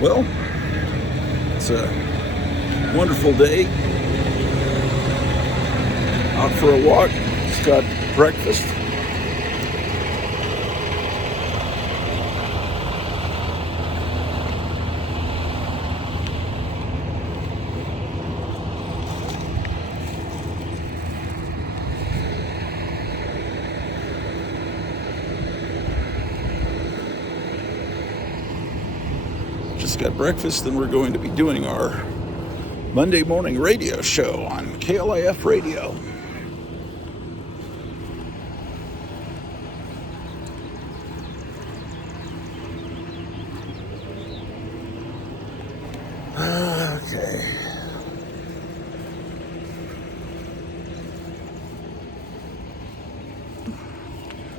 Well, it's a wonderful day. Out for a walk. Just got breakfast. Just got breakfast, and we're going to be doing our Monday morning radio show on KLIF Radio. Okay.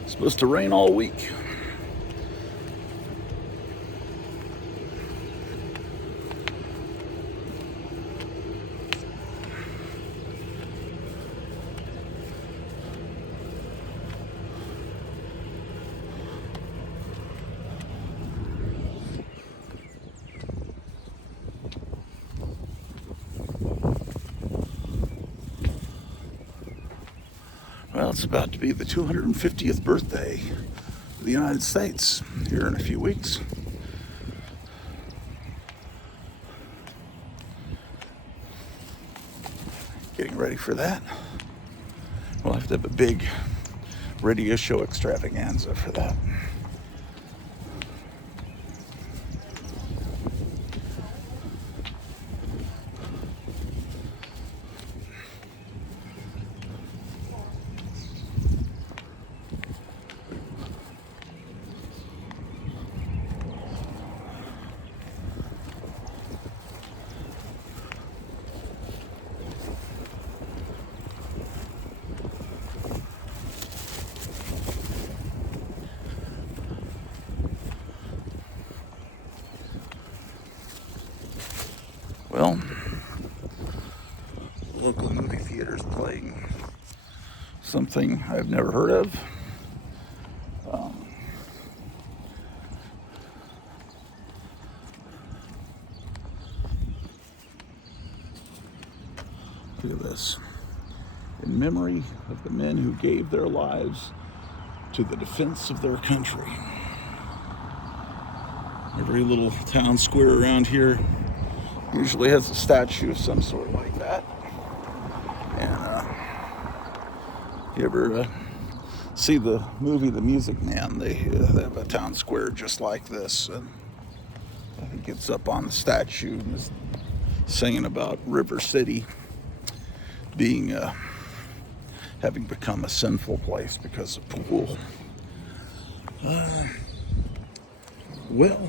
It's supposed to rain all week. Well, it's about to be the 250th birthday of the United States here in a few weeks. Getting ready for that. We'll have to have a big radio show extravaganza for that. Well, local movie theater's playing something I've never heard of. Look at this. In memory of the men who gave their lives to the defense of their country. Every little town square around here usually has a statue of some sort like that. And you ever see the movie The Music Man? They have a town square just like this, and I think it's up on the statue and is singing about River City being having become a sinful place because of pool. Well,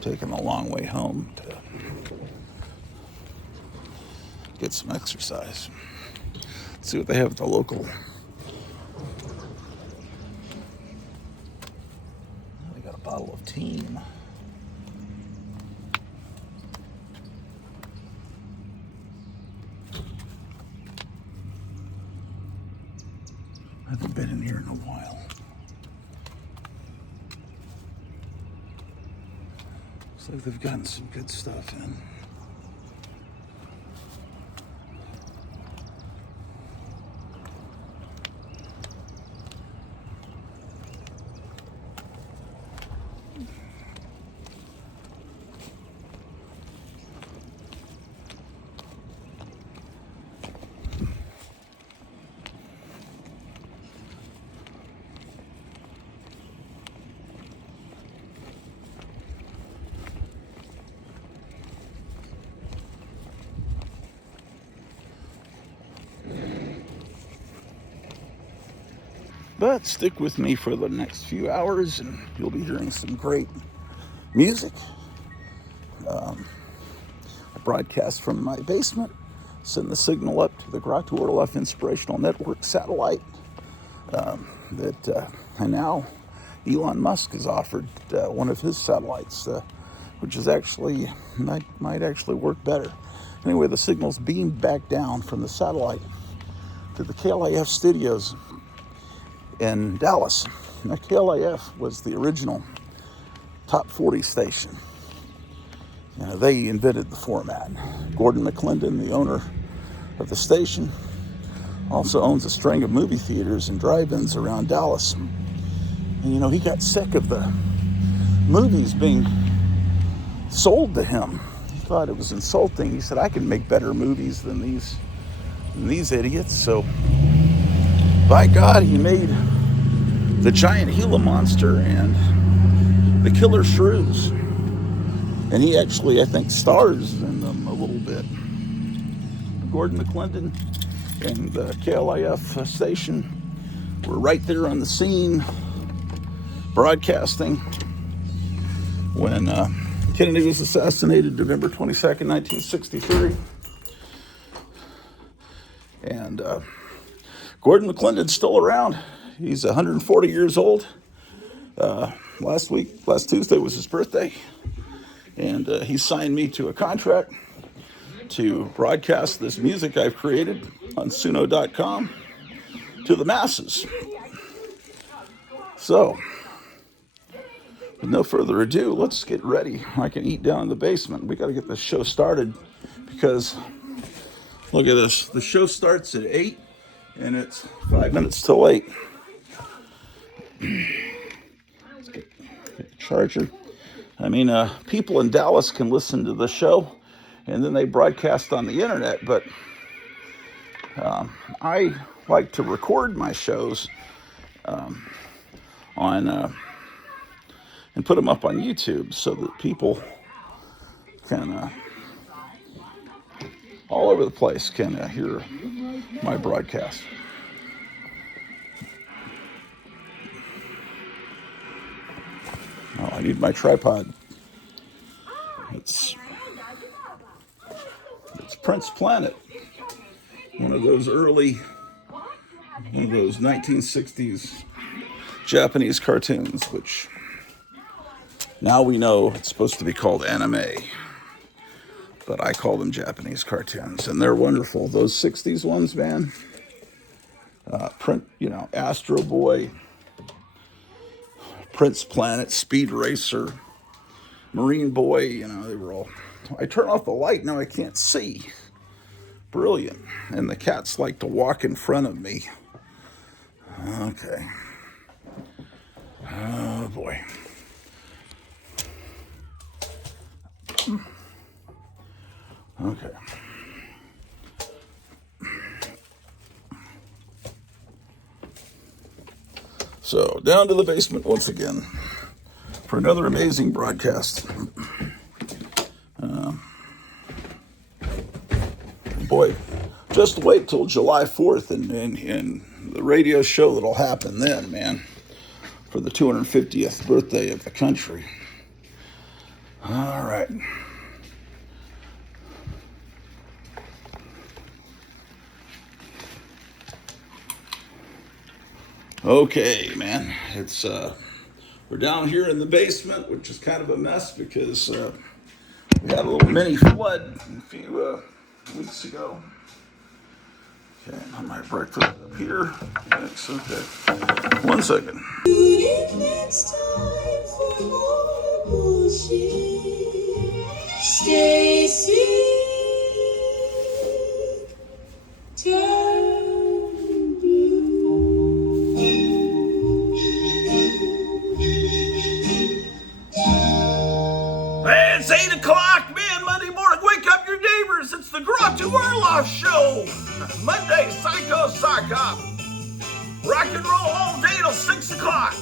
taking a long way home to get some exercise. Let's see what they have at the local. They got a bottle of Team. I haven't been in here in a while. Looks like they've gotten some good stuff in. But stick with me for the next few hours and you'll be hearing some great music. I broadcast from my basement, send the signal up to the Grottu Orloff Inspirational Network satellite that now Elon Musk has offered one of his satellites, which is actually, might actually work better. Anyway, the signal's beamed back down from the satellite to the KLAF studios in Dallas. Now, KLAF was the original top 40 station. You know, they invented the format. Gordon McClendon, the owner of the station, also owns a string of movie theaters and drive-ins around Dallas. And, you know, he got sick of the movies being sold to him. He thought it was insulting. He said, I can make better movies than these idiots. So, by God, he made the giant Gila monster and the killer shrews. And he actually, I think, stars in them a little bit. Gordon McClendon and the KLAF station were right there on the scene, broadcasting when Kennedy was assassinated November 22nd, 1963. And Gordon McClendon's still around. He's 140 years old. Last Tuesday was his birthday. And he signed me to a contract to broadcast this music I've created on Suno.com to the masses. So, with no further ado, let's get ready. I can eat down in the basement. We got to get this show started because, look at this. The show starts at 8 and it's 5 minutes till 8. Let's get the charger. I mean, people in Dallas can listen to the show and then they broadcast on the internet, but I like to record my shows and put them up on YouTube so that people can, all over the place, can hear my broadcast. Oh, I need my tripod. It's Prince Planet, one of those 1960s Japanese cartoons, which now we know it's supposed to be called anime, but I call them Japanese cartoons, and they're wonderful. Those 60s ones, man. Astro Boy, Prince Planet, Speed Racer, Marine Boy, they were all... I turn off the light, now I can't see. Brilliant. And the cats like to walk in front of me. Okay. Oh, boy. Okay. So, down to the basement once again for another amazing broadcast. Boy, just wait till July 4th and the radio show that'll happen then, man, for the 250th birthday of the country. All right. Okay, man, it's we're down here in the basement, which is kind of a mess because we had a little mini flood a few weeks ago. Okay, I might break this up here. Thanks, okay. 1 second. It's time for more bullshit. Stay sick. Turn blue. Hey, it's 8 o'clock, man. Monday morning. Wake up your neighbors. It's the Grottu Orloff Show. Monday, Psycho Sock-Hop. Rock and roll all day till 6 o'clock.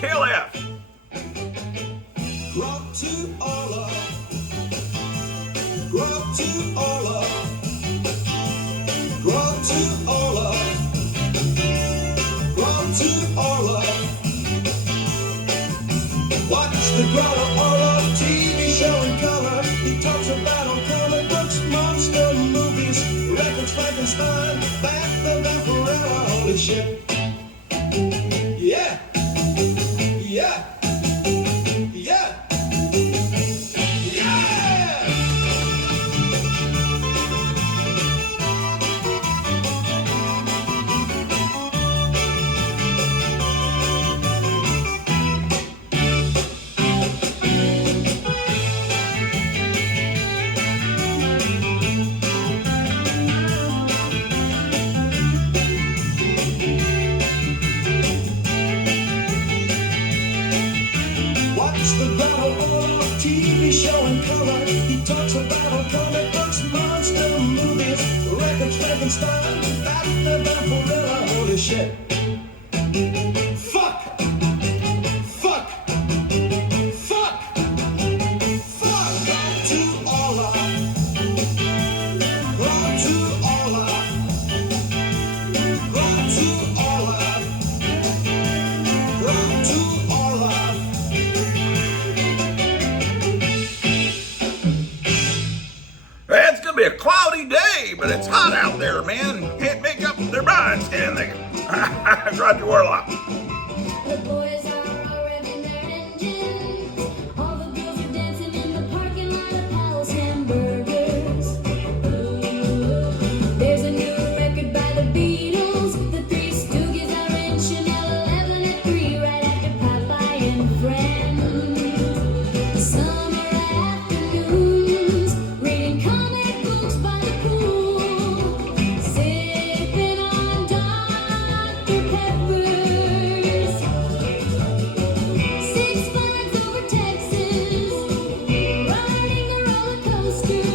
KLF. Grottu Orloff. Grottu Orloff. Grottu Orloff. Orloff. Watch the Grottu Orloff TV show in color. He talks about on comic books, monster movies, records, Frankenstein, back the Vampirella, holy shit. Yeah. Yeah. Yeah. Watch the Grottu Orloff TV show in color. He talks about on comic books, monster movies, records, Frankenstein, back the Vampirella, holy shit. Fuck! Fuck! Fuck! Fuck! Grottu Orloff. Grottu Orloff. Grottu Orloff. Grottu Orloff. It's gonna be a cloudy day, but it's hot out there, man. Can't make up their minds, can they? Grottu Orloff. The boys are all revving their engines. All the girls are dancing in the parking lot of Palace Hamburgers. There's a new record by the Beatles. The Three Stooges are in Chanel 11 at 3, right after Popeye and Friends. Summer afternoons, reading comic books by the pool, sipping on Dr. Peppers. 6 Flags over Texas, riding a roller coaster,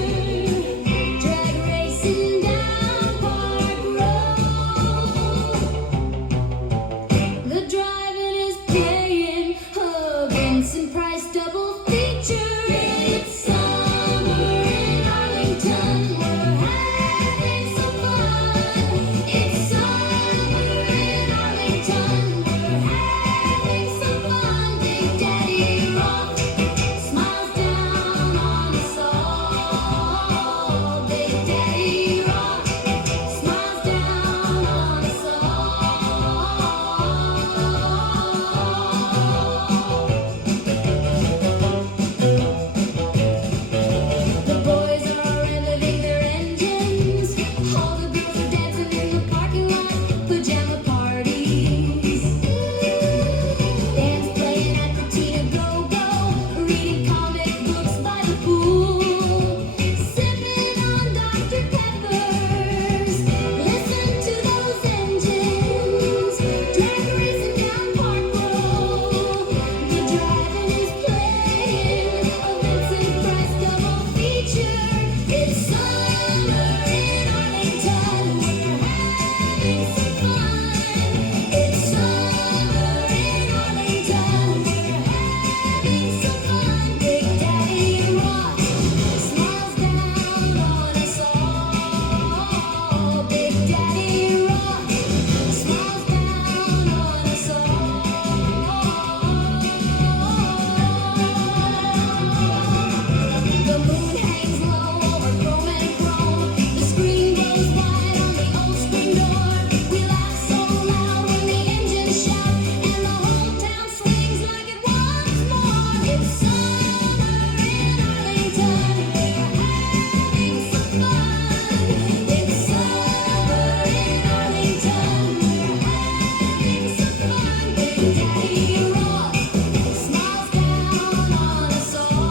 drag racing down Park Road. The driving is playing a Vincent Price double feature. It's summer in Arlington, we're having some fun. It's summer in Arlington, we're having some fun. Big Daddy Rock smiles down on us all. Big Daddy Rock smiles down on us all. The boys are revving their engines. All the girls are dancing in the parking lot, pajama parties. Bands playing at the Tina Go-Go, reading comic books by the pool, sipping on Dr. Peppers. Listen to those engines, drag racing down Park Road. The driving is playing a Vincent Price double feature. It's summer in Arlington, we're having some fun. It's summer in Arlington, we're having some fun. Big Daddy Rock smiles down on us all. Big Daddy Rock smiles down on us all. The moon hangs low over chrome and chrome. The screen goes wide on the old screen door. We laugh so loud when the engines shout, and the whole town swings like it wants more. It's summer in Arlington, we're having some fun. It's summer in Arlington, we're having some fun. Big Daddy Rock smiles down on us all.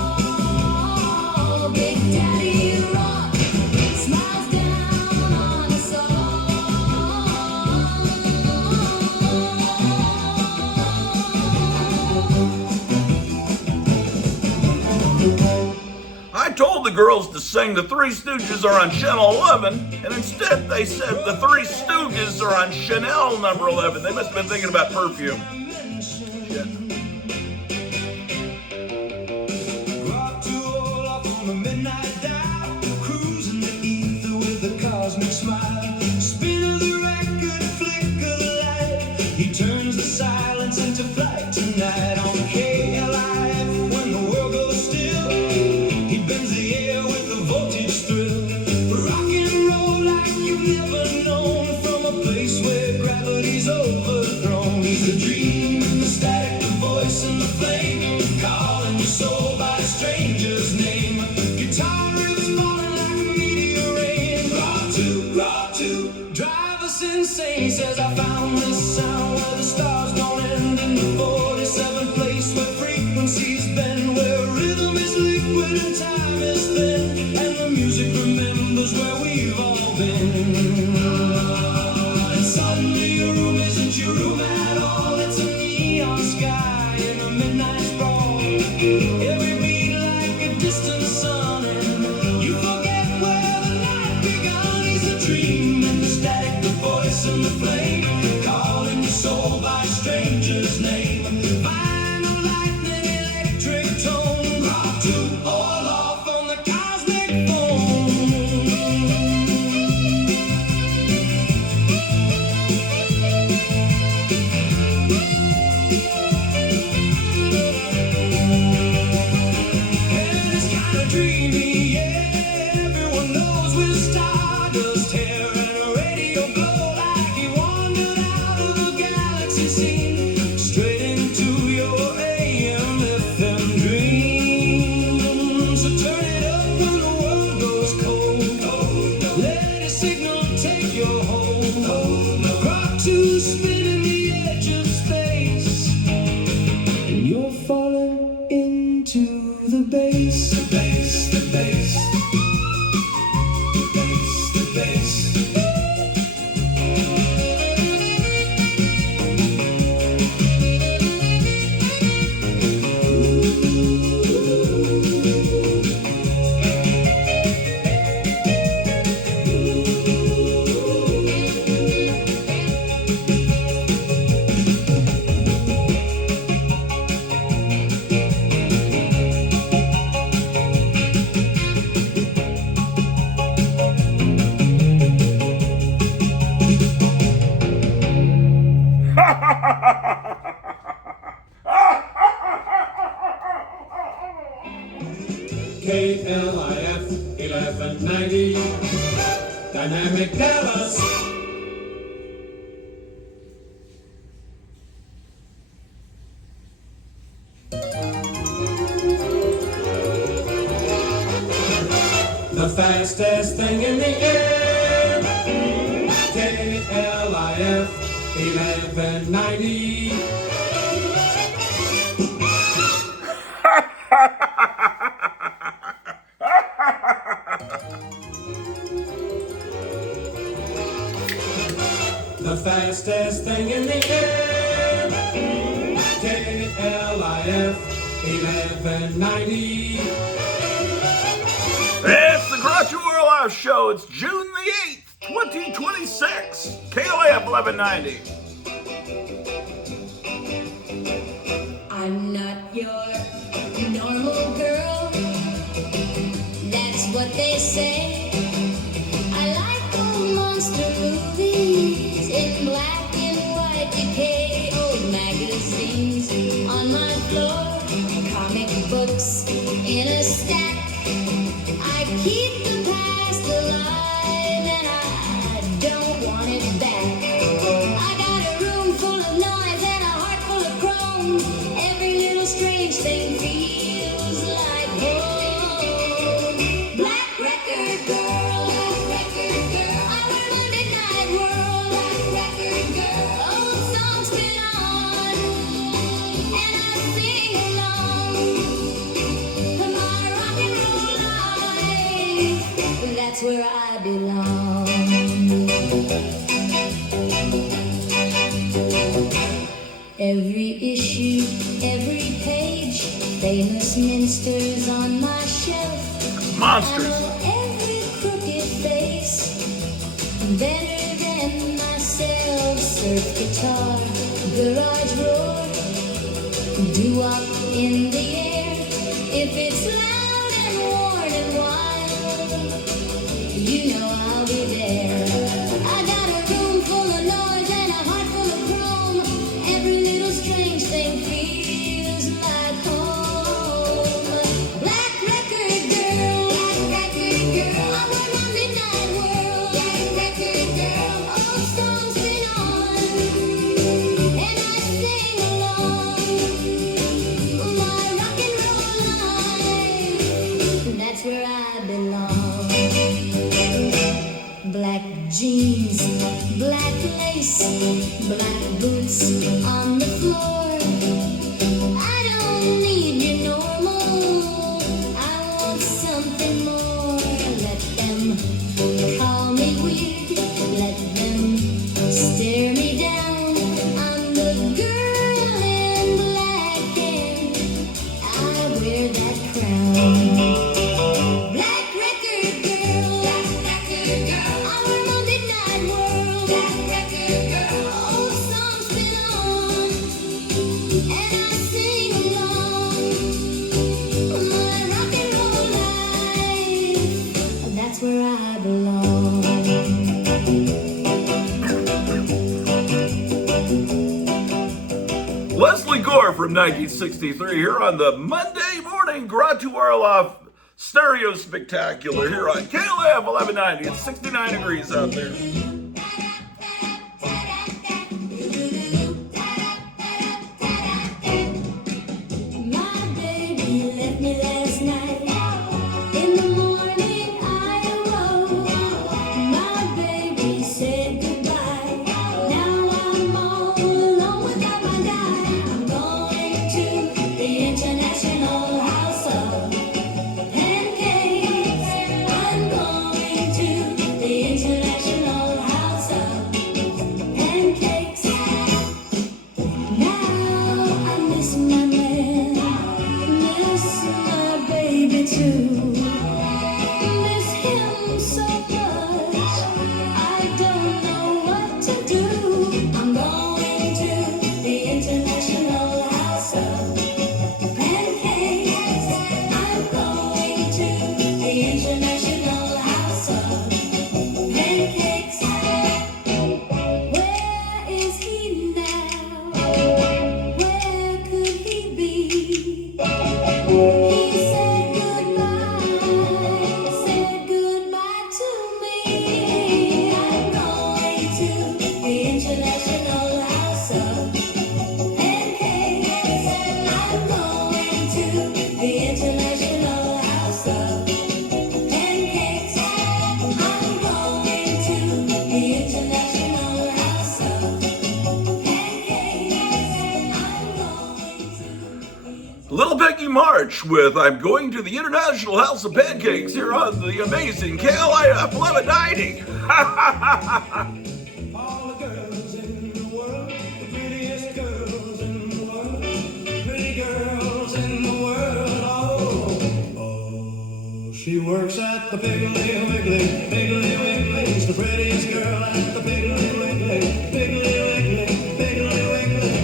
Big Daddy Rock smiles down on us all. I told the girls to sing The Three Stooges are on Channel 11, and instead they said The Three Stooges are on Chanel number 11. They must have been thinking about perfume. Shit. Grottu Orloff on a midnight dive, cruising the ether with a cosmic smile. Spin of the record, flick of the light. He turns the silence into flight tonight on KLIF. When the world goes still, he bends the air with a voltage thrill. Rock and roll like you've never known, from a place where gravity's overthrown. He's the dream and the static, the voice and the flame, calling your soul by a stranger's name. Guitar riffs falling like a meteor rain. Grottu, drive us insane. He says I found this sound where the stars don't end, in the 47th place where frequencies bend, where rhythm is liquid and time is thin, and the music remembers where we've all been. And suddenly your room isn't your room at all. It's a neon sky in a midnight sprawl. Every beat like a distant sun, and you forget where the night begun. He's the dream and the static, the voice and the flame, calling your soul by a stranger's name. Vinyl lightning, electric tone, Grottu Orloff on the cosmic phone. And it's kinda dreamy, yeah. Everyone knows we're stardust, hair and a radio glow, like he wandered out of a galaxy scene, straight into your AM FM dream. So turn it up when the world goes cold. Let a signal take your hold. Grottu spinning the edge of space, and you're falling into the bass. The bass, the bass, the bass, the bass. KLIF 1190, Dynamic Dallas. The fastest thing in the air, KLIF 1190. The fastest thing in the air, KLIF 1190. It's the Grottu Orloff Show. It's June the 8th, 2026. KLAF 1190. I'm not your normal girl. That's what they say. I like old monster movies in black and white decay, old magazines on my floor, comic books in a stack. I keep the past alive and I don't want it back. I got a room full of noise and a heart full of chrome. Every little strange thing feels like home. Black record girl, black record girl. I wear my midnight world, black record girl. Old songs spin on and I sing along. My rock and roll life, that's where I belong. Every issue, every page, famous minsters on my shelf. Monsters. I know every crooked face better than myself. Surf guitar, garage roar, doo-wop in the air. If it's loud and worn and wild, you know I'll be there. I got a room full of noise and a heart full of chrome. Every strange thing feels like home. Black record girl, I'm on my midnight world. Black record girl, old songs been on, and I sing along. My rock and roll life, that's where I belong. Black jeans, black lace, black boots on the floor. I don't need your normal, I want something more. Let them call me weird, let them stare me down. I'm the girl in black and I wear that crown. Black record girl, I'm on my midnight world. Black record girl, old songs been on, and I sing along. My rock and roll life, that's where I belong. Leslie Gore from 1963 here on the Monday morning Grottu Orloff Stereo Spectacular here on KLAF 1190. It's 69 degrees out there. My baby left me last night. In the morning I awoke. My baby said goodbye. Now I'm all alone without my guy. I'm going to the International House of Pancakes. I'm going to the International House of Pancakes. Now I miss my man, miss my baby too. Miss him so much, I don't know what to do. I'm going to the International House of Pancakes. I'm going to the International House of Pancakes. Where is he now? Where could he be? He said goodbye to me. I'm going to the International House of Pancakes. I'm going to the International House of Pancakes. I'm going to the International House of Pancakes. Little Peggy March with I'm Going to the International House of Pancakes here on the amazing KLAF 1190. All the girls in the world, the prettiest girls in the world, pretty girls in the world. Oh, she works at the Piggly Wiggly, Piggly Wiggly's the prettiest girl at the Piggly Wiggly, Piggly Wiggly, Piggly Wiggly.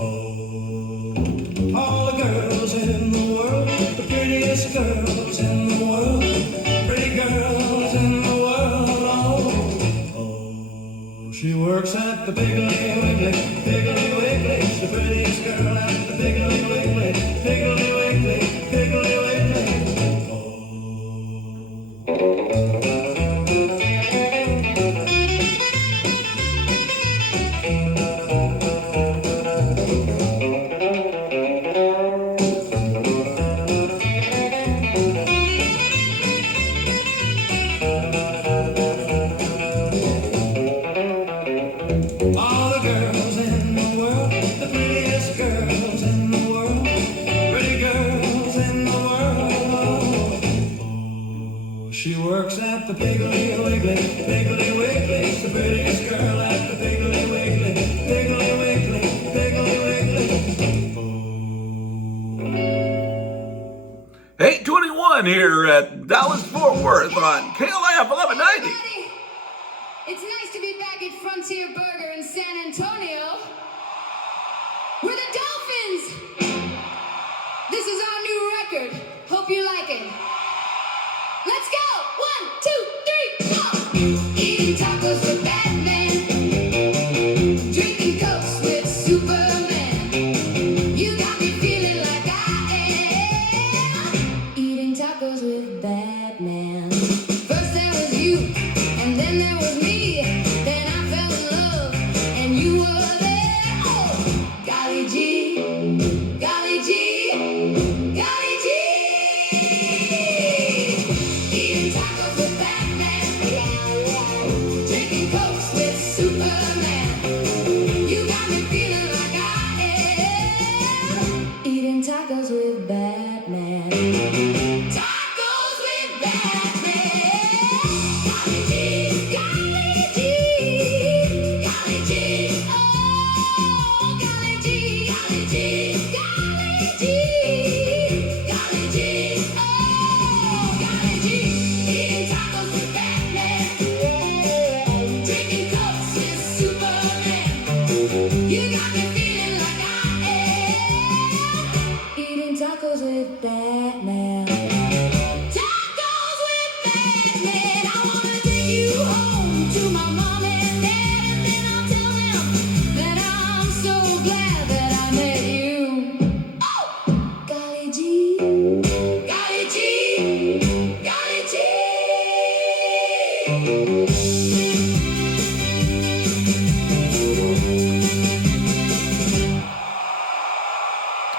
Oh, all the girls in the world, the prettiest girls in the world, pretty girls in the world. Oh, she works at the Piggly Wiggly, Piggly Wiggly's the prettiest girl at the Piggly Wiggly, Piggly Wiggly, Piggly Wiggly. All the girls in the world, the prettiest girls in the world, pretty girls in the world. Oh, she works at the Piggly Wiggly, Piggly Wiggly's the prettiest girl at the Piggly Wiggly, Piggly Wiggly, Piggly Wiggly. Oh. 821 here at Dallas Fort Worth on KLAF 1190. Everybody, it's nice to be back at Frontier Burger in San Antonio. We're the Dolphins. This is our new record. Hope you like it. Let's go. 1, 2, 3, 4. Eating tacos with Batman. Drinking Cokes with Superman.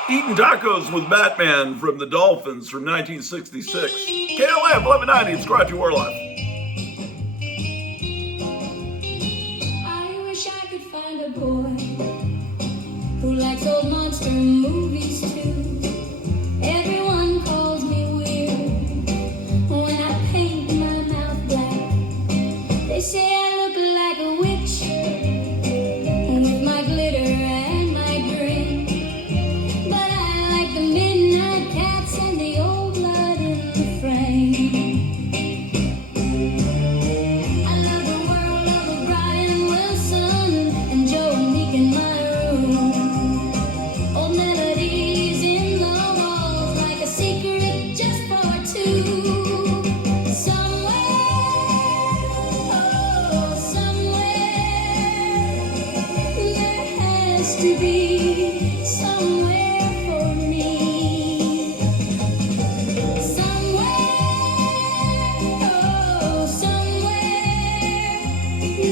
Eating tacos with Batman from the Dolphins from 1966. KLF 1190, it's Grottu Orloff. I wish I could find a boy who likes old monster movies too. Everyone calls me weird when I paint my mouth black. They say I look like a witch with my glitter and my grin. But I like the midnight cats and the old blood in the frame. I love the world of Brian Wilson and Joe and Meek in my room. Old melodies in the walls like a secret just for two. Somewhere, oh, somewhere, there has to be somewhere for me. Somewhere, oh, somewhere,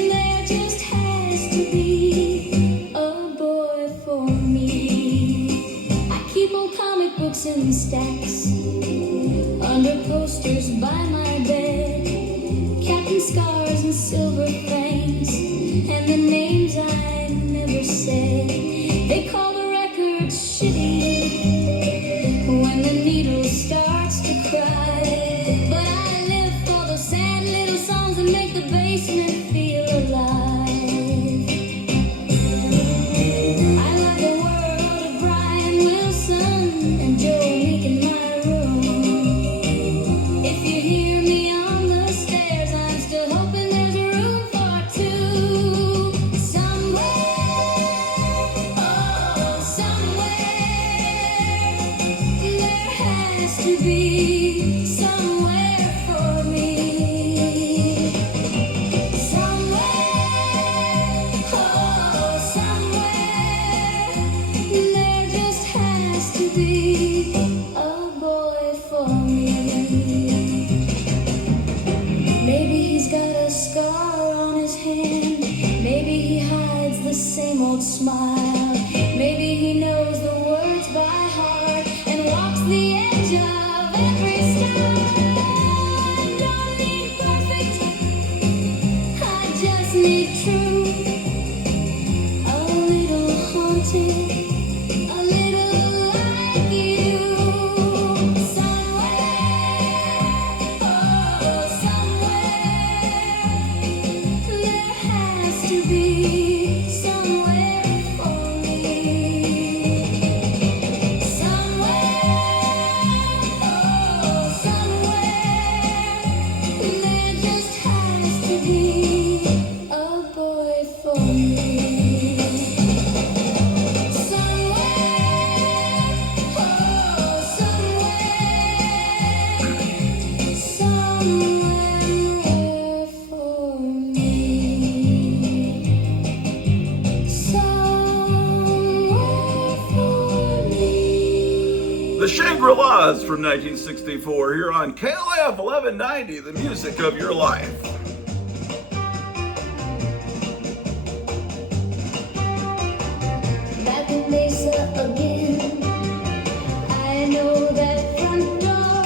there just has to be a boy for me. I keep old comic books in stacks under posters by my bed. Captain Scars and silver frames and the names I never said. They call the records shitty when the needle starts to cry. But I live for the sad little songs that make the basement feel alive. I love the world of Brian Wilson and Joe Meek in my room. If you hear me on the stairs, I'm still hoping there's room for two. Somewhere, oh, somewhere, there has to be somewhere for me. Somewhere, oh, somewhere, there just has to be a boy for me. Maybe he's got a scar on his hand. Maybe he hides the same old smile. Maybe he knows the words by heart and walks the edge of every style. I don't need perfect, I just need true. A little haunted, a little like you. Somewhere, oh, somewhere, there has to be somewhere for me. Somewhere, oh, somewhere, there just has to be a boy for me. Somewhere, oh, somewhere for me. Somewhere for me. The Shangri-Las from 1964 here on KLF 1190, the music of your life. Back in Mesa again. I know that front door.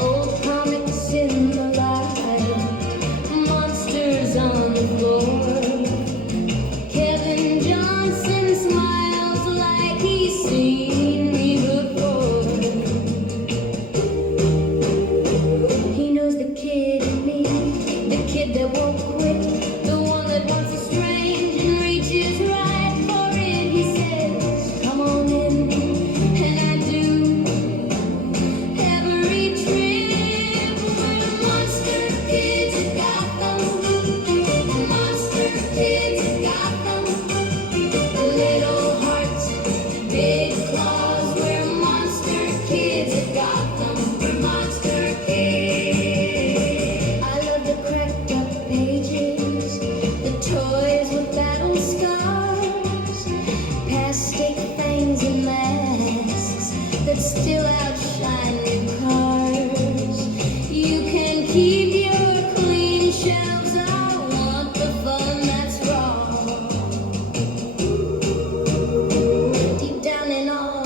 Old comics in the light. Monsters on the floor. Kevin Johnson smiles like he's seen me before. He knows the kid in me, the kid that won't quit, the one that wants a strange and reaches right for it. He says, come on in, and I do. Every trip with monster kids at Gotham, monster kids at Gotham. Little hearts, big claws, we're monster kids at Gotham, we're monster kids. I love the cracked up pages, the toys with battle scars, plastic things and masks that still outshine new cars. You can keep your clean shelves, I want the fun that's raw. Deep down in all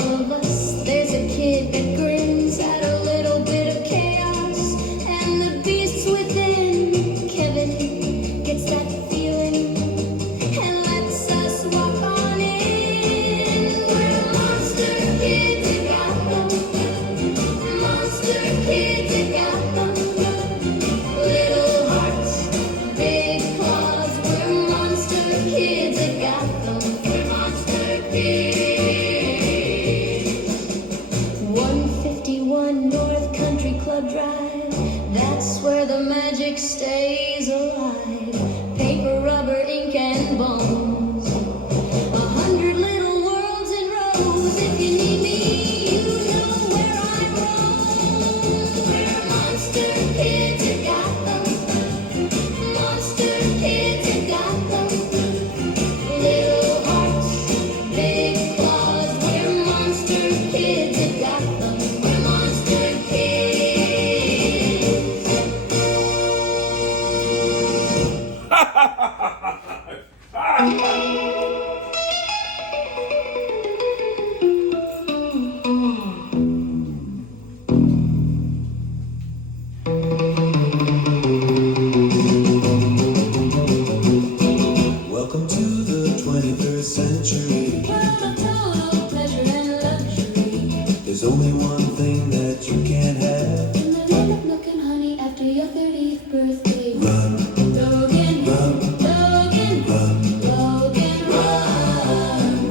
only one thing that you can't have. And then end up looking honey after your 30th birthday. Run, Logan, run, Logan, run, Logan, run.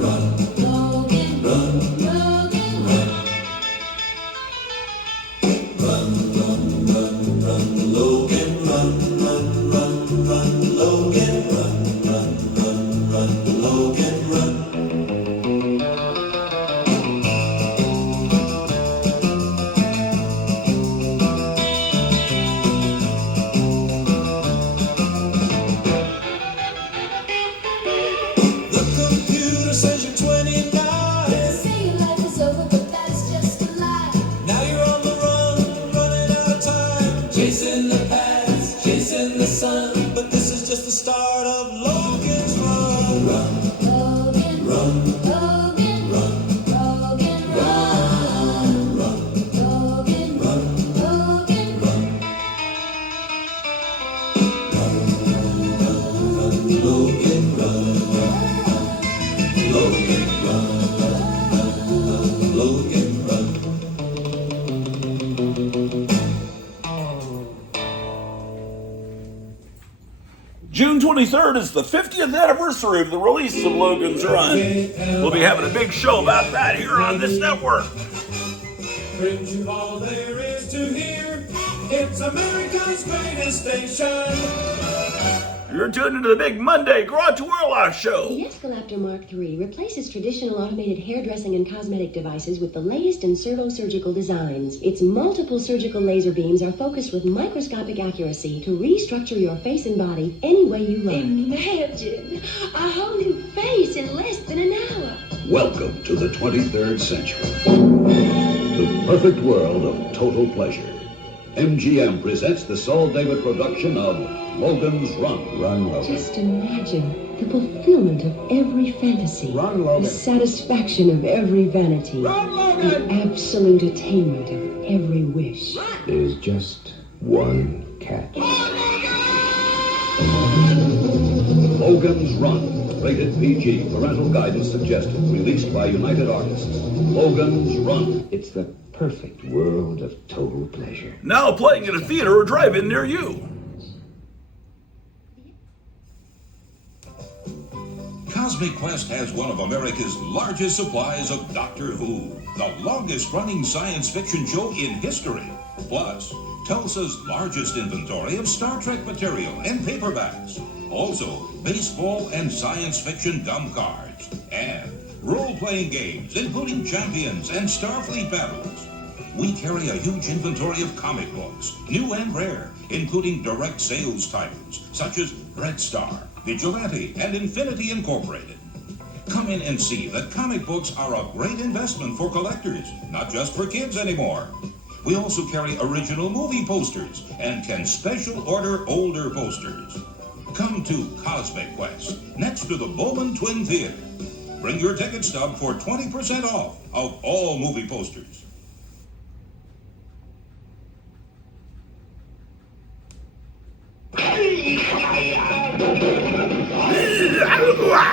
run, Logan, run, Logan, run, Logan, run, run, run, run, Logan, run, run, run, run, Logan, run. The computer says you're 29. They say your life is over, but that's just a lie. Now you're on the run, running out of time. Chasing the past, chasing the sun. But this is just the start of Logan's run. Run, Logan, run, Logan, run, Logan, run. run, Logan, run, Logan, run. Logan, run. Logan, run. Logan, run. June 23rd is the 50th anniversary of the release of Logan's Run. We'll be having a big show about that here on this network. Brings you all there is to hear. It's America's greatest station. You're tuned into the big Monday Grottu Orloff show. The Escalaptor Mark III replaces traditional automated hairdressing and cosmetic devices with the latest in servo-surgical designs. Its multiple surgical laser beams are focused with microscopic accuracy to restructure your face and body any way you like. Imagine a whole new face in less than an hour. Welcome to the 23rd century. The perfect world of total pleasure. MGM presents the Saul David production of Logan's Run. Run, Logan. Just imagine the fulfillment of every fantasy. Run, Logan. The satisfaction of every vanity. Run, Logan. The absolute attainment of every wish. There's just one catch. Logan's Run. Rated PG. Parental guidance suggested. Released by United Artists. Logan's Run. It's the perfect world of total pleasure. Now playing at a theater or drive-in near you. Cosmic Quest has one of America's largest supplies of Doctor Who, the longest-running science fiction show in history. Plus, Tulsa's largest inventory of Star Trek material and paperbacks. Also, baseball and science fiction gum cards. And role-playing games, including Champions and Starfleet Battles. We carry a huge inventory of comic books, new and rare, including direct sales titles, such as Red Star, Vigilante, and Infinity Incorporated. Come in and see that comic books are a great investment for collectors, not just for kids anymore. We also carry original movie posters and can special order older posters. Come to Cosmic Quest, next to the Bowman Twin Theater. Bring your ticket stub for 20% off of all movie posters.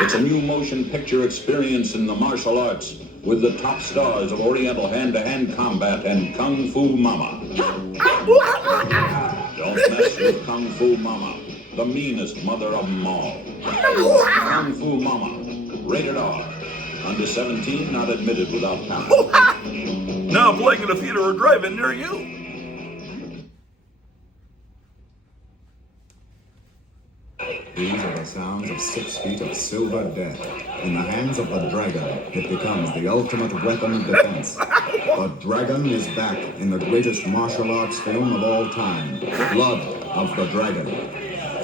It's a new motion picture experience in the martial arts with the top stars of Oriental hand-to-hand combat and Kung Fu Mama. Don't mess with Kung Fu Mama, the meanest mother of them all. Kung Fu Mama, rated R. Under 17, not admitted without parent. Now playing at a theater or drive-in near you. These are the sounds of 6 feet of silver death. In the hands of the dragon, it becomes the ultimate weapon of defense. The dragon is back in the greatest martial arts film of all time, Blood of the Dragon.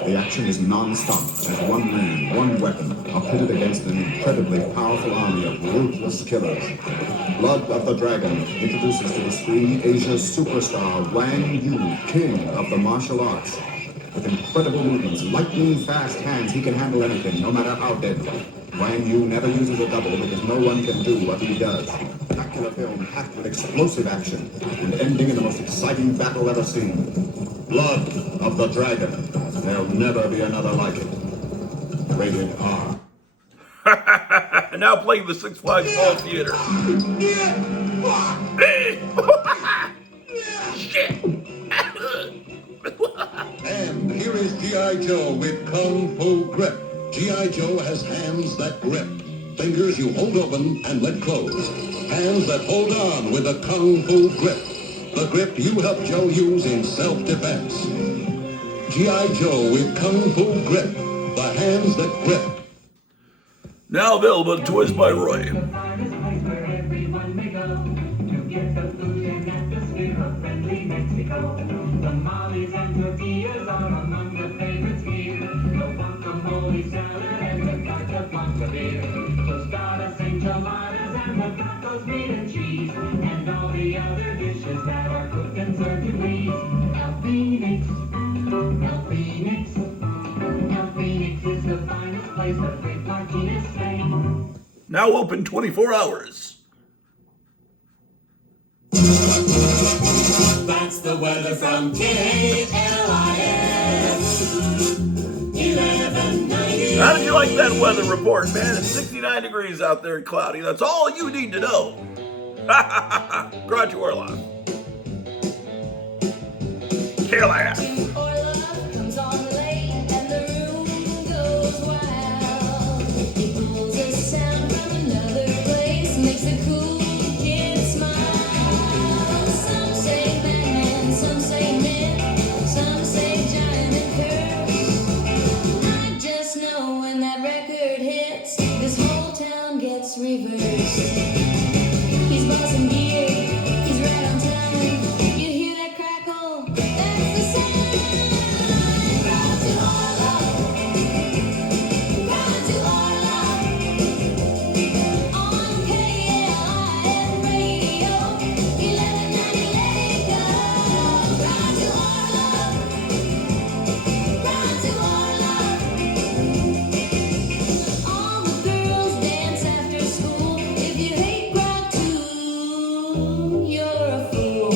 The action is non-stop as one man, one weapon, are pitted against an incredibly powerful army of ruthless killers. Blood of the Dragon introduces to the screen Asia's superstar Wang Yu, king of the martial arts. With incredible movements, lightning-fast hands, he can handle anything, no matter how deadly. Wang Yu never uses a double because no one can do what he does. Spectacular film packed with explosive action and ending in the most exciting battle ever seen. Blood of the Dragon. There'll never be another like it. Rated R. Now playing the Six Flags Ball Theater. Yeah. And here is G.I. Joe with Kung Fu Grip. G.I. Joe has hands that grip. Fingers you hold open and let close. Hands that hold on with a Kung Fu Grip. The grip you help Joe use in self-defense. G.I. Joe with Kung Fu Grip. The hands that grip. Now available at Toys by Roy. Tamales and tortillas are among the favorites here. The guacamole salad and the carta beer. Tostadas, enchiladas, and the tacos meat and cheese. And all the other dishes that are cooked and served to please. El Phoenix, El Phoenix. El Phoenix is the finest place where great Martinez stay. Now open 24 hours. That's the weather from KLIF 1190. How did you like that weather report, man? It's 69 degrees out there and cloudy. That's all you need to know. Grottu Orloff. KLIF. Grottu Orloff comes on late and the room goes wild. He pulls a sound from another place, makes the cool kid smile. Some say Batman, some say men, some say giant and curse. I just know when that record hits, this whole town gets reversed. He's bossing gear, he's right on time. You hear that crackle? That's the sound. Grottu Orloff, Grottu Orloff. On KLIF radio, 1190 let it go. Grottu Orloff, Grottu Orloff. All the girls dance after school. If you hate Grottu, you're a fool.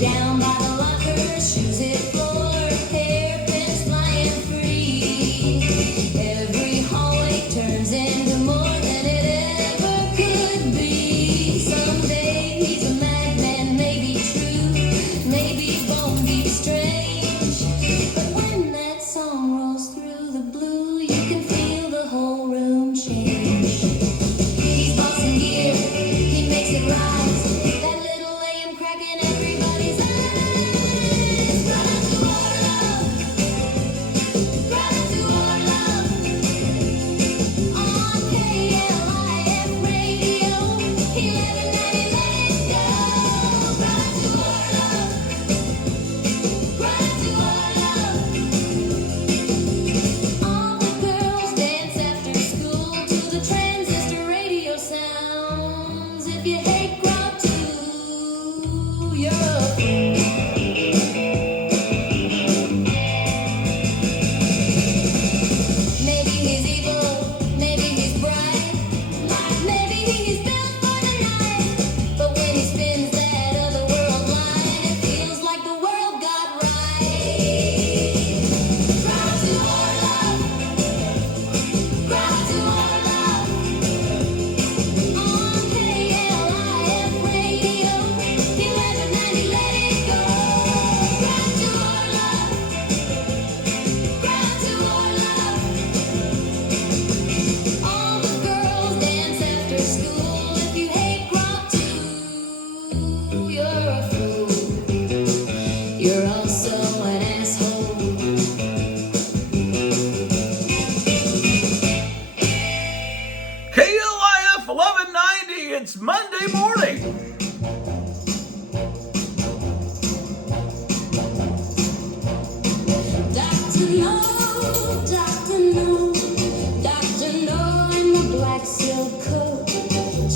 Down by the locker, shoes hit floor, hairpins flying free. Every hallway turns into more than it ever could be. Someday he's a madman, maybe true, maybe bone deep strange. But when that song rolls through the blue, you can feel the whole room change. He's bossing gear, he makes it rise. That little AM cracking everybody's eyes. Grottu Orloff, Grottu Orloff. On KLIF radio, 1190 let it go. Grottu Orloff, Grottu Orloff. All the girls dance after school to the transistor radio sounds. If you hate Grottu, you're a fool. Maybe he's evil, maybe he's bright, maybe he's built for the night. But when he spins that other world line, it feels like the world got right. Grottu Orloff, Grottu Orloff. On KLIF radio, 1190 let it go. Grottu Orloff, Grottu Orloff. All the girls dance after school. If you hate Grottu, you're a fool. You're also an asshole. KLIF 1190. It's Monday morning. Doctor No, Doctor No, Doctor No in the black silk coat,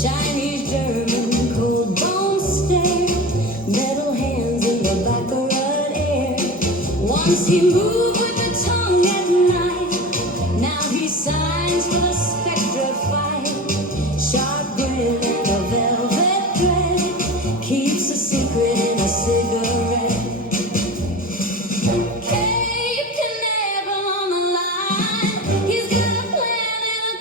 Chinese, German, cold bone stare, metal hands in the baccarat air. Once he moved with the tongue at night, now he signs for the Spectra fight. Sharp grin and a velvet thread, keeps a secret in a cigarette. Cape Canaveral on the line. He's got a plan and a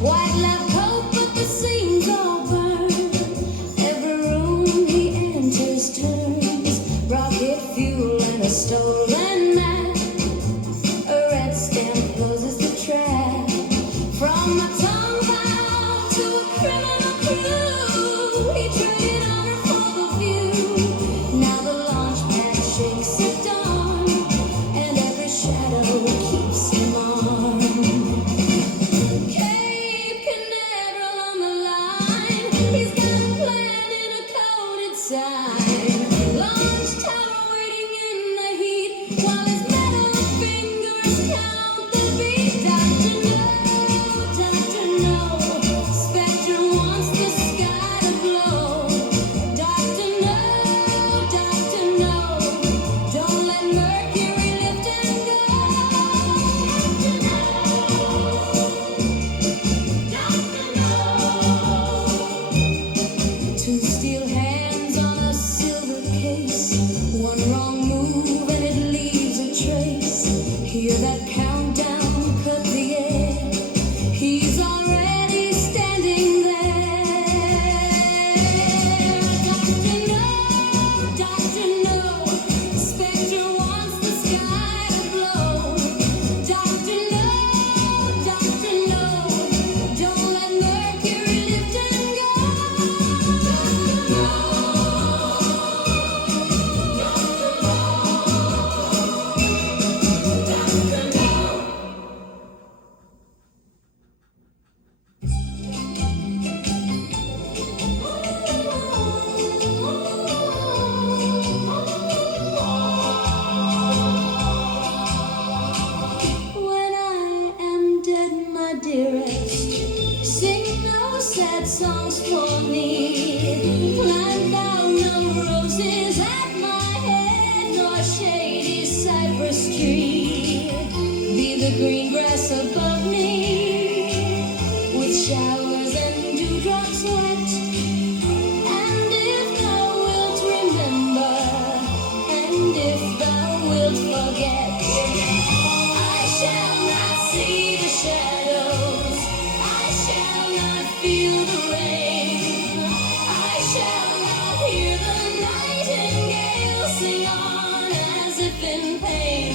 White lab coat, but the seams all burn. Every room he enters turns rocket fuel and a stolen map. A red stamp closes the trap. From a tongue bow to a criminal crew, he traded honor for the view. Now the launch pad shakes at dawn, and every shadow keeps him armed. Cape Canaveral on the line, he's got a plan in a coded sign. Launch tower waiting in the heat, while his metal fingers count the beat. Doctor No, Spectre wants the sky to glow. Doctor No, don't let Mercury lift and go. Two steel hands on a silver case. One wrong move and it leaves a trace. Hear that countdown cut the air. He's already standing there. Doctor No, Spectre wants the sky to blow. Doctor No, don't let Mercury lift and go. When I am dead, my dearest, sing no sad songs for me. Plant thou no roses at my head, nor shady cypress tree. Be the green grass above me, with showers and dewdrops wet. And if thou wilt remember, and if thou wilt forget, I shall not see the shadows, I shall not feel the rain, I shall not hear the nightingale sing on as if in pain.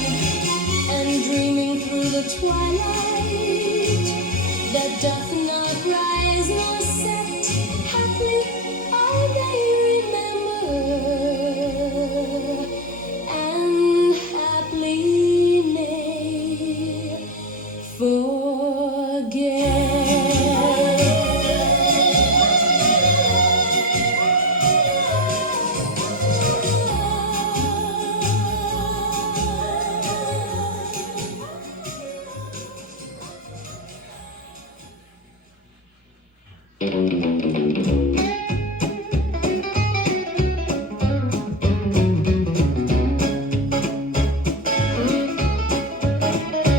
And dreaming through the twilight that doth not rise nor set, haply I may remember, and haply may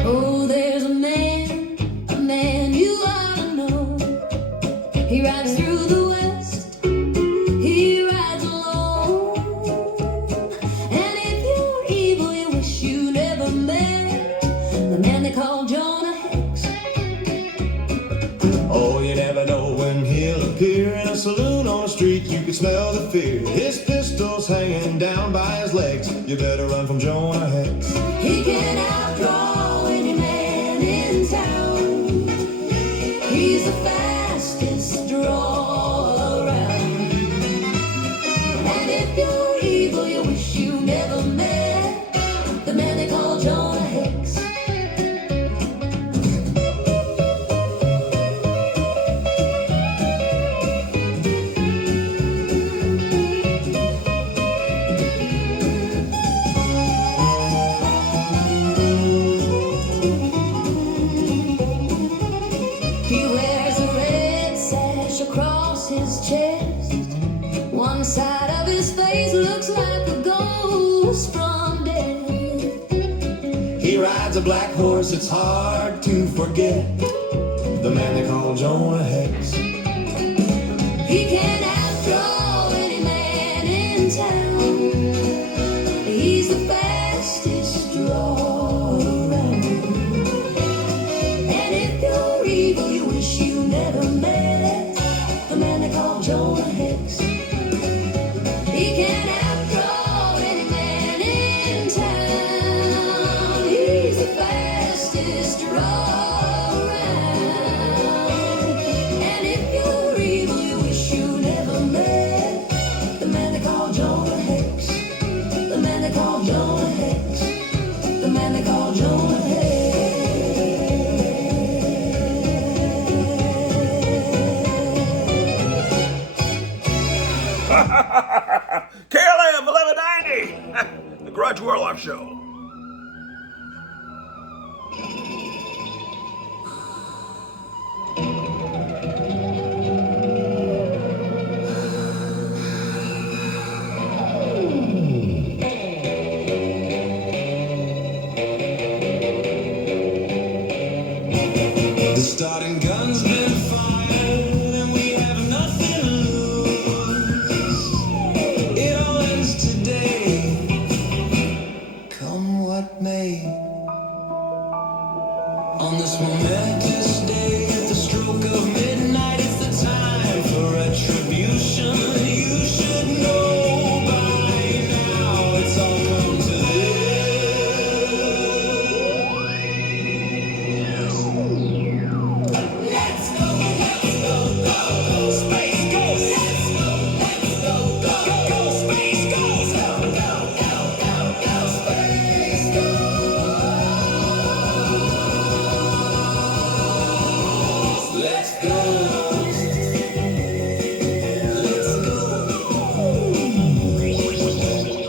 Oh, there's a man you ought to know. He rides through the West, he rides alone. And if you're evil, you wish you never met the man they call Jonah Hex. Oh, you never know when he'll appear in a saloon on the street. You can smell the fear. His pistol's hanging down by his legs. You better run from Jonah Hex. He can outdraw any man in town. He's the fastest draw around. And if you're evil, you wish you never met the man they call Jonah Hex. He wears a red sash across his chest. One side of his face looks like a ghost from death. He rides a black horse, it's hard to forget the man they call Jonah Hex. He can outdraw any man in town. He's the fastest draw around. And if you're evil, you wish you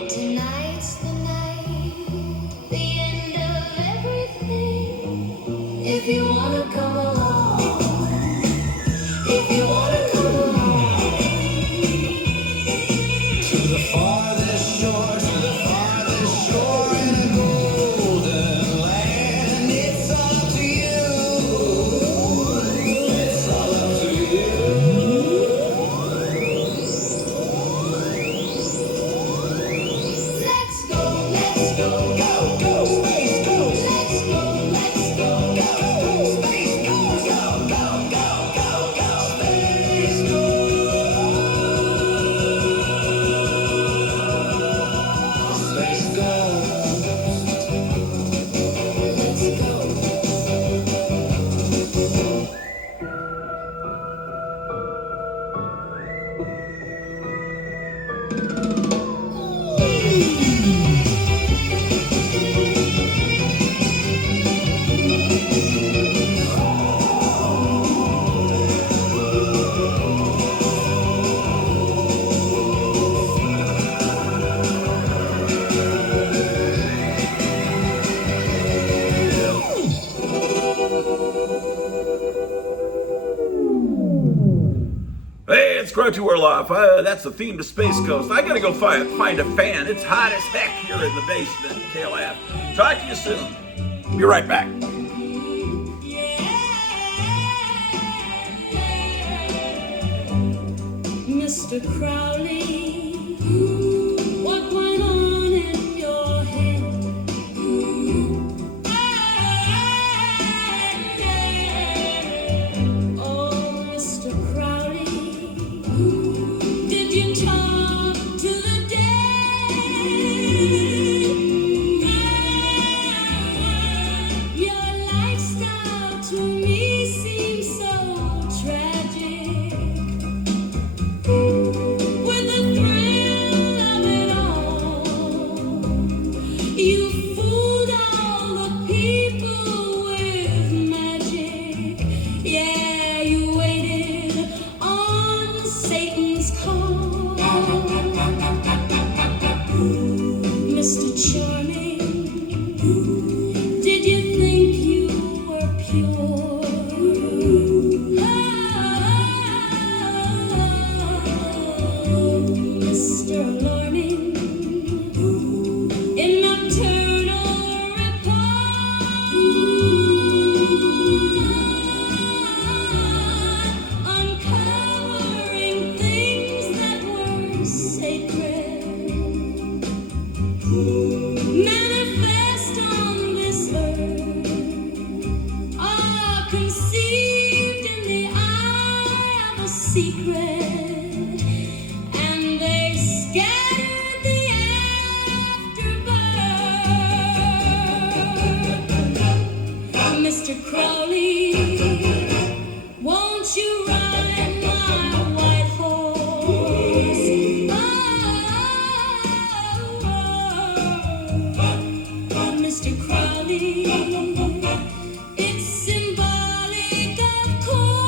Tonight's the night, the end of everything. If you wanna come along, if you wanna come along to the farthest shore in a golden land, it's up to you. It's all up to you. Let's go, go, go, space, go. Let's go, go, space, go, go, go, go, go, space, go. Space, go. Let's go. Hey, it's Grottu Orloff. That's the theme to Space Ghost. I gotta go find a fan. It's hot as heck here in the basement, KLF. Talk to you soon. Be right back. Mr. Crowley, what went on in your head? Oh, Mr. Crowley, did you talk to the dead? Your lifestyle to me seems so tragic. With the thrill of it all, you fooled all the people with magic. Yeah, you waited on Satan's call. Mr. Charming, did you think you were pure? Mr. Alarming, in nocturnal report, uncovering things that were sacred, manifest on this earth, are conceived in the eye of a secret, and they scattered the afterbirth. Mr. Crowley, won't you ride my white horse? Oh, Mr. Crowley, it's symbolic, of course.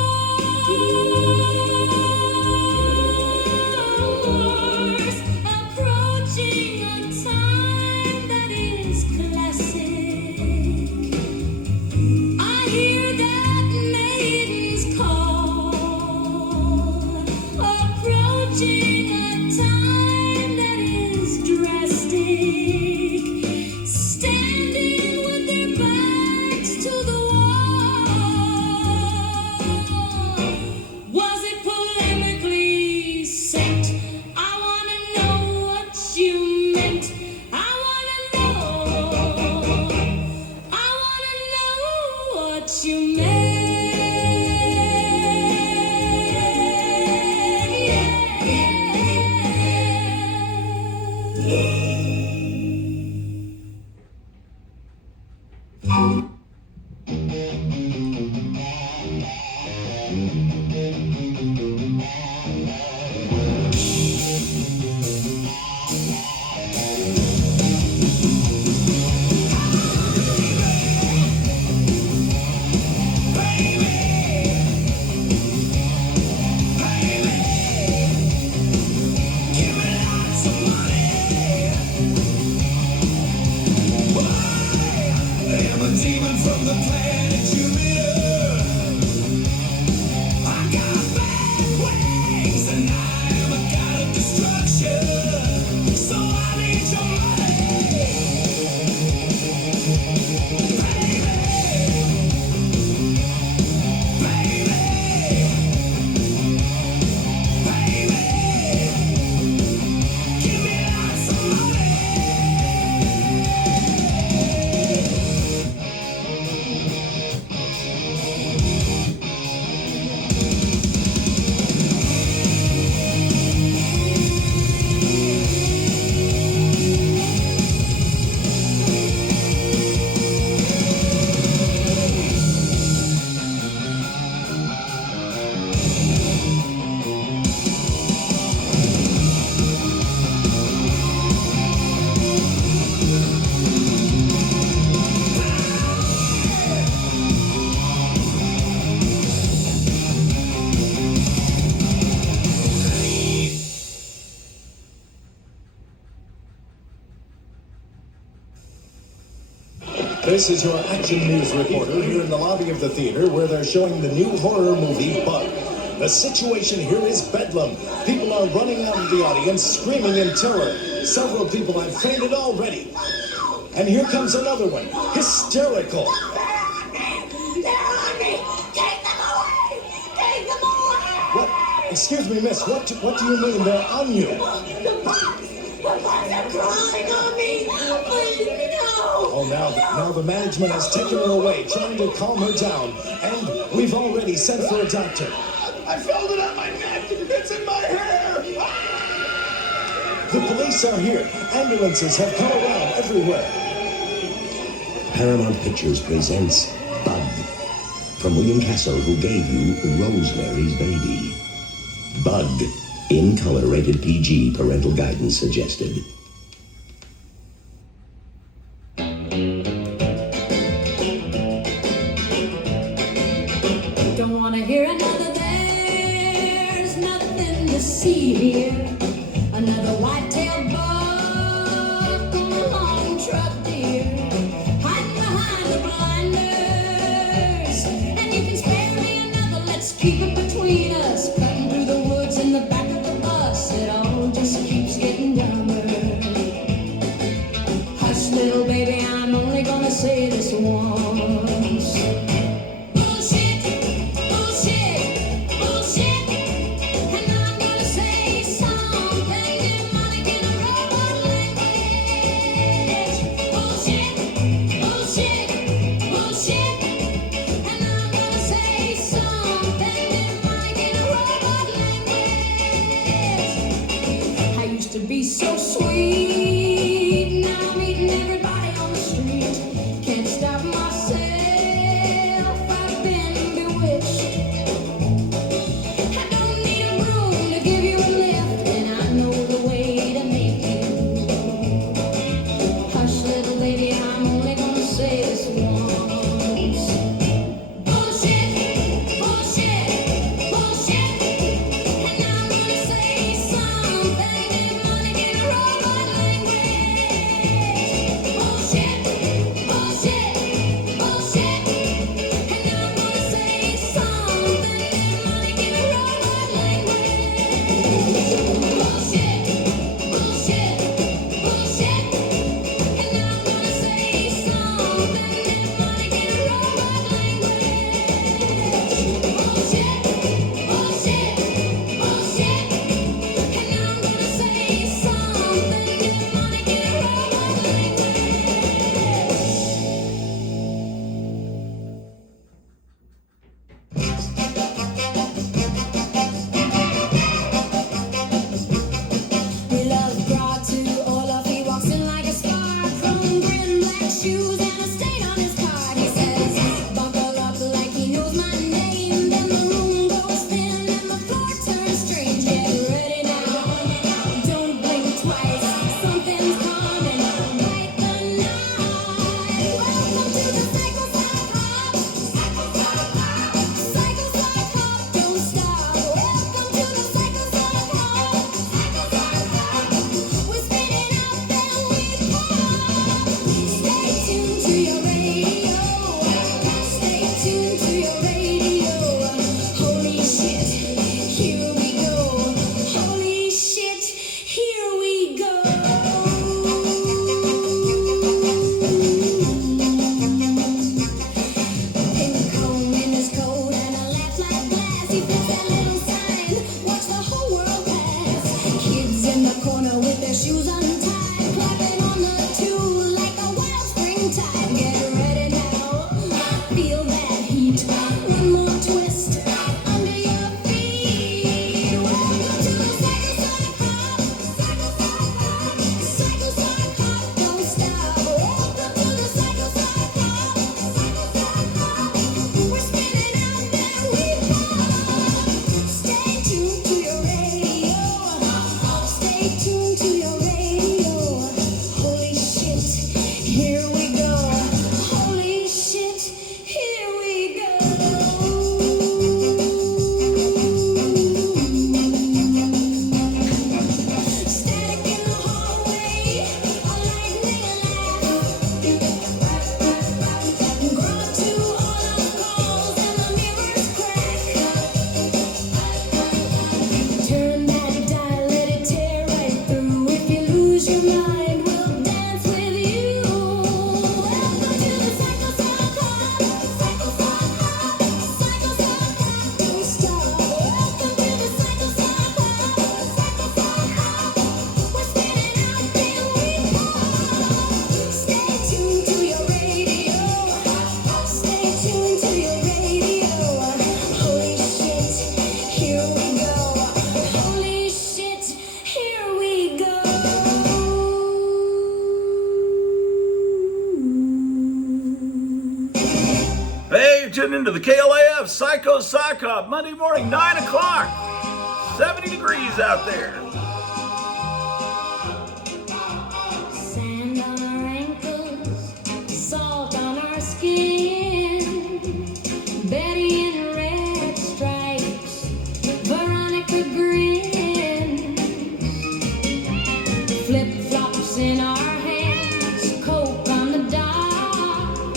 This is your action news reporter here in the lobby of the theater where they're showing the new horror movie Bug. The situation here is bedlam. People are running out of the audience, screaming in terror. Several people have fainted already. And here comes another one, hysterical. What? Excuse me, miss, what do you mean they're on you? The bugs are crawling on me. Please, no. Oh, now the management has taken her away, trying to calm her down. And we've already sent for a doctor. I felt it on my neck. It's in my hair. The police are here. Ambulances have come around everywhere. Paramount Pictures presents Bug, from William Castle, who gave you Rosemary's Baby. Bug, in color, rated PG, parental guidance suggested. Don't want to hear another there's nothing to see here. Another white-tailed buck on a long truck deer, hiding behind the blinders. And you can spare me another, let's keep it between us. Cutting through the woods in the back of the bus, it all just keeps getting dumber. Hush, little baby, I'm only gonna say this once. Bullshit, bullshit, bullshit. And I'm gonna say something demonic in a robot language. Bullshit, bullshit, bullshit. And I'm gonna say something demonic in a into the KLAF Psycho Sock Hop Monday morning, 9 o'clock. 70 degrees out there. Sand on our ankles, salt on our skin. Betty in red stripes, Veronica grin. Flip-flops in our hands, coke on the dock.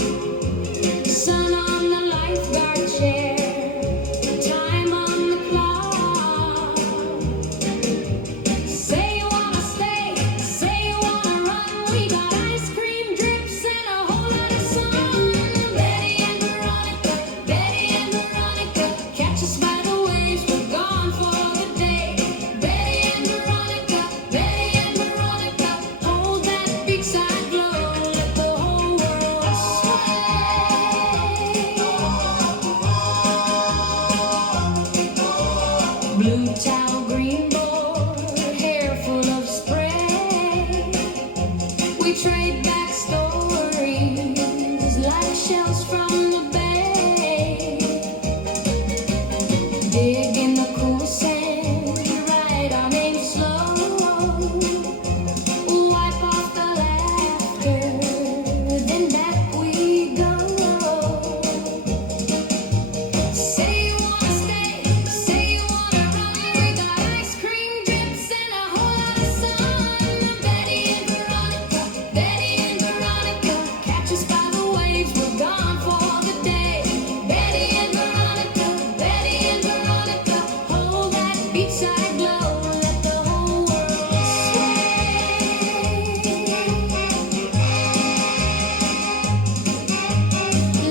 Sun on the lifeguard chair, time on the clock. Say you wanna stay, say you wanna run. We got ice cream drips and a whole lot of sun. Betty and Veronica, catch us by the waves. We're gone for the day. Betty and Veronica, hold that beachside glow. Let the whole world sway. Blue towel, green board, hair full of spray. We trade back stories like shells from the bay. Dig in the cool sand, write our names slow. Wipe off the laughter, then back we go. Say you wanna stay, say you wanna run. We got ice cream drips and a whole lot of sun. Betty and Veronica, catch us by the waves. We're gone for the day. Betty and Veronica, hold that beachside glow. Let the whole world sway.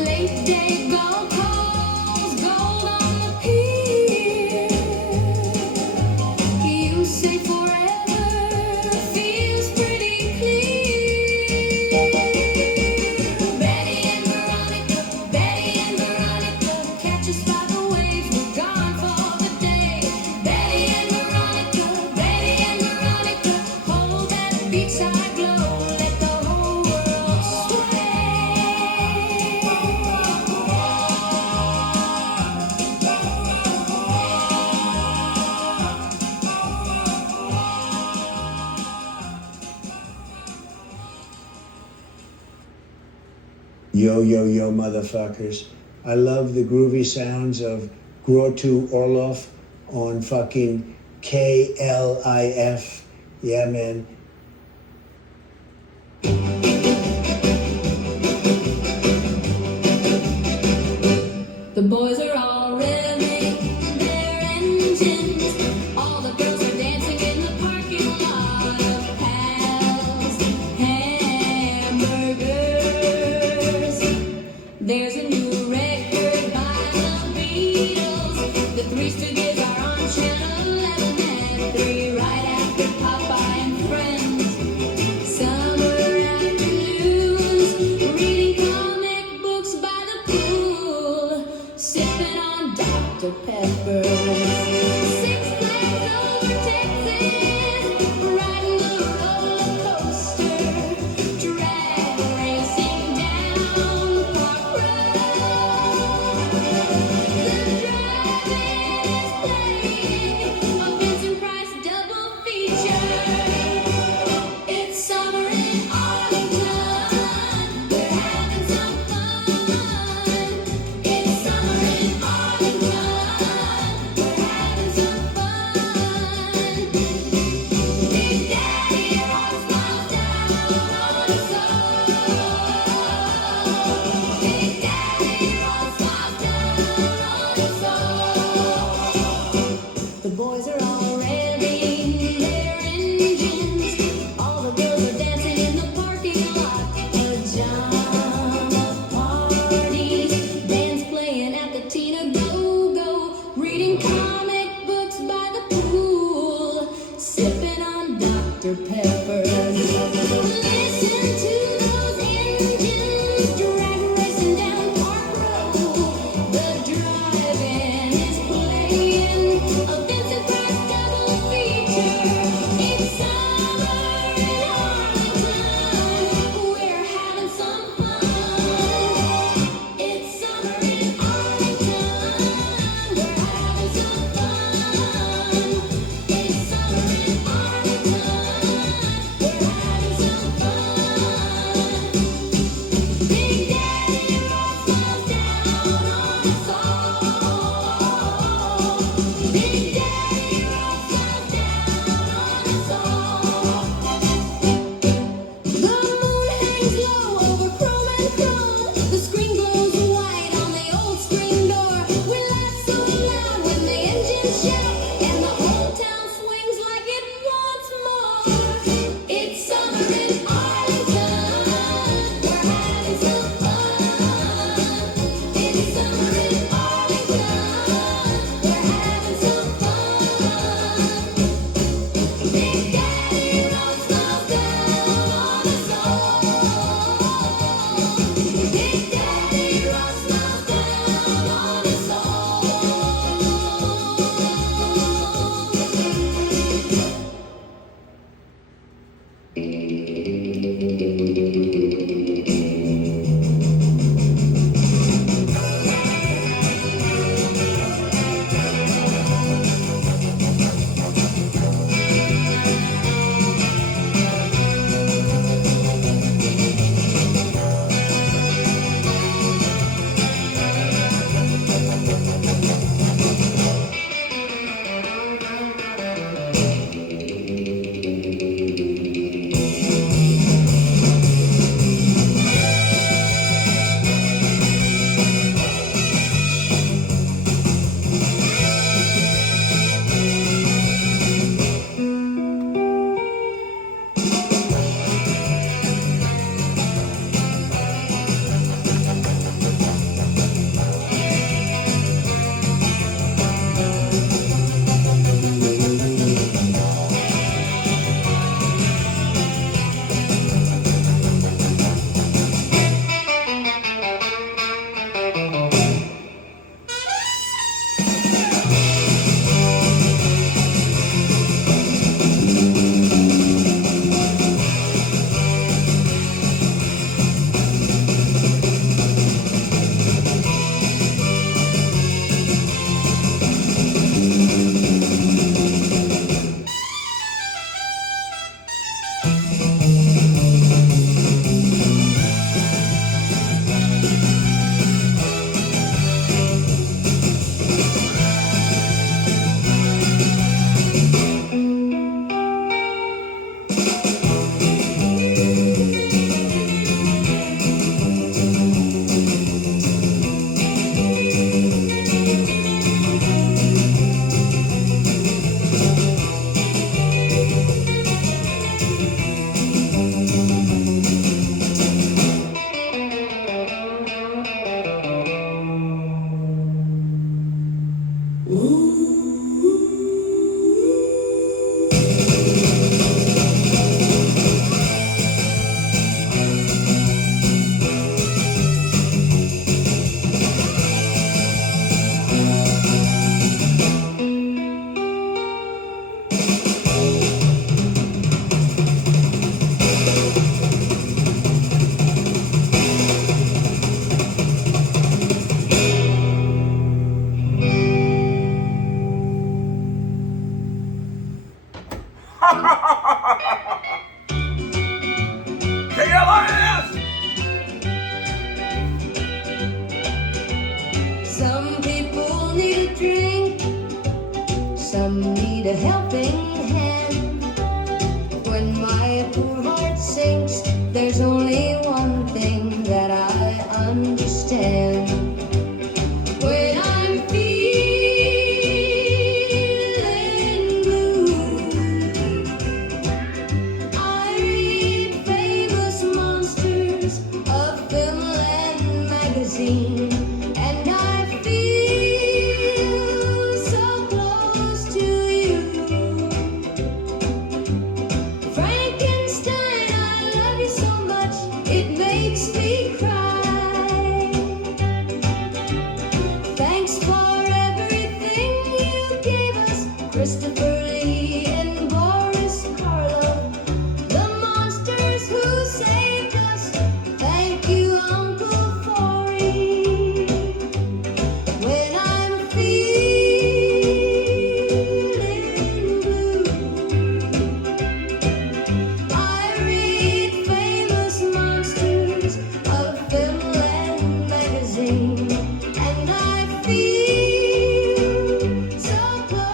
Late day golf calls, gold on the pier. You say forever feels pretty clear. Betty and Veronica, catch us by the waves. We're gone for the day. Betty and Veronica, hold that beachside glow. Let the whole world sway. Yo, yo, yo, motherfuckers. I love the groovy sounds of Grottu Orloff on fucking KLIF. Yeah, man. The boys are all revving their engines. All the girls are dancing in the parking lot of Pal's Hamburgers. There's a new record by the Beatles. The Three Stooges are on Channel 11 at 3, right after Popeye and Friends. Summer afternoons, reading comic books by the pool, sipping on Dr. Pepper. Six Flags over Texas, riding the roller coaster, drag racing down Park Road. The drive-in is playing a Vincent Price double feature. It's summer in Arlington, we're having some fun. It's summer in Arlington, we're having some Big Daddy rolls smiles down on us all. The moon hangs low over chrome and chrome. The screen glows white on the old screen door. We laugh so loud when the engines shout, and the whole town swings like it wants more. It's summer in Arlington. We're having some fun. It's summer in Arlington. We're having some fun. Big Daddy rolls smiles down on us all. Big Daddy rolls smiles down on us all. KLIS! Some people need a drink, some need a helping hand. When my poor heart sinks, there's only one thing that I understand. When I'm feeling blue, I read famous monsters of film and magazine, and I feel so close to you. Frankenstein, I love you so much, it makes me cry. Thanks for everything you gave us, Christopher Lee and Boris Karloff, the monsters who saved us. Thank you, Uncle Forey. When I'm feeling blue, I read famous monsters of film and magazine, and I feel so close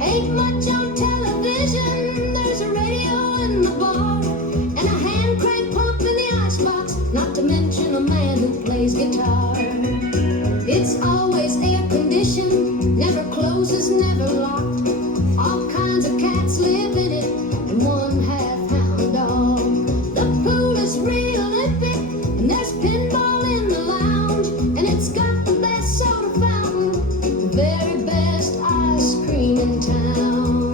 Ain't much on television, there's a radio in the bar, and a hand crank pump in the icebox, not to mention a man who plays guitar. It's always air conditioned, never closes, never locked. All kinds of cats live in it, and one half-pound dog. The pool is real Olympic, and there's pinball in the lounge, and it's got the best soda fountain, the very best ice cream in town.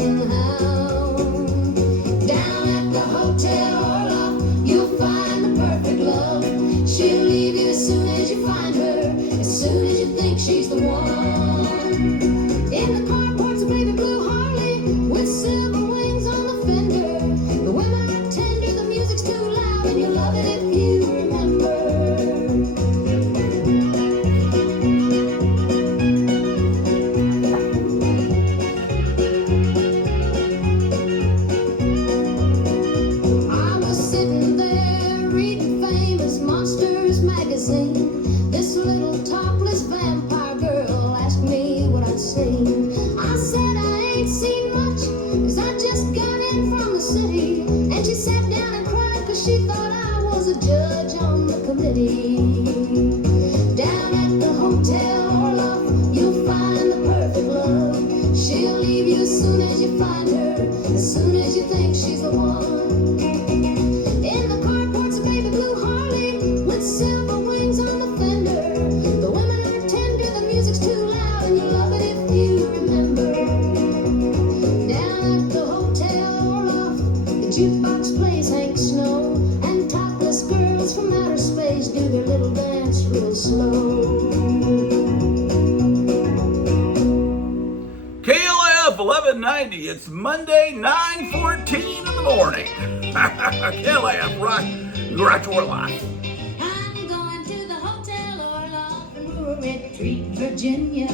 Down at the Hotel Orloff, you'll find the perfect love. She'll leave you as soon as you find her, as soon as you think she's the one. In the carport's a baby blue Harley with silver wings on the fender. The women are tender, the music's too loud, and you'll love it if you remember. I was sitting there reading Famous Monsters magazine. This little topless vampire girl asked me what I'd seen. I said I ain't seen much, 'cause I just got in from the city. And she sat down and cried 'cause she thought I was a judge on the committee. Down at the Hotel Orloff, you'll find the perfect love. She'll leave you as soon as you find her, as soon as you think she's the one. In the carport's a baby blue Harley with silver wings on the fender. The women are tender, the music's too loud, and you love it if you remember. Down at the Hotel Orloff, the jukebox plays Hank Snow, and topless girls from outer space do their little dance real slow. KLF 1190. It's Monday, 9:14 in the morning. KLF rock. Grottu Orloff. I'm going to the Hotel Orloff in Rural Retreat, Virginia.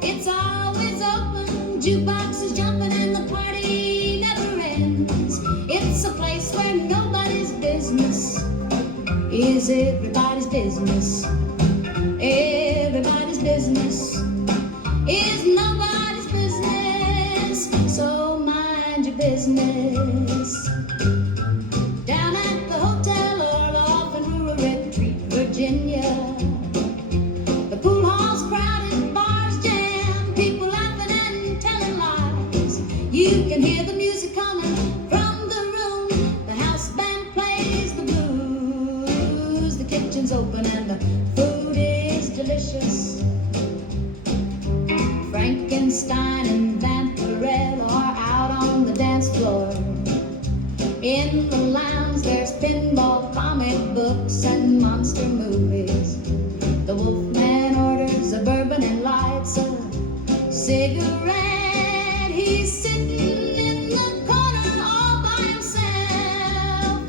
It's always open, jukebox is jumping, and the party never ends. It's a place where nobody's business is everybody's business. Everybody's business is nobody's business, so mind your business. Down at the Hotel Orloff in Rural Retreat, Virginia. The pool hall's crowded, bars jam, people laughing and telling lies. You can hear the music coming from the room. The house band plays the blues. The kitchen's open and the food is delicious. Frankenstein and Vampirella are out on the dance floor. In the lounge there's pinball, comic books, and monster movies. The Wolfman orders a bourbon and lights a cigarette. He's sitting in the corner all by himself.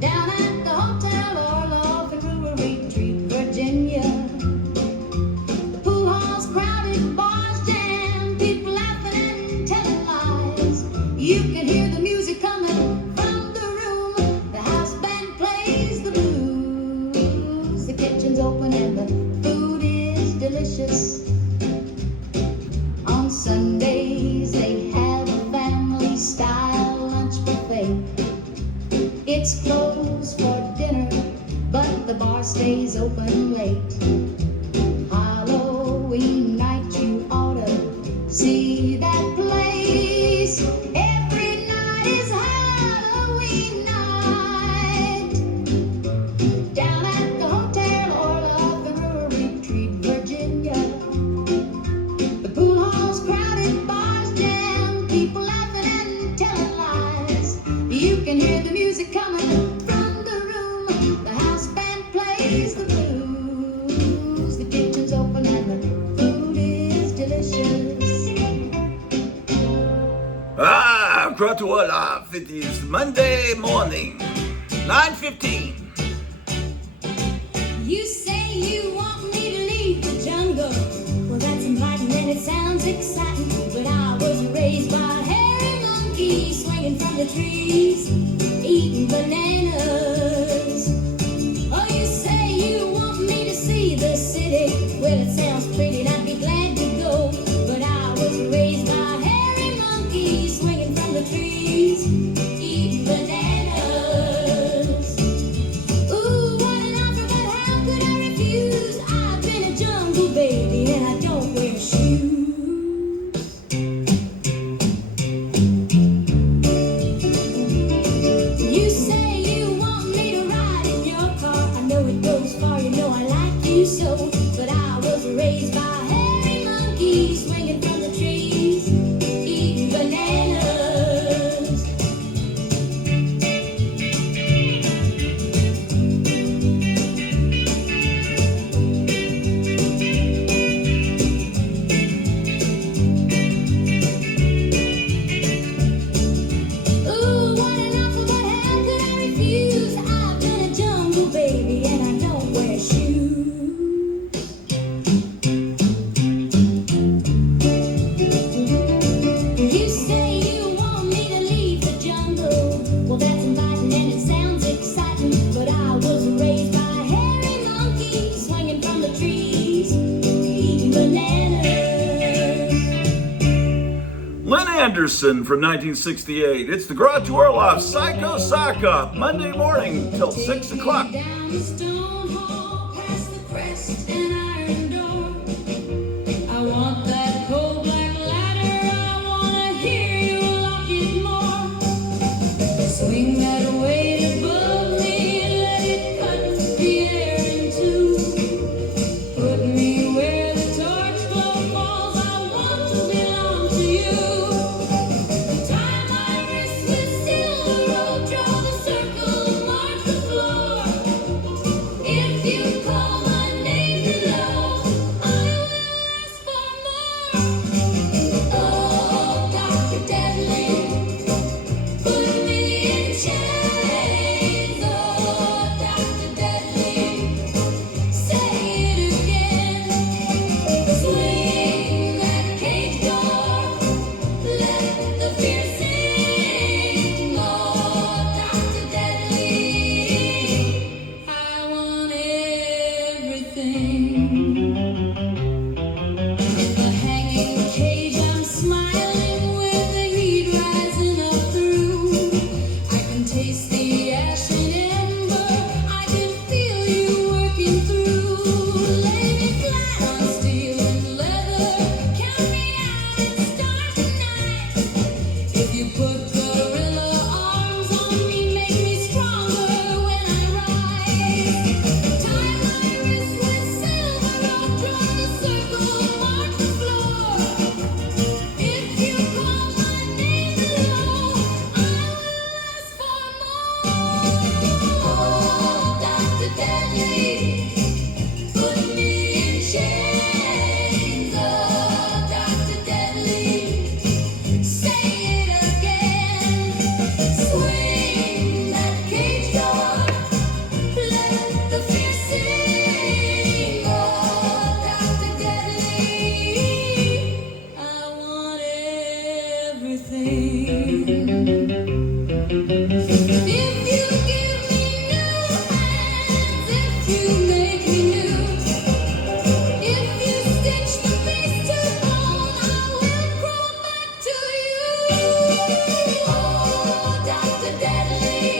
Down at the Hotel Orloff in Rural Retreat, Virginia. The pool hall's crowded, bars jam, people laughing and telling lies. You can hear the music coming from the room. The house band plays the blues. The kitchen's open and the food is delicious. On Sundays they have a family-style lunch buffet. It's closed for dinner, but the bar stays open late. Halloween night, you ought to see that place. Every night is Halloween night. Down at the Hotel Orloff in Rural Retreat, Virginia. The pool hall's crowded, bars jam, people laughing and telling lies. You can hear the music coming from the room. The house band plays the blues. The kitchen's open and the food is delicious. Grottu Orloff. It is Monday morning, 9:15. You say you want me to leave the jungle. Well, that's inviting and it sounds exciting. But I was raised by hairy monkeys swinging from the trees, eating bananas. Oh, you say you want me to see the city. Well, it sounds pretty and I'd be glad monkeys swinging from the trees, eating bananas. Ooh, what an offer, but how could I refuse? I've been a jungle baby and I don't wear shoes. You say you want me to leave the jungle. Well, that's inviting and it sounds exciting, but I was raised by hairy monkeys swinging from the trees, eating bananas. Lynn Anderson from 1968. It's the Grottu Orloff Psycho Sock Up, Monday morning till 6 o'clock. Down the stone hall, past the crest and iron door. I want that cold black ladder. I wanna hear you lock it more. Swing that weight above me, let it cut the air in two. Put me where the torch glow falls. I want to belong to you. Tie my wrist with silver rope, draw the circle, mark the floor. If you call my name below, I will ask for more. Oh, Dr. Deadly, put me in chains. Oh, Dr. Deadly, say it again. Swing that cage door, let the fear sing. Oh, Dr. Deadly, I want everything. In the hanging cage, I'm smiling with the heat rising up through. I can taste the ash and ember. I can feel you working through. Lay me flat on steel and leather. Count me out and start tonight. If you put gorilla arms on me, make me stronger when I rise. Tie my wrist with silver rope, draw the circle, mark the floor. If you call my name below, I will ask for more. Oh, Dr. Deadly, put me in chains. Oh, Dr. Deadly, say it again. Swing that cage door, let the fear sing. Oh, Dr. Deadly, I want everything. If you give me new hands, if you make me new, if you stitch the beast to bone, I will grow back to you. Oh, Dr. Deadly,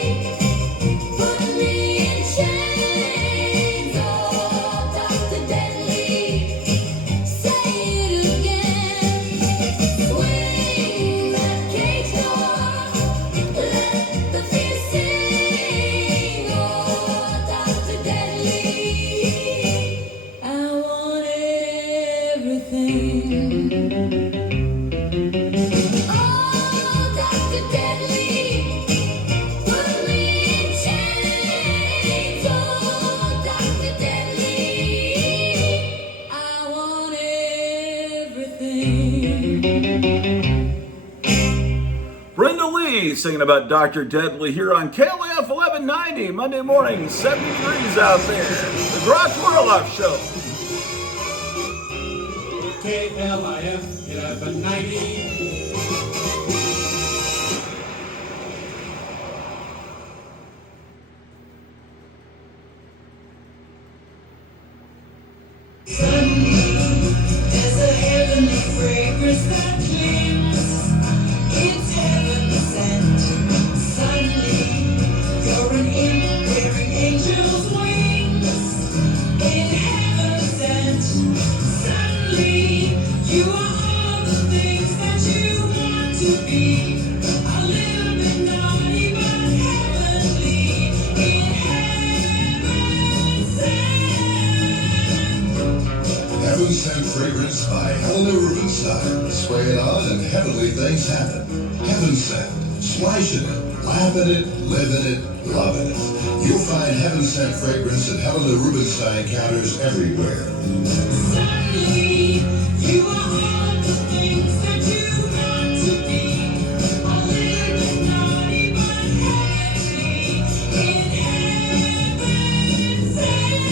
put me in chains. Oh, Dr. Deadly, say it again. Swing that cage door, let the fear sing. Oh, Dr. Deadly, I want everything. Oh, Dr. Deadly, put me in chains. Oh, Dr. Deadly, I want everything. Brenda Lee singing about Dr. Deadly here on KLAF 1190, Monday morning, 70 degrees out there. The Grottu Orloff Show. KLIF 1190. There's a heavenly fragrance that clings. It's heaven sent. Suddenly, you're an imp wearing angel's wings. In heaven sent. Suddenly, you are all the things that you want to be. A little bit naughty, but heavenly. In heaven sent. Heaven Sent Fragrance by Heavenly Rubenstein. Sway it on and heavenly things happen. Heaven sent. Splash in it. Laugh in it. Live in it. Love in it. You'll find heaven sent fragrance at Heavenly Rubenstein counters everywhere. Suddenly, you are all the things that you want to be. A little bit naughty, but heavenly in heaven sent.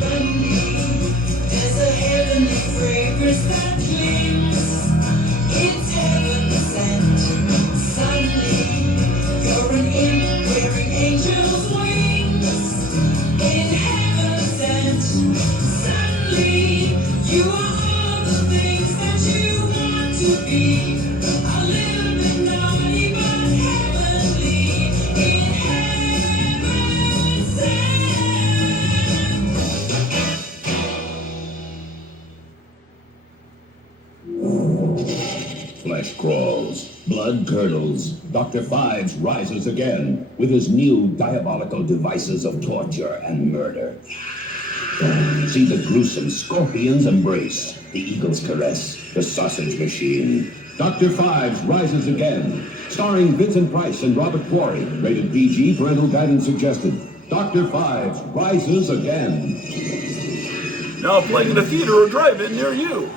Suddenly, there's a heavenly fragrance that clings. It's heaven sent. Suddenly, you're an imp wearing angel's wings. In heaven sent. Suddenly, you are all the things that you want to be. A little bit naughty, but heavenly. In heaven sent. Flesh crawls, blood curdles. Dr. Fives rises again with his new diabolical devices of torture and murder. See the gruesome scorpion's embrace, the eagle's caress, the sausage machine. Dr. Fives rises again, starring Vincent Price and Robert Quarry. Rated PG, parental guidance suggested. Dr. Fives rises again. Now playing at a theater or drive-in near you.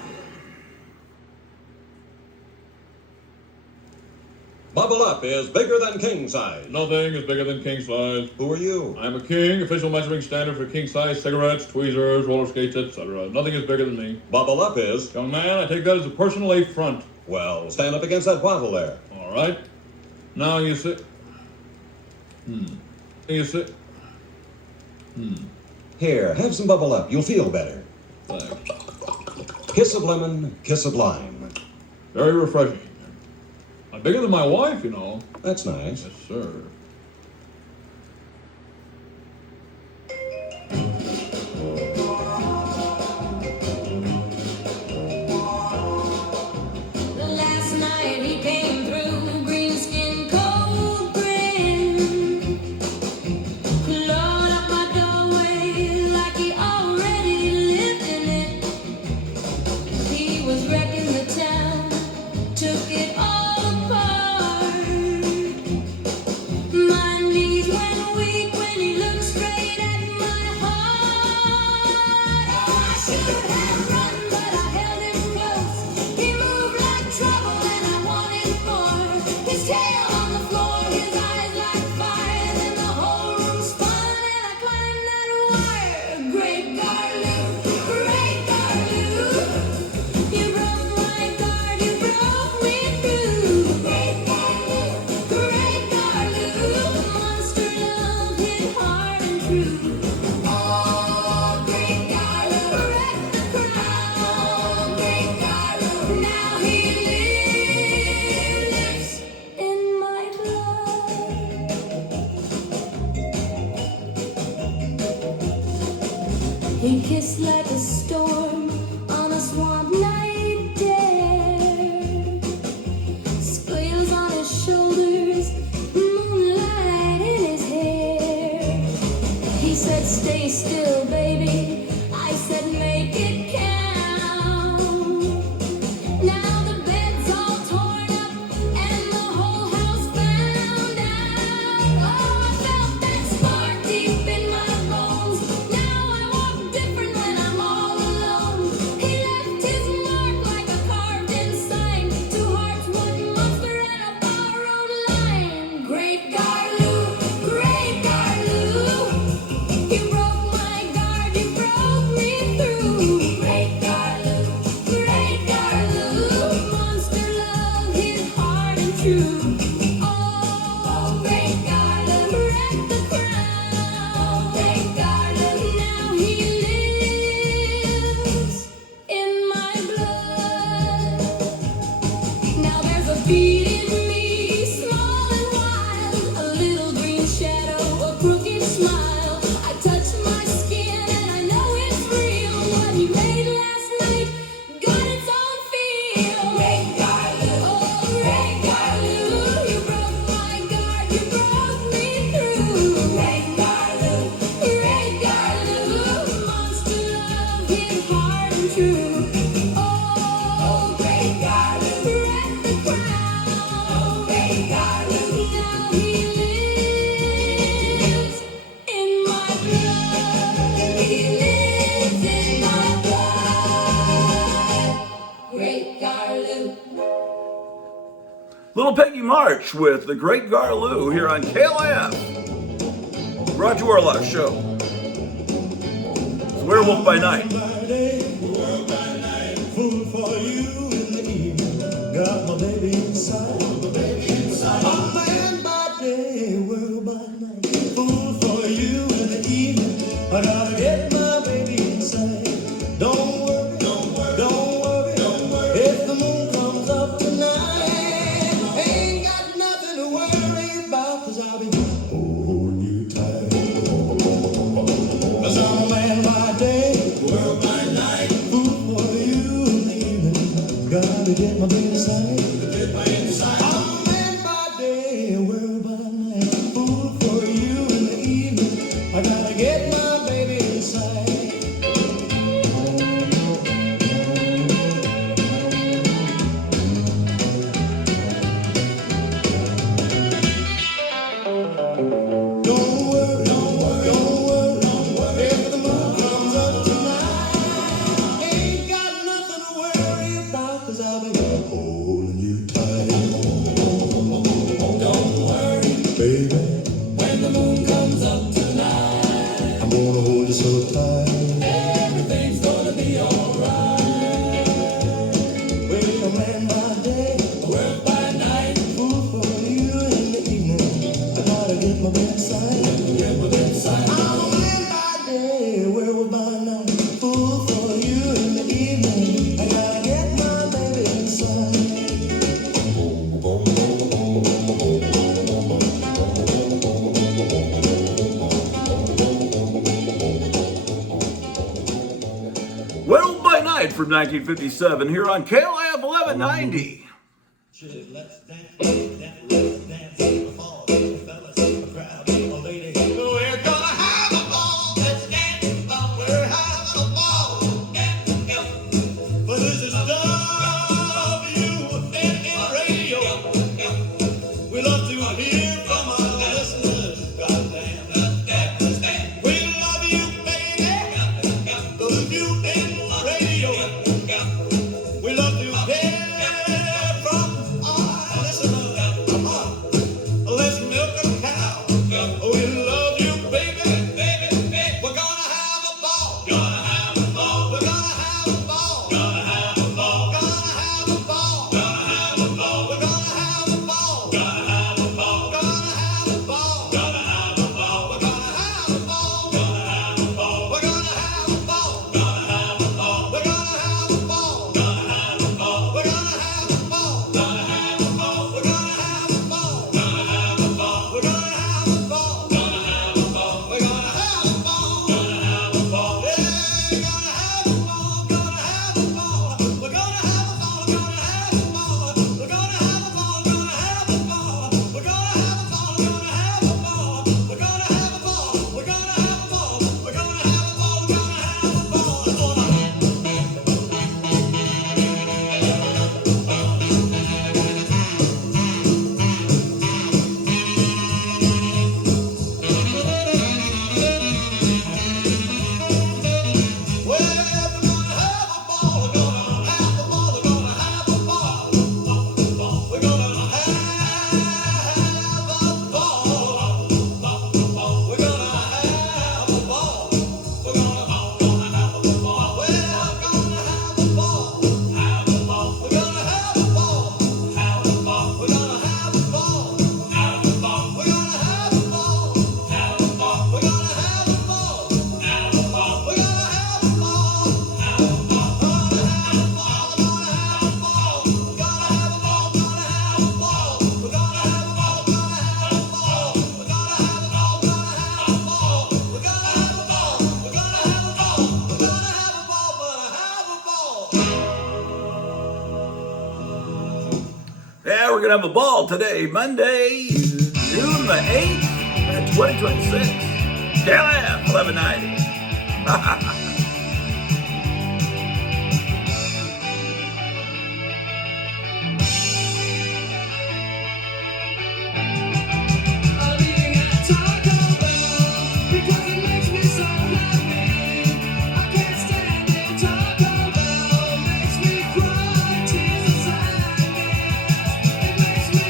Bubble Up is bigger than king size. Nothing is bigger than king size. Who are you? I'm a king, official measuring standard for king size cigarettes, tweezers, roller skates, etc. Nothing is bigger than me. Bubble Up is. Young man, I take that as a personal affront. Well, stand up against that bottle there. All right. Now you sit. You sit. Here, have some Bubble Up. You'll feel better. Thanks. Kiss of lemon, kiss of lime. Very refreshing. I'm bigger than my wife, you know. That's nice. Yes, sir. Last night he came through, green skin, cold grin. Clawed up my doorway like he already lived in it. He was wrecking the town, took it all apart. My knees went weak when he looked straight at my heart. Oh, I should have run, but I held him close. He moved like trouble and I wanted more. His tail on the floor, his eyes like fire. Then the whole room spun and I climbed that wire. Great Garloo, great Garloo. You broke my guard, you broke me through. Great Garloo, great Garloo. Monster love hit hard and true. Oh, great Garloo, wrecked the crown. Great Garloo, now he lives in my blood. He kissed like a storm on a swamp night dare. Squeals on his shoulders, moonlight in his hair. He said, stay still, baby. I said, make it count. Now the bed's all torn up and the whole house found out. Oh, I felt that spark deep in my bones. Now I walk different when I'm all alone. He left his mark like a carved-in sign. Two hearts, one monster, and a borrowed line. Great Garloo, great Garloo. You broke my guard, you broke me through. Great Garloo, great Garloo. Monster love hit hard and true. Oh, great Garloo, wrecked the crown. Great Garloo, now he lives in my blood. Now there's a beat in me, small and wild, a little green shadow, a crooked smile. I touch my skin and I know it's real. What he made last night got its own feel. Great Garloo, oh, great Garloo. You broke my guard, you broke me through. Great Garloo, monster love hit hard and true. Little Peggy March with The Great Garloo here on KLIF. Grottu Orloff Show. It's Werewolf by Night. Fool for you in the evening. Got my baby inside. I'm man by day, world by night. Fool for you in the evening. I gotta get my baby inside. Don't worry, don't worry, don't worry, don't worry. If the moon comes up tonight, ain't got nothing to worry about, 'cause I'll be holding you tight. 'Cause I'm a man by day, world by night. Fool for you in the evening. Gotta get my baby inside. Get my inside. I'm a man by day, world by night. Fool for you in the evening. I gotta get my baby inside. Don't worry, don't worry, don't worry, don't worry. If the moon comes up tonight, ain't got nothing to worry about, 'cause I'll be holding you tight. Don't worry, baby. When the moon comes up tonight, I'm gonna hold you so tight. Everything's gonna be alright. Well, a man by day, work by night. Fool for you in the evening. I gotta get my bedside. Get my bedside. I'm a man by day, werewolf by night. Fool for you in the evening. I gotta get my baby inside. Werewolf by Night from 1957 here on KLIF 1190. Let's dance, let's dance, all the fellas, the crowd, the lady. We're gonna have a ball, let's dance, we're having a ball. But this is WNN Radio. We love to hear from our listeners. Goddamn, we love you, baby. WNN Radio. We love to hear from our listeners. Come on, let's milk a cow. We love you, baby. We're gonna have a ball. Gonna have a ball. We're gonna have a ball. Gonna have a ball. Gonna have a ball. Gonna have a ball. We're gonna have a ball. Gonna have a ball. Gonna have a ball. Gonna have a ball. We're gonna have a ball. Gonna have a ball. We're gonna have a ball. Gonna have a ball. We're gonna have a ball. Gonna have a ball. We're gonna have a ball. Gonna have a ball. We're gonna have a ball. Gonna have a ball. We're gonna have a ball. Gonna have a ball. We're gonna have a ball. Gonna have a ball. Yeah, gonna have a ball. Gonna have a ball. We're gonna have a ball. Gonna have a ball. We're gonna have a ball. Gonna have a ball. We're gonna have a ball. Gonna have a ball. We're gonna have a ball. We're gonna have a ball. We're gonna have a ball. Gonna have a ball. Well, we're gonna have a ball. We're gonna have a ball. We're gonna have a ball. We're gonna have a ball. We're gonna have a ball. We're gonna have a ball. We're gonna have a ball. Have a ball. We're gonna have a ball. Have a ball. We're gonna have a ball. Have a ball. We're gonna have a ball. Have a ball. We're gonna have a ball. Have a ball. We're gonna have a ball. Have a ball. Gonna have a ball. Gonna have a ball. Gonna have a ball. Gonna have a ball. We're gonna have a ball. Gonna have a ball. We're gonna have a ball. Gonna have a ball. We're gonna have a ball. We're gonna have a ball. We're gonna have a ball. Gonna have a ball. Yeah, we're going to have a ball today, Monday, June the 8th, 2026. KLIF 1190. Makes me cry, tears inside me. It makes me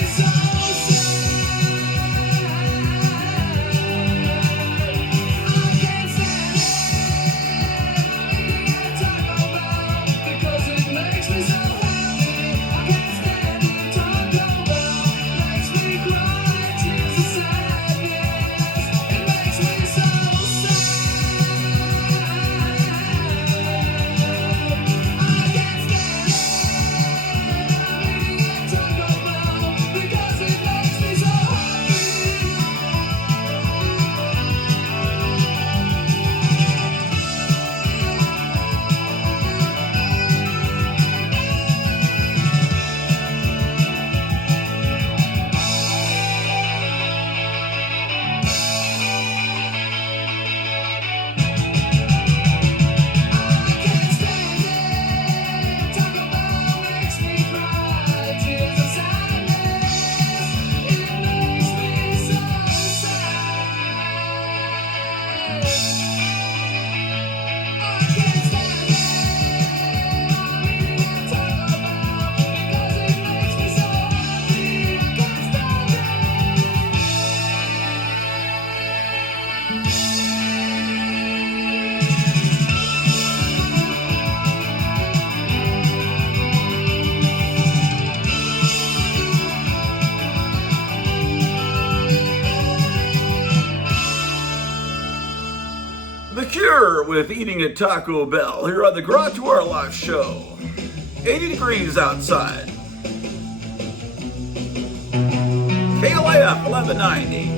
Cure with Eating at Taco Bell here on the Grottu Orloff Show. 80 degrees outside. KLIF 1190.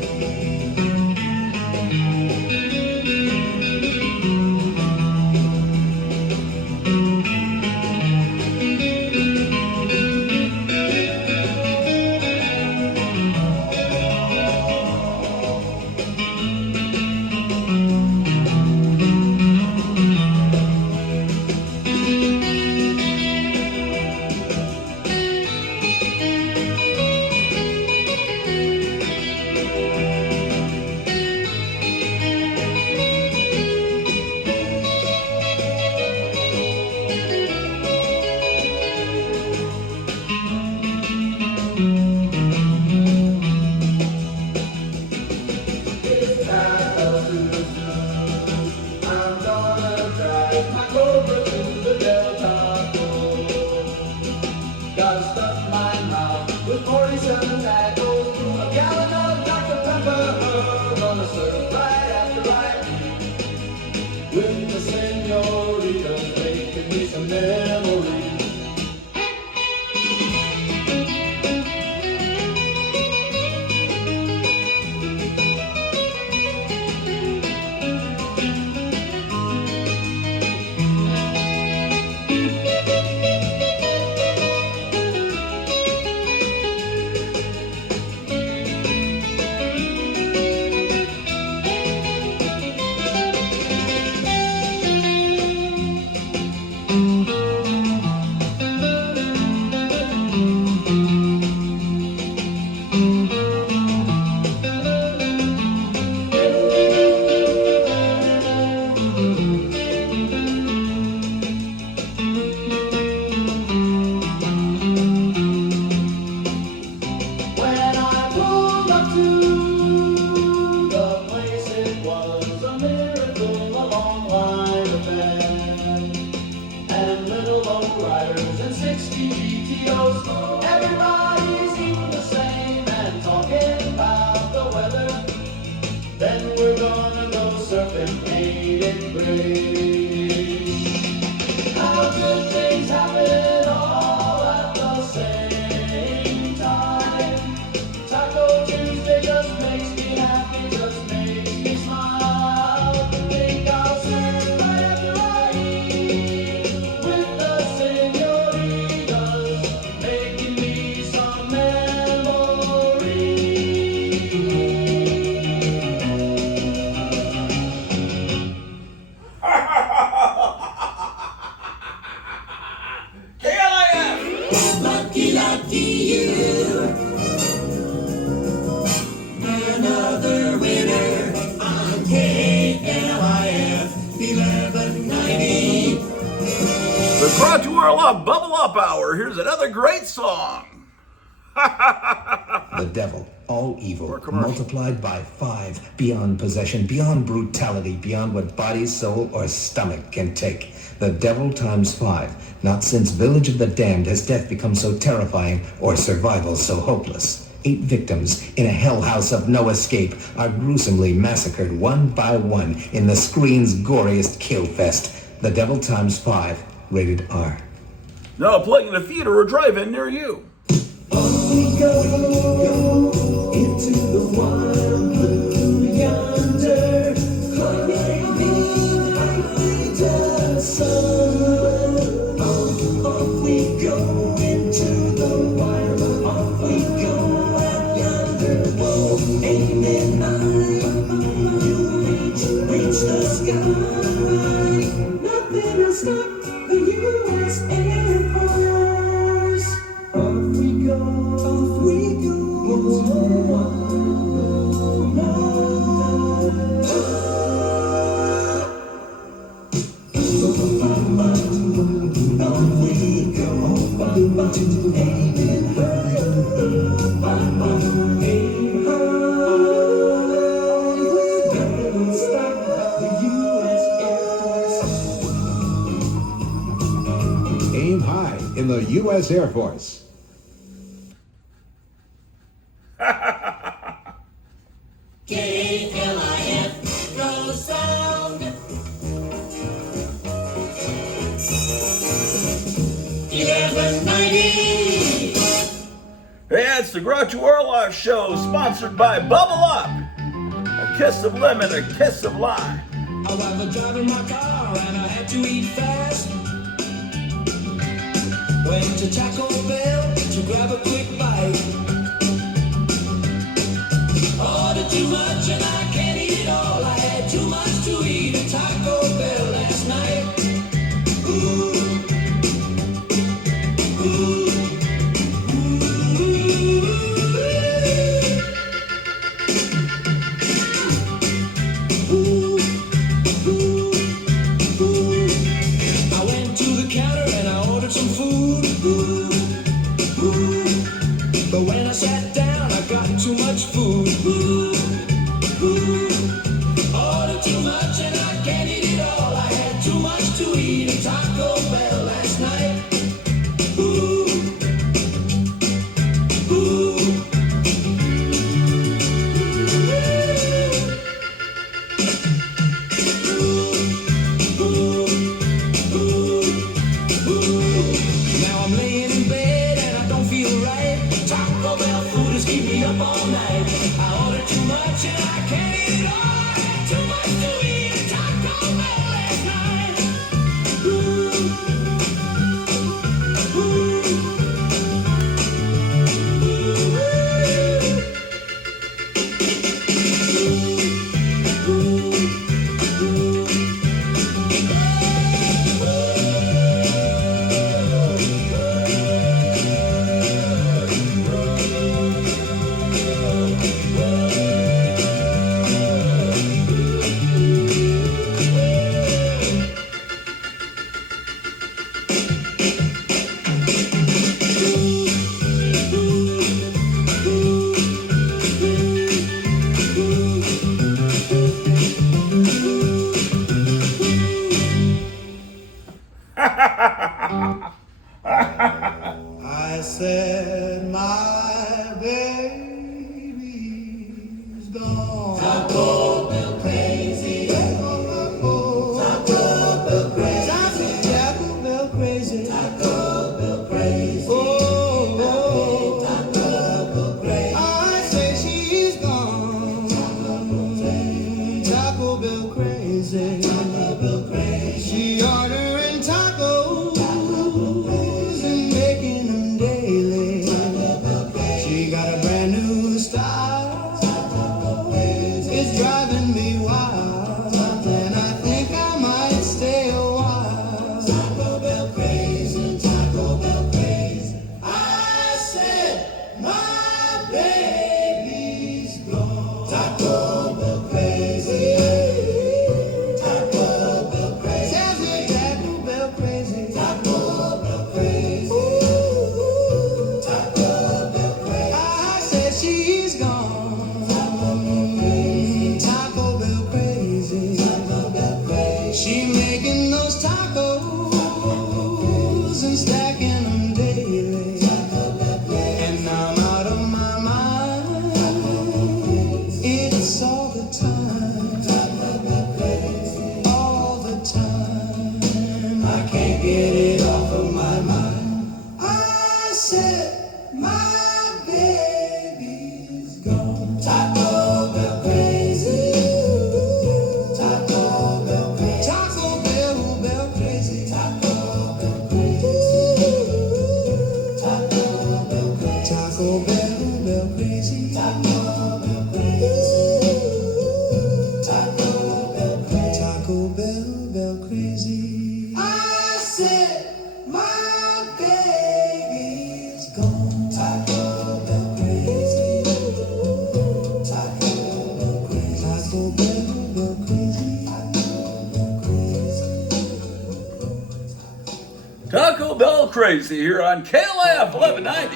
The Grottu Orloff Bubble Up Hour. Here's another great song. The devil, all evil, multiplied by 5, beyond possession, beyond brutality, beyond what body, soul, or stomach can take. The devil times 5. Not since Village of the Damned has death become so terrifying or survival so hopeless. 8 victims in a hell house of no escape are gruesomely massacred one by one in the screen's goriest kill fest. The devil times 5, rated R. Now playing in a theater or drive-in near you. We go into the wild blue yonder, climbing the sun. Off we go into the wild, off we go at yonder wall, aiming high, you reach the sky. Nothing will stop the U.S. Air Force. Off we go into the wild. Aim high in the U.S. Air Force. KLIF, go sound. 790. Yeah, it's the Grottu Orloff Show, sponsored by Bubble Up. A kiss of lemon, a kiss of lime. I was driving my car and I had to eat fast. Went to Taco Bell to grab a quick bite. Ordered too much and I can't eat it all. I had too much to eat at Taco Bell last night. Ooh, ooh, I went to the counter and I ordered some food. But when I sat down, I got too much food. Ordered too much and I can't eat it all. I had too much to eat at Taco Bell last night. Now I'm laying in bed and I don't feel right. Taco Bell food is keeping me up all night. I ordered too much and I can't eat it all. I had too much to eat at Taco Bell last night. I said my baby's gone. Taco Bell crazy. Taco Bell crazy. Taco Bell crazy. Taco Bell crazy. Oh, Taco Bell crazy. I say she's gone. Taco Bell crazy. Taco Bell crazy. She ordering tacos and making them daily. She got a brand new style. It's driving me wild, and I think I might stay a while. Taco Bell crazy, Taco Bell crazy. I said my baby's gone. Taco Bell crazy. Taco Bell crazy. Tell me Taco Bell crazy. Taco Bell crazy. Ooh, Taco Bell crazy. I said she's gone. Taco Bell crazy. Taco Bell crazy. She making those tacos and stacking them daily. Taco Bell crazy. And I'm out of my mind. It's all the time. Taco Bell crazy. All the time. I can't get it off of my mind. I said my baby's gone. Taco Bell crazy. Taco Bell crazy. Taco Bell crazy. Taco Bell crazy. Taco Bell crazy. Taco Bell crazy. Taco Bell crazy. Taco Bell crazy. Taco Bell crazy. I said my baby's gone. Taco Bell crazy. Taco Bell crazy. Taco Bell crazy. Taco Bell Crazy here on KLF 1190.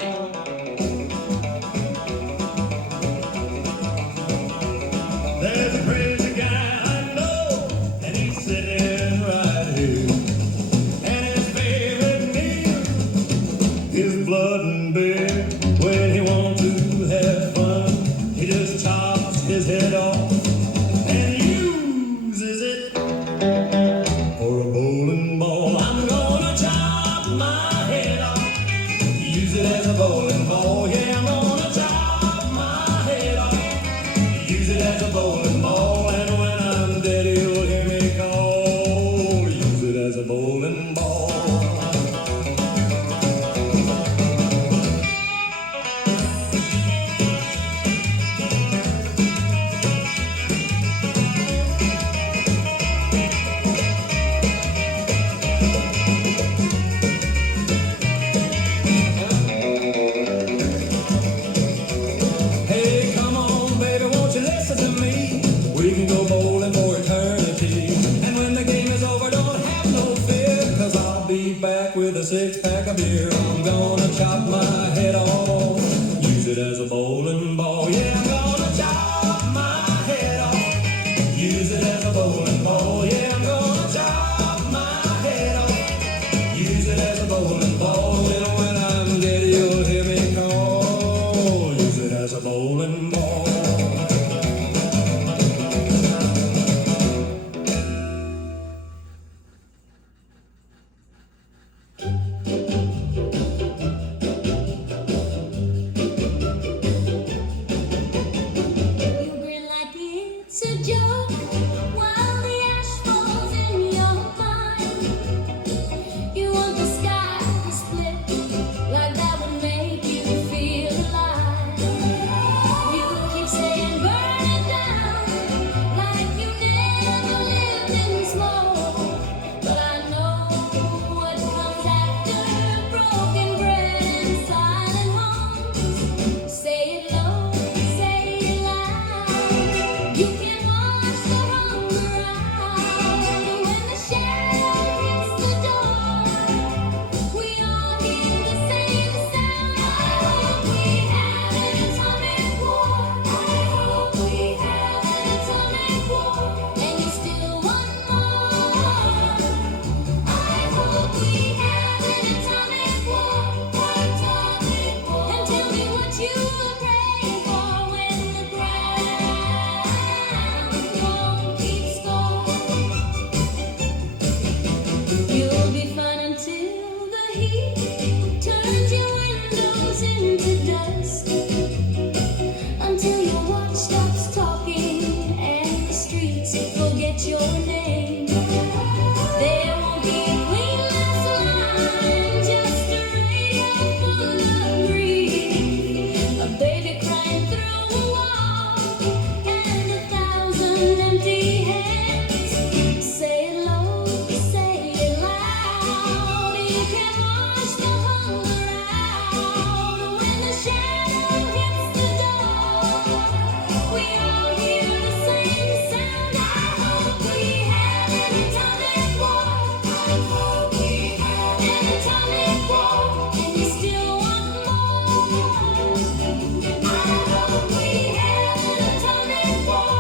There's a crazy guy I know, and he's sitting right here. And his favorite meal is blood and beer. When he wants to have fun, he just chops his head off and uses it for a bowling ball. I'm gonna chop my head off. here, I'm gonna chop my head off. Use it as a bowling ball. Yeah, I'm gonna chop my head off. Use it as a bowling ball. Yeah, I'm gonna chop my head off. Use it as a bowling ball. And when I'm dead, you'll hear me call. Use it as a bowling ball. You grin like it's a joke while the ash falls in your mind. You want the sky to split, like that would make you feel alive. You keep saying burn it down, like you never lived in smoke. But I know what comes after broken bread and silent homes. Say it low, say it loud. You can wash the hunger out when the shadow hits the door. We all hear the same sound. I hope we have an atomic war. I hope we have an atomic war, and you still want more. I hope we have an atomic war, atomic war. And tell me what you were praying for when the ground won't keep score. You'll be fine until the heat turns your windows into dust, until your watch stops talking and the streets forget your name. There won't be a clean last line, just a radio full of grief, a baby crying through a wall, and 1,000 empty hands. Say it low, say it loud. You can wash the hunger out when the shadow hits the door. We all hear the same sound. I hope we have an atomic war. I hope we have an atomic war, and you still want more. I hope we have an atomic war.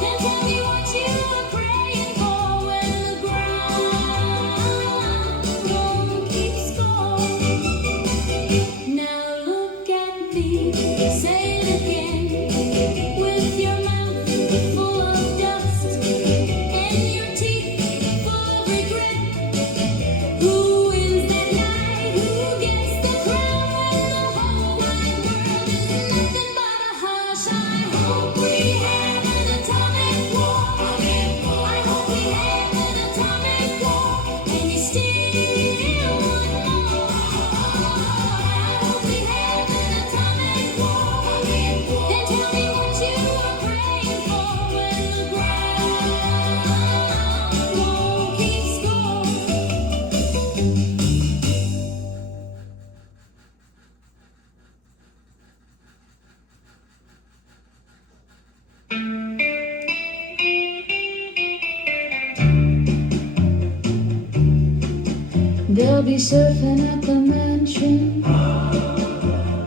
Then tell me what you were praying for when the ground won't keep score. Now look at me, say it again, with your mouth full of dust and your teeth full of regret. Who wins that night? Who gets the crown when the whole wide world is nothing but a hush? I hope we have an atomic war. I hope we have an atomic war, and you still want more. I hope we have an atomic war. Then tell me what you were praying for when the ground won't keep score. They'll be surfing at the mansion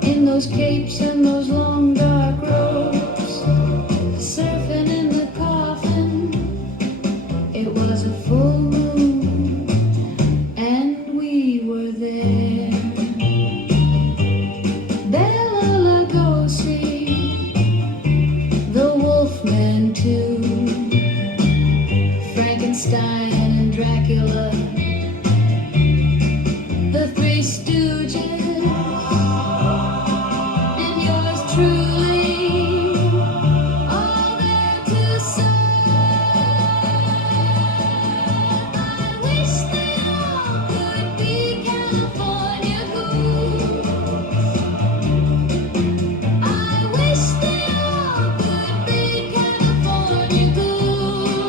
in those capes and those long dark robes, surfing in the coffin. It was a full moon, and we were there. Bela Lugosi, the Wolfman too, Frankenstein and Dracula, the Three Stooges, and yours truly, all there to serve. I wish they all could be California ghouls. I wish they all could be California ghouls.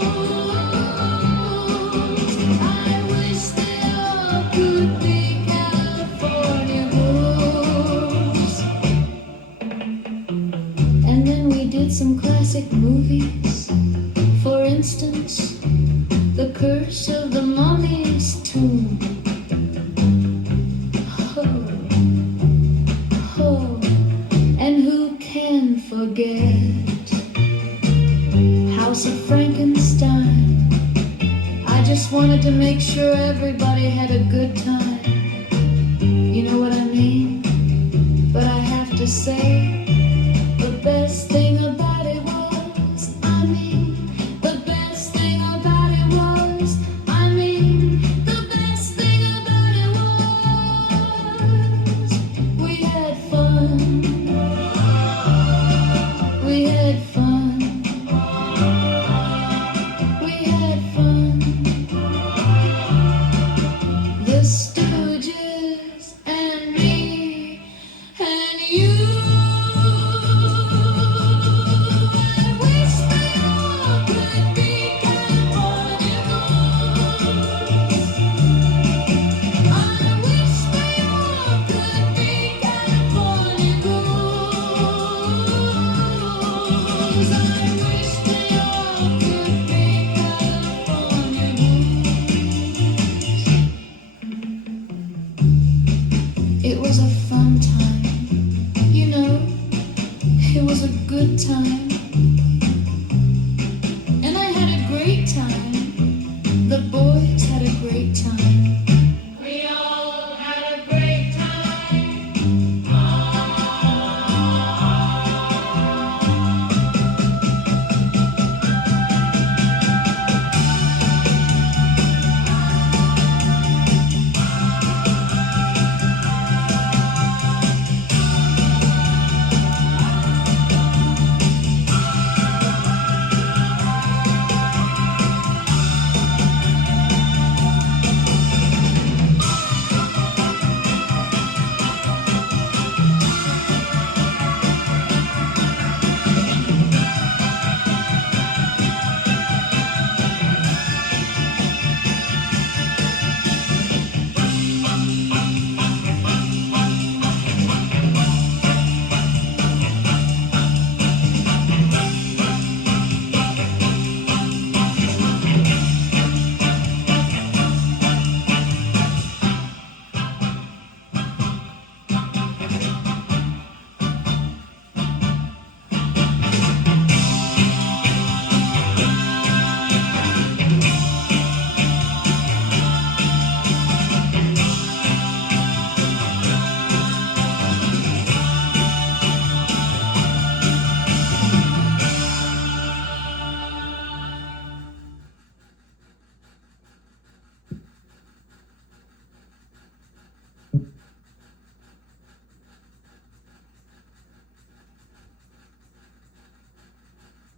I wish they all could be California ghouls. And then we did some classic movies. For instance, The Curse of the Mummy's Tomb. forget House of Frankenstein. I just wanted to make sure everybody had a good time. You know what I mean? But I have to say, the best thing about it was, I mean, the best thing about it was, I mean, the best thing about it was, we had fun. We had fun. We had fun. The Stooges and me and you. I wish they all could be California girls. I wish they all could be California girls. I wish they all could be California girls. It was a fun time, you know, it was a good time. And I had a great time. The boys had a great time. We all had a great time.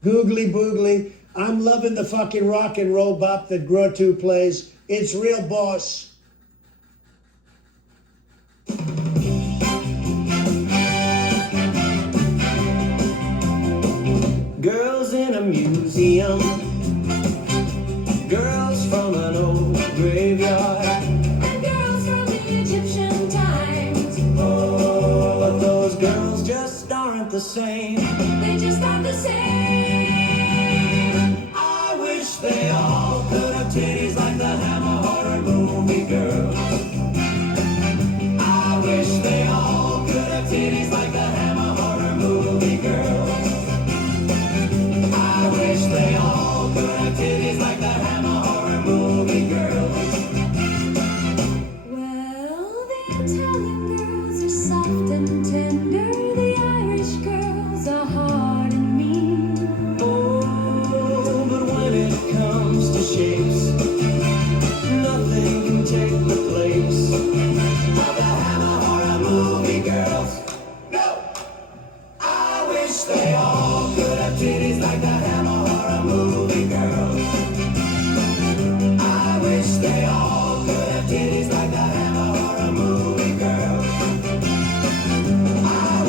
Googly boogly, I'm loving the fucking rock and roll bop that Grottu plays. It's real boss. Girls in a museum, girls from an old graveyard, And girls from the Egyptian times, oh, but those girls just aren't the same. they just aren't the same. I wish they all could have titties like the Hammer horror movie girls. I wish they all could have titties like the Hammer horror movie girls. I wish they all could have titties like the Hammer horror movie girls. Well, the Italian girls are soft and tender. The Irish girls are hard and mean. Oh, but when it comes to shapes, nothing can take the place of the Hammer horror movie girls. No! I wish they all could have titties like the Hammer horror movie girls. I wish they all could have titties like the Hammer horror movie girls. I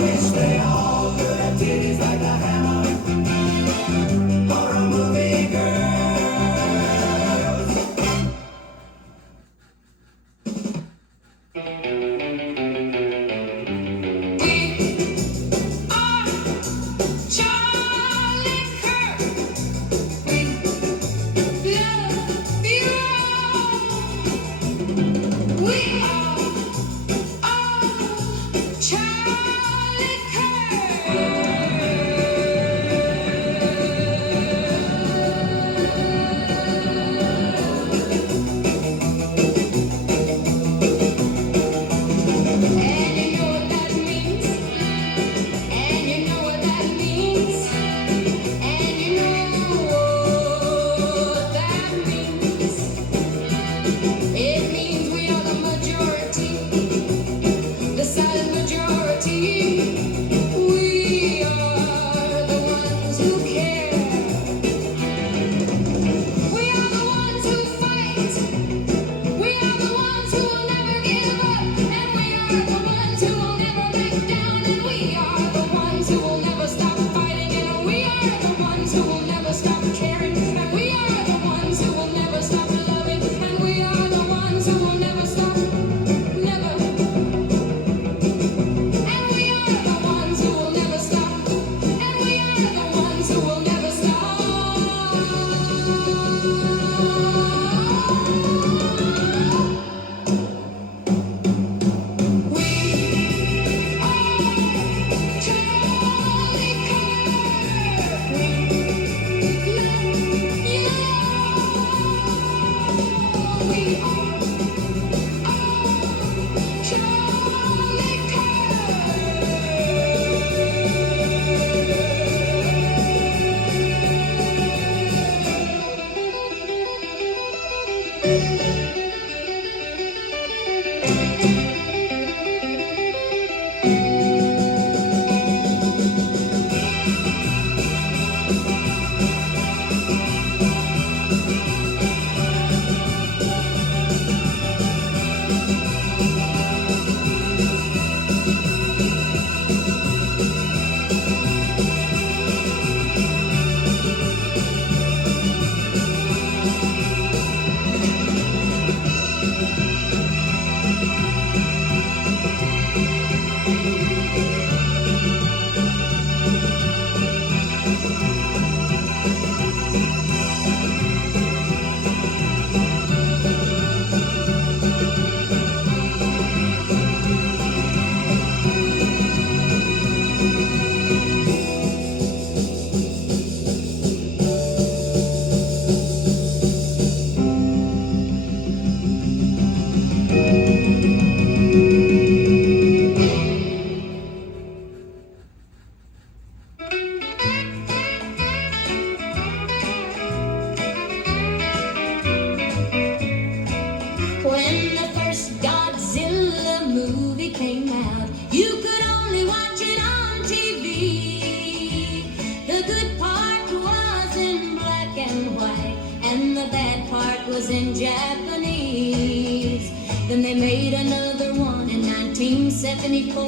was in Japanese. Then they made another one in 1974,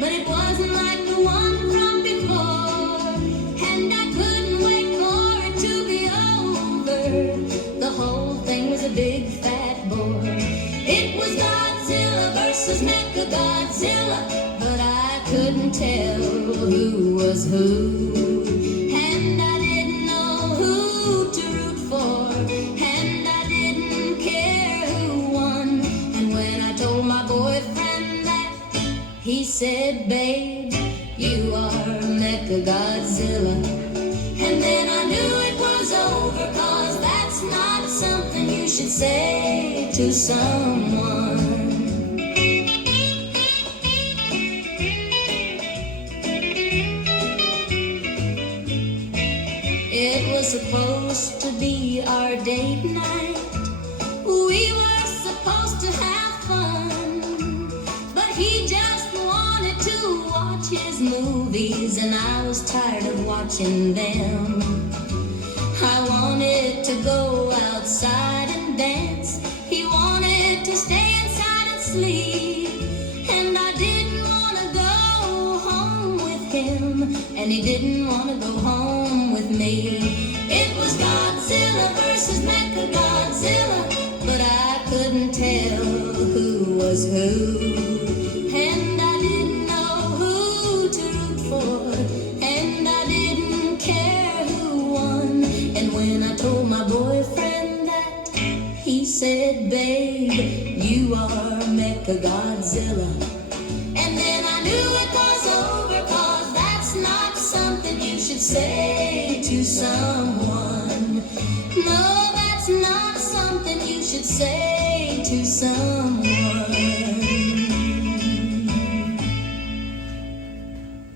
but it wasn't like the one from before. And I couldn't wait for it to be over. The whole thing was a big fat bore. It was Godzilla versus Mechagodzilla, but I couldn't tell who was who. And I didn't know who to root for, and I didn't care who won. And when I told my boyfriend that, he said, babe, you are Mechagodzilla. And then I knew it was over, 'cause that's not something you should say to someone. It was supposed to be our date night. We were supposed to have fun, but he just wanted to watch his movies, and I was tired of watching them. I wanted to go outside and dance. He wanted to stay inside and sleep, and I didn't want to go home with him, and he didn't want to go home with me. It was Godzilla versus Mechagodzilla, but I couldn't tell who was who. And I didn't know who to root for, and I didn't care who won. And when I told my boyfriend that, he said, babe, you are Mechagodzilla. And then I knew it was over, 'cause that's not something you should say to someone. No, that's not something you should say to someone.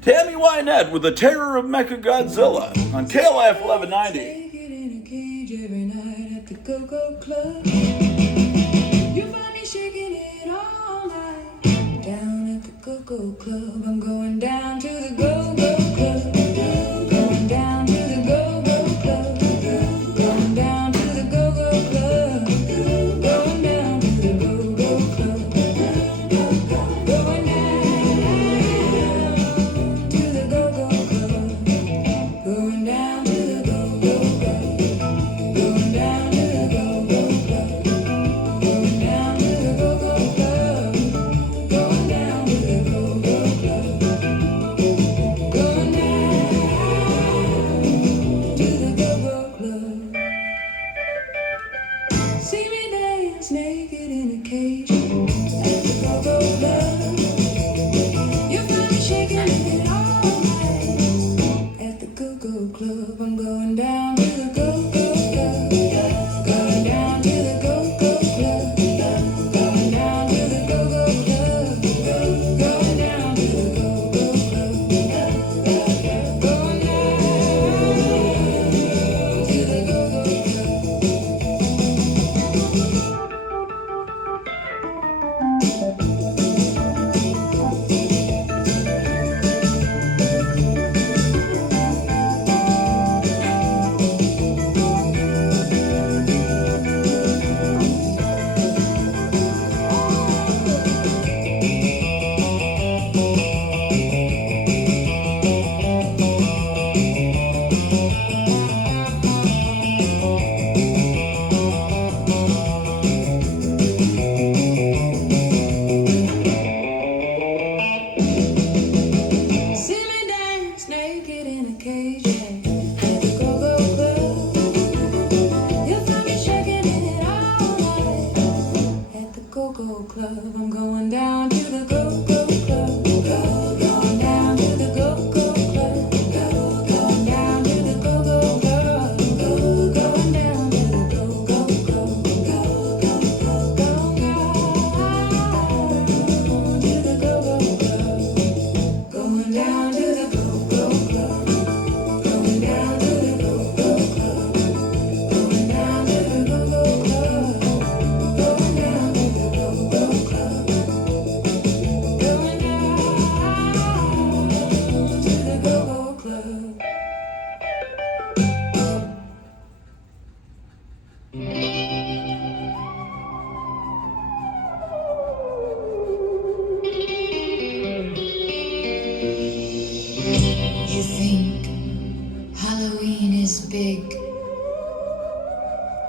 Tammy Wynette with The Terror of Mechagodzilla on KLF 1190. Take it in a cage every night at the Go-Go Club. You find me shaking it all night. Down at the Go-Go Club, I'm going down to the Go-Go Club. Going down to the Go-Go Club. Going down to the Go-Go Club. Going down to the Go-Go Club. Going down to the Go-Go Club. Going down to the Go-Go Club. Going down to the Go-Go Club. Going down to the Go-Go Club. Going down to the Go-Go Club. Going down to the Go-Go Club. See me dance naked in a cage at the Go-Go Club. You find me shaking it all night at the Go-Go Club. I'm going down to the Go-Go Club. Going down to the Go-Go Club. Going down to the Go-Go Club. Going down to the Go-Go Club. Going down to the Go-Go See me dance naked in a cage at the Go-Go Club. You find me shaking it all night at the Go-Go Club. I'm going down to the Go-Go Club. Going down to the Go-Go Club. Going down to the Go-Go Club. Going down to the Go-Go Club. Going down to the Go-Go Club. Going down to the Go-Go Club. Going down to the Go-Go Club. Going down to the Go-Go Club. Going down to the Go-Go Club.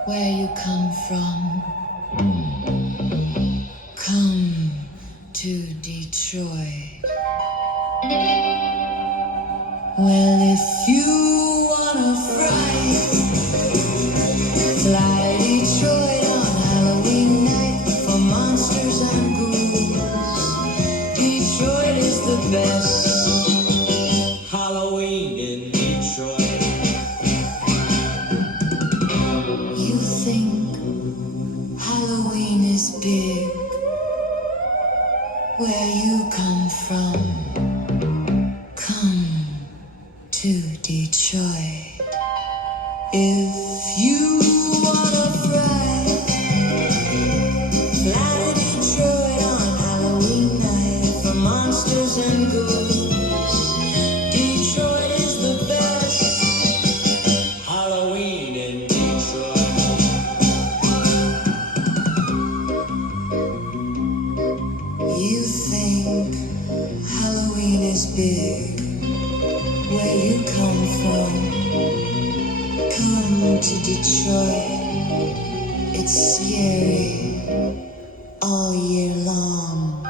where you come from. Come to Detroit. Well, if you wanna fright, fly to Detroit on Halloween night for monsters and ghouls. Detroit is the best. Halloween in Detroit. You think Halloween is big where you come from. Come to Detroit. If you wanna fright, fly to Detroit on Halloween night for monsters and ghouls. Detroit is the best. Halloween in Detroit. You think Halloween is big where you come from. Come to Detroit. It's scary all year long.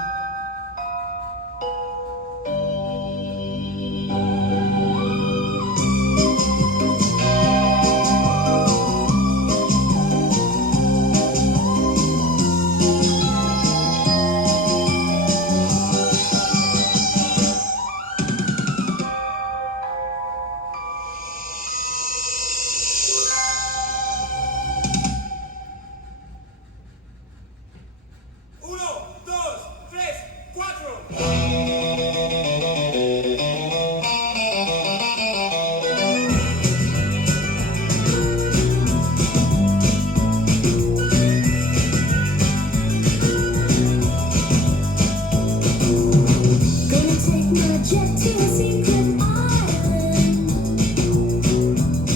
Gonna take my jet to a secret island.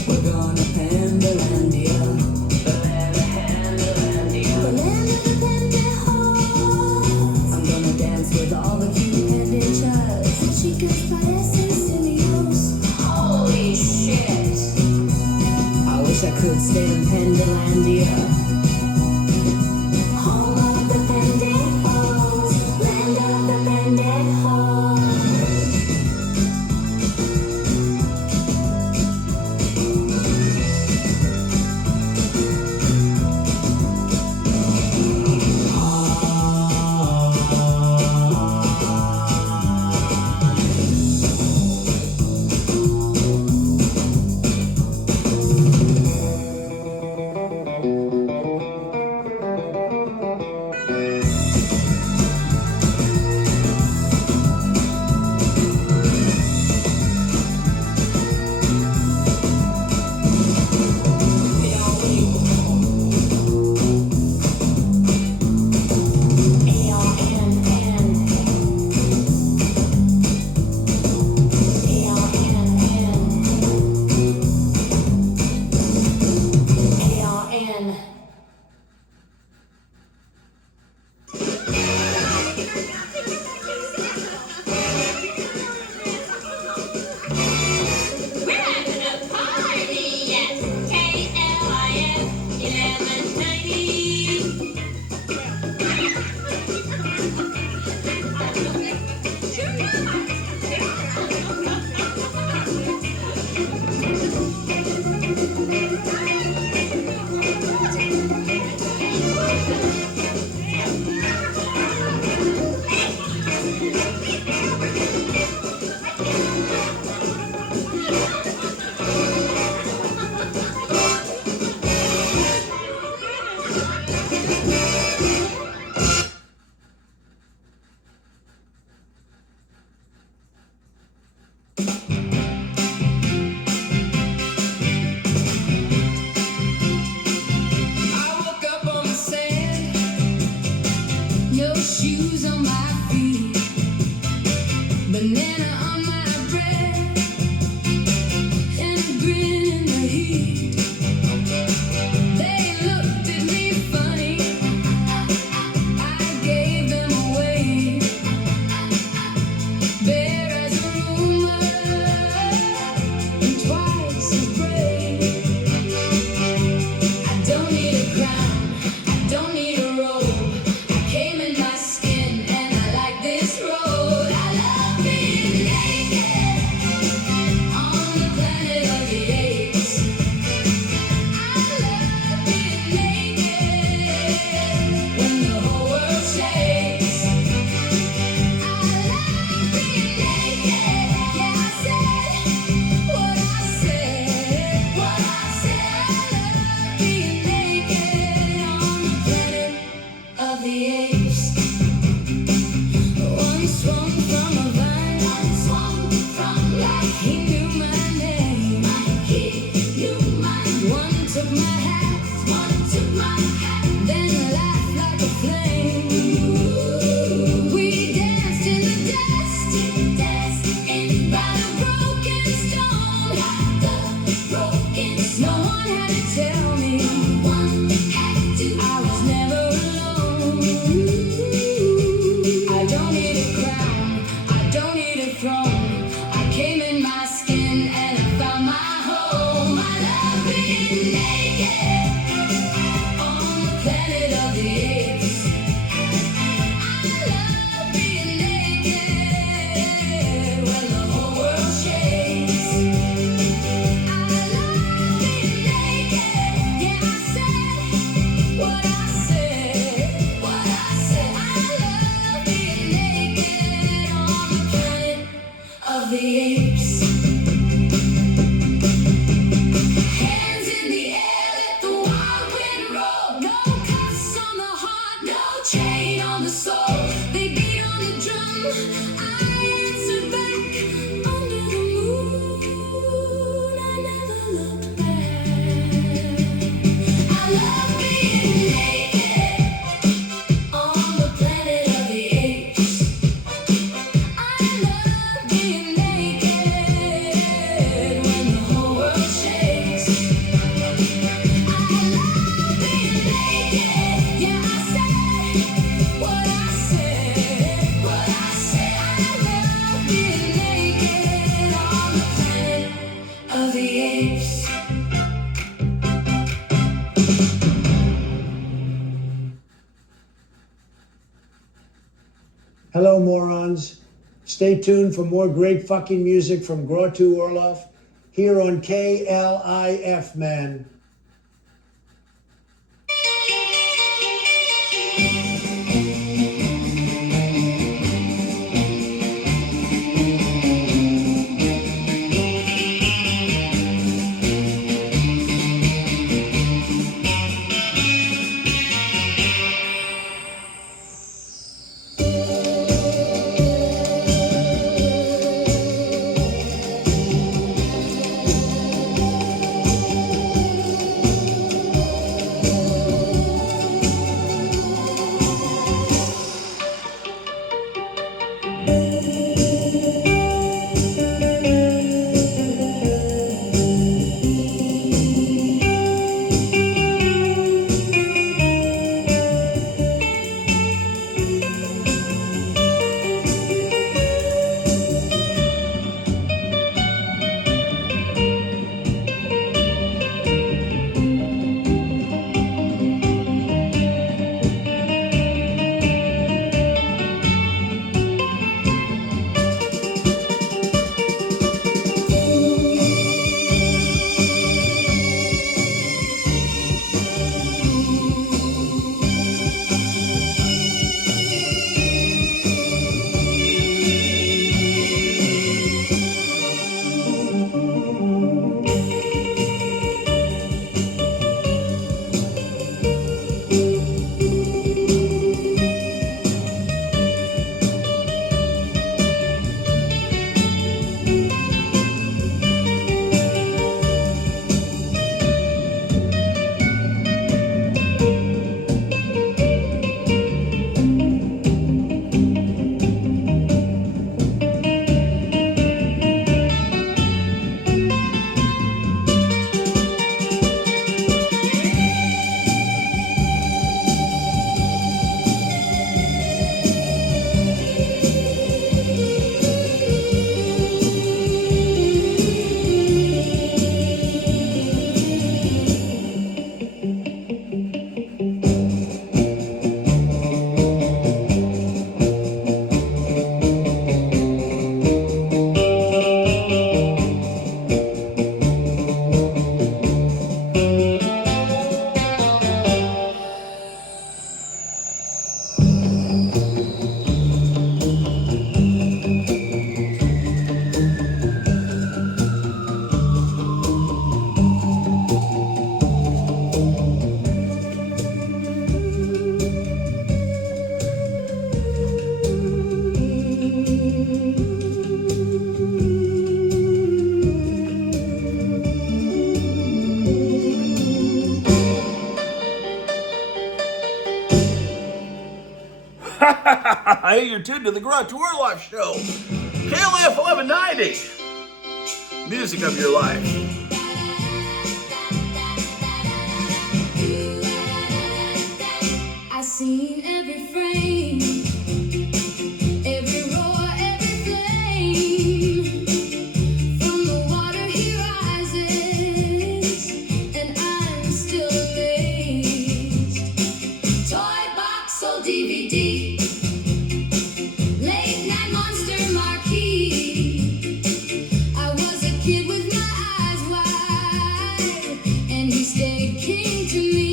We're gonna Pandalandia. The land of the pendejos. I'm gonna dance with all the cute pandas. Chicas parecen simios. Holy shit. I wish I could stay in Pandalandia. Home of the pendejos. Land of the pendejos. swung from a vine. One swung from life. He knew my name. He knew my name. One took my hat. One took my hat. Then laughed like a flame. We danced in the dust. Danced in by a broken stone. Like a broken stone. No one had to tell me. No one had to. I was never alone. I don't need a crown. I don't need a throne. I came in my skin and I found my home. I love being naked on the planet of the apes. I love being naked when the whole world shakes. I love being naked. Yeah, I said what I said. What I said. I love being naked on the planet of the apes. Hands in the air, let the wild wind roll. No cuffs on the heart, no chain on the soul. They beat on the drum, I answer back. Under the moon, I never look back. I love being naked on the planet of the apes. I love being naked when the whole world shakes. I love being naked. Yeah, I said what I said. What I said. I love being naked on the planet of the apes. Hello, morons. Stay tuned for more great fucking music from Grottu Orloff here on KLIF, man. Hey, you're tuned to the Grottu Orloff Show. KLF 1190. Music of your life. I seen every frame, every roar, every flame. From the water he rises, and I'm still amazed. Toy box, old DVD, late night monster marquee. I was a kid with my eyes wide, and he stayed king to me.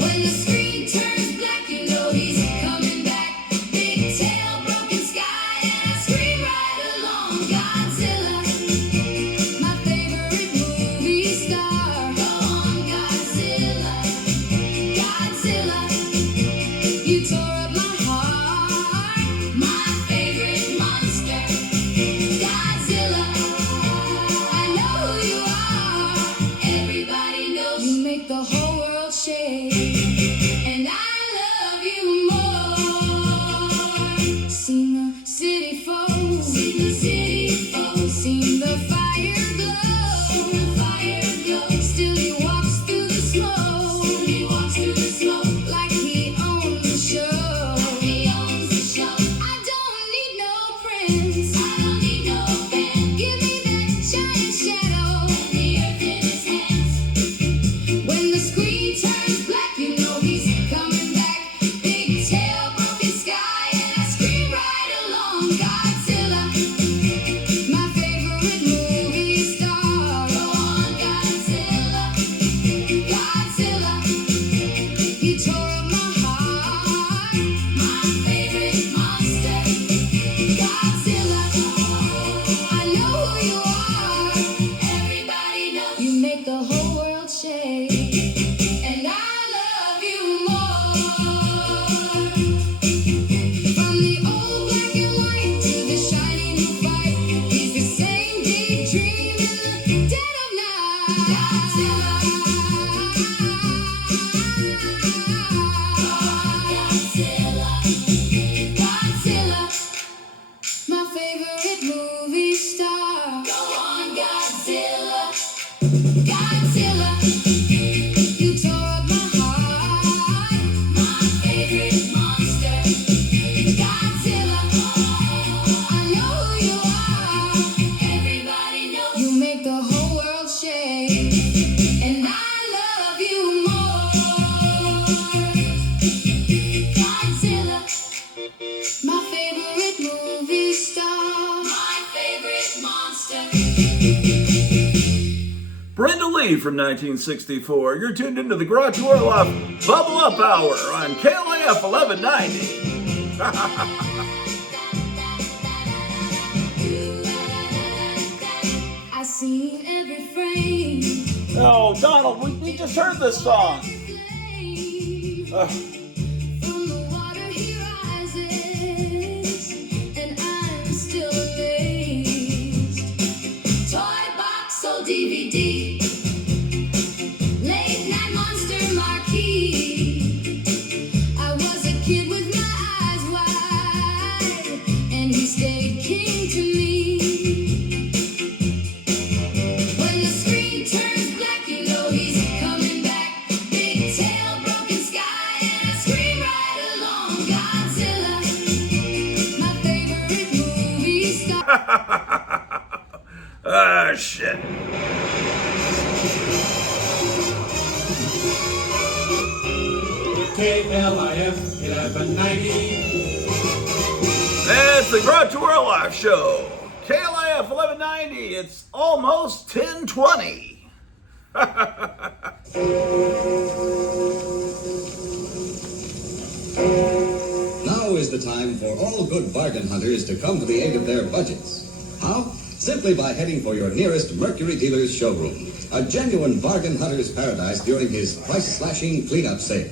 When the screen turns black, you know he's coming back. Big tail, broken sky, and I scream right along. Godzilla, my favorite movie star. Go on, Godzilla, Godzilla, you tore up my heart. My favorite monster, Godzilla. I know who you are. Everybody knows you make the whole world shake. And I love you more. Seen the city fall, seen the city fall, seen the fire glow, seen the fire glow. Still he walks through the smoke, still he walks through the smoke, like he owns the show, like he owns the show. I don't need no prince, I don't need no pen. Give me that giant shadow and the earth in his hands. When the screen turns black, you know he's coming back. Big tail, broken sky, and I scream right along. Godzilla, my favorite movie star. Go on, Godzilla, Godzilla, you tore up my heart. My favorite monster, Godzilla. I know who you are. Everybody knows you make the whole world shake. And I love you more. From the old black and white to the shiny new fight, he's the same big dream in the dead of night. Godzilla, Godzilla, my favorite movie star. Go on, Godzilla, Godzilla, you tore up my heart. My favorite monster, Godzilla. I know who you are. Everybody knows you make the whole world shake. And I love you more. Godzilla, my favorite movie star. My favorite monster. Brenda Lee from 1964. You're tuned into the Grottu Orloff Bubble Up Hour on KLF 1190. I seen every frame. Oh, Donald, we just heard this song. From the water he rises, and I'm still amazed. Toy box, old DVD, late night monster marquee. I was a kid with my eyes wide, and he stayed king to me. When the screen turns black, you know he's coming back. Big tail, broken sky, and I scream right along. Godzilla, my favorite movie star. Ah, shit. KLIF 1190. That's the Grottu Orloff Show. KLIF 1190. It's almost 10:20. Now is the time for all good bargain hunters to come to the aid of their budgets. How? Simply by heading for your nearest Mercury dealer's showroom. A genuine bargain hunter's paradise during his price-slashing cleanup sale.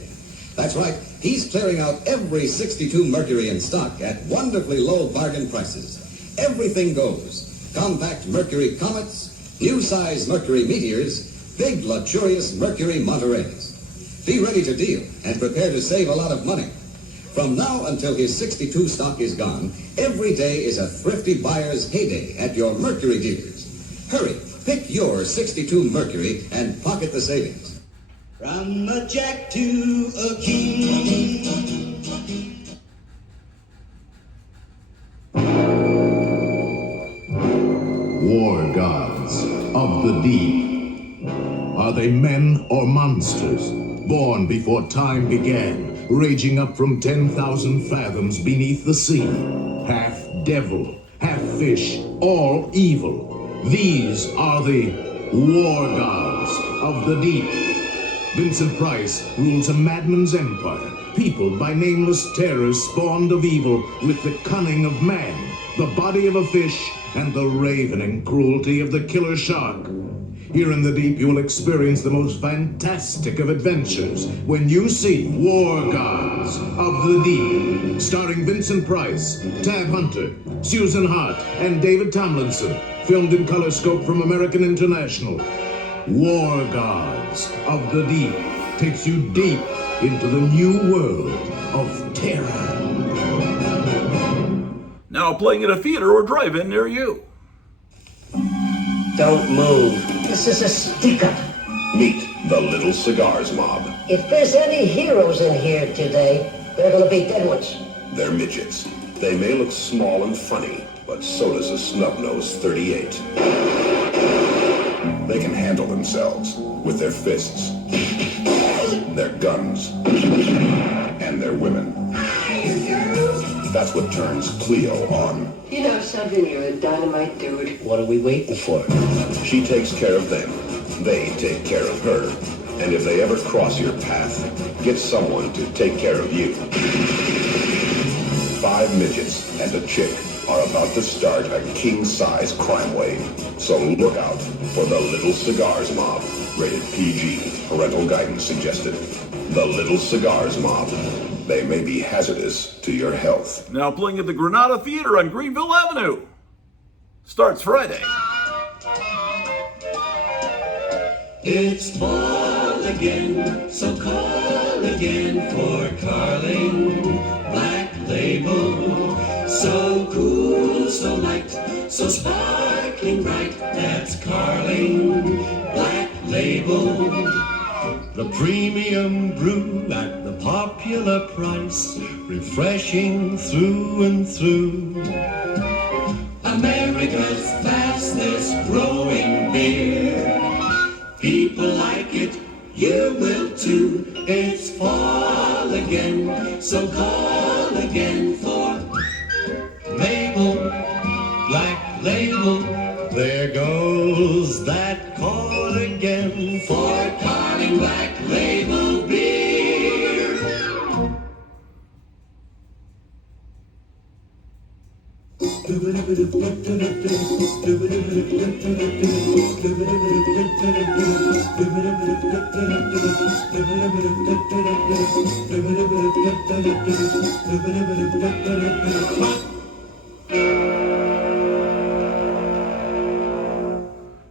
That's right, he's clearing out every 62 Mercury in stock at wonderfully low bargain prices. Everything goes. Compact Mercury Comets, new-size Mercury Meteors, big luxurious Mercury Monterey's. Be ready to deal and prepare to save a lot of money. From now until his 62 stock is gone, every day is a thrifty buyer's heyday at your Mercury dealers. Hurry, pick your 62 Mercury and pocket the savings. From a jack to a king. War gods of the deep. Are they men or monsters, born before time began, raging up from 10,000 fathoms beneath the sea? Half devil, half fish, all evil. These are the war gods of the deep. Vincent Price rules a madman's empire, peopled by nameless terrors spawned of evil with the cunning of man, the body of a fish, and the ravening cruelty of the killer shark. Here in the deep, you will experience the most fantastic of adventures when you see War Gods of the Deep, starring Vincent Price, Tab Hunter, Susan Hart, and David Tomlinson, filmed in color scope from American International. War Gods of the Deep takes you deep into the new world of terror. Now playing at a theater or drive-in near you. Don't move. This is a stick-up. Meet the Little Cigars Mob. If there's any heroes in here today, they're gonna be dead ones. They're midgets. They may look small and funny, but so does a snub-nosed 38. They can handle themselves with their fists, their guns, and their women. That's what turns Cleo on. You know something? You're a dynamite dude. What are we waiting for? She takes care of them. They take care of her. And if they ever cross your path, get someone to take care of you. 5 midgets and a chick are about to start a king-size crime wave. So look out for the Little Cigars Mob. Rated PG. Parental guidance suggested. The Little Cigars Mob. They may be hazardous to your health. Now playing at the Granada Theater on Greenville Avenue. Starts Friday. It's fall again, so call again for Carling Black Label. So cool, so light, so sparkling bright. That's Carling Black Label. The premium brew at the popular price, refreshing through and through. America's fastest growing beer. People like it, you will too. It's fall again, so call again for Label, Black Label. There goes that call again for Carling Black Label beer.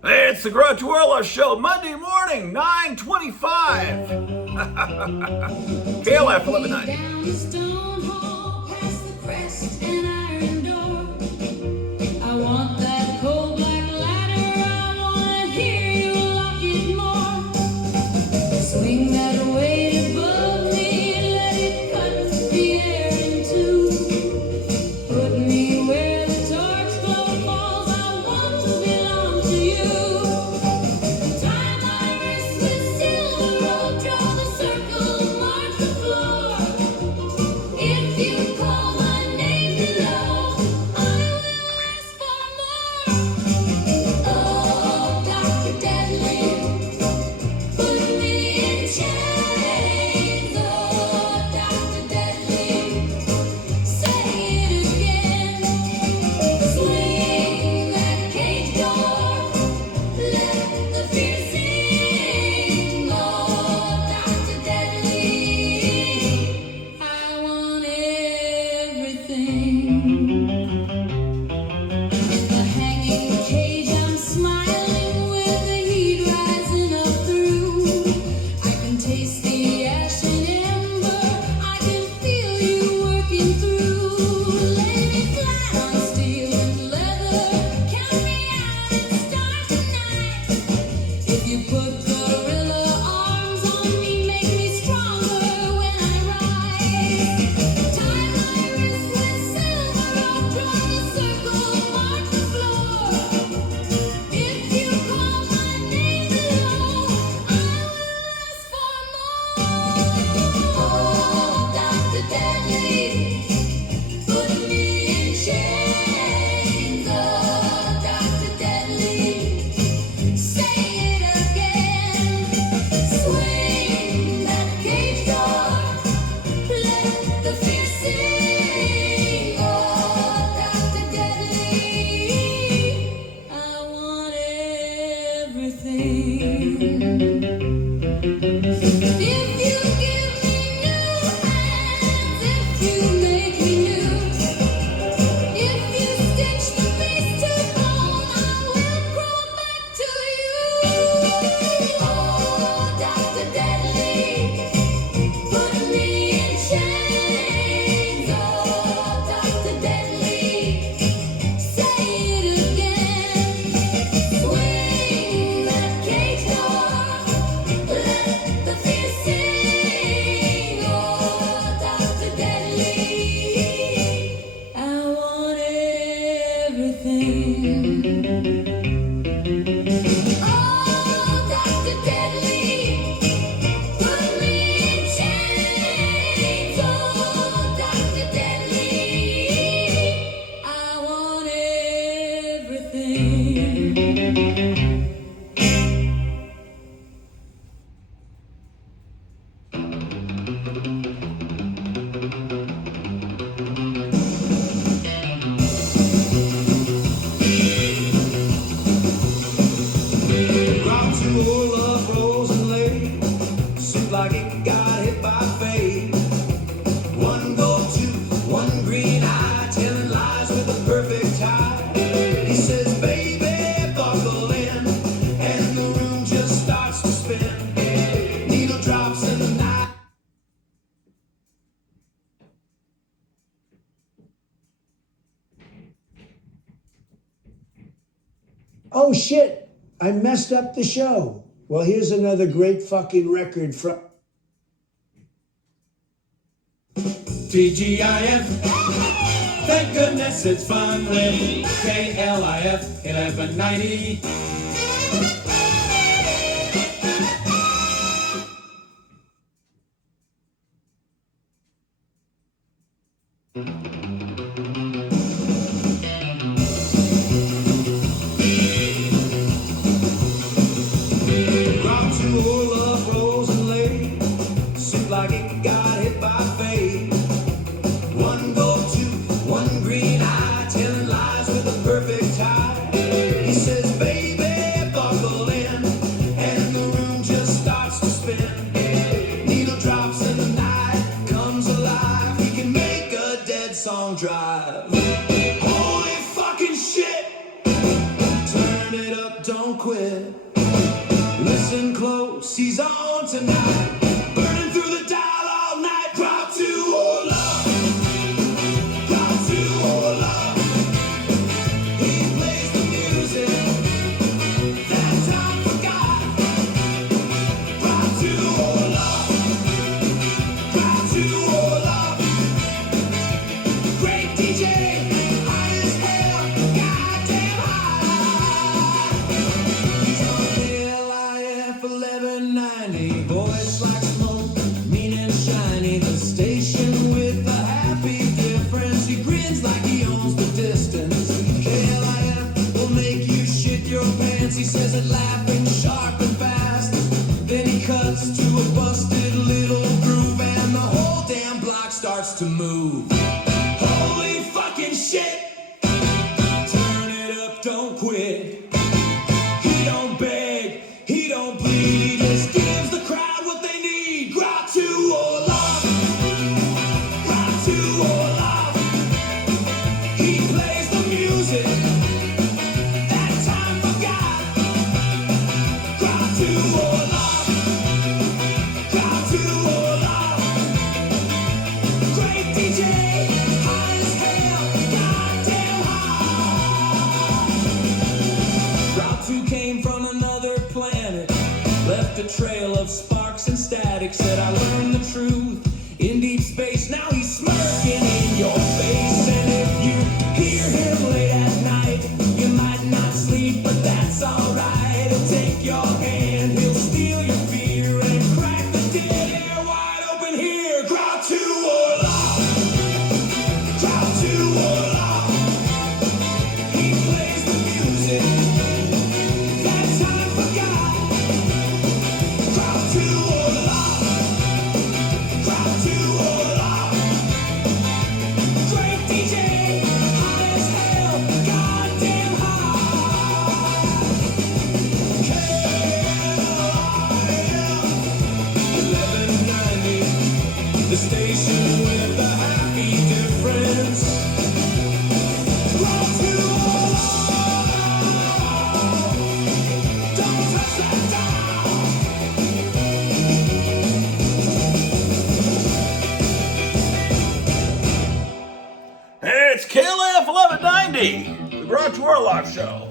It's the Grottu Orloff Show, Monday morning, 9:25. KLF 1190. Down the stone hall, past the crest and iron door. I want that cold black ladder. I want to hear you lock it more. Swing that weight above me, let it cut the air in two. Put me where the torch glow falls. I want to belong to you. Tie my wrist with silver rope, draw the circle, mark the floor. If you Oh shit, I messed up the show. Well, here's another great fucking record from TGIF. Thank goodness it's fun with KLIF 1190. Grottu Orloff rose and lay, seemed like it got hit by fate. One gold tooth, one green eye, telling lies with a perfect tie. He says, baby, buckle in, and the room just starts to spin. Needle drops and the night comes alive. He can make a dead song drive. Holy fucking shit! Turn it up, don't quit. Listen close, he's on tonight. Burning through the dial all night. Grottu Orloff. Grottu Orloff. He plays the music that time forgot. Grottu Orloff. Grottu Orloff. Great DJ, high as hell, goddamn high. He's on KLIF 1190. Voice like smoke, mean and shiny. The station with the happy difference. He grins like he owns the distance. KLIF will make you shit your pants. He says it laughing sharp and fast. Then he cuts to a busted little groove, and the whole damn block starts to move. Holy fucking shit! Turn it up, don't quit. He don't beg, he don't plead. Just gives the crowd what they need. Grottu Orloff. Grottu Orloff. He plays the music that time forgot. Grottu Orloff. Grottu Orloff. Great DJ, high as hell, goddamn high. Grottu came from another planet, left a trail of sparks and static. Said I learned the truth in deep space. Now he's smirking in your face. And if you hear him late at night, you might not sleep, but that's alright. He'll take your hand, he'll steal your fear, and crack the dead air wide open here. Grottu Orloff. Grottu Orloff. He plays the music that time forgot. Grottu Orloff. Grottu Orloff. Great DJ, high as hell, goddamn high. KLIF 1190, the station with the happy difference. Grottu Orloff. Don't touch that dial. Hey, it's KLF 1190, the Grottu Orloff Show.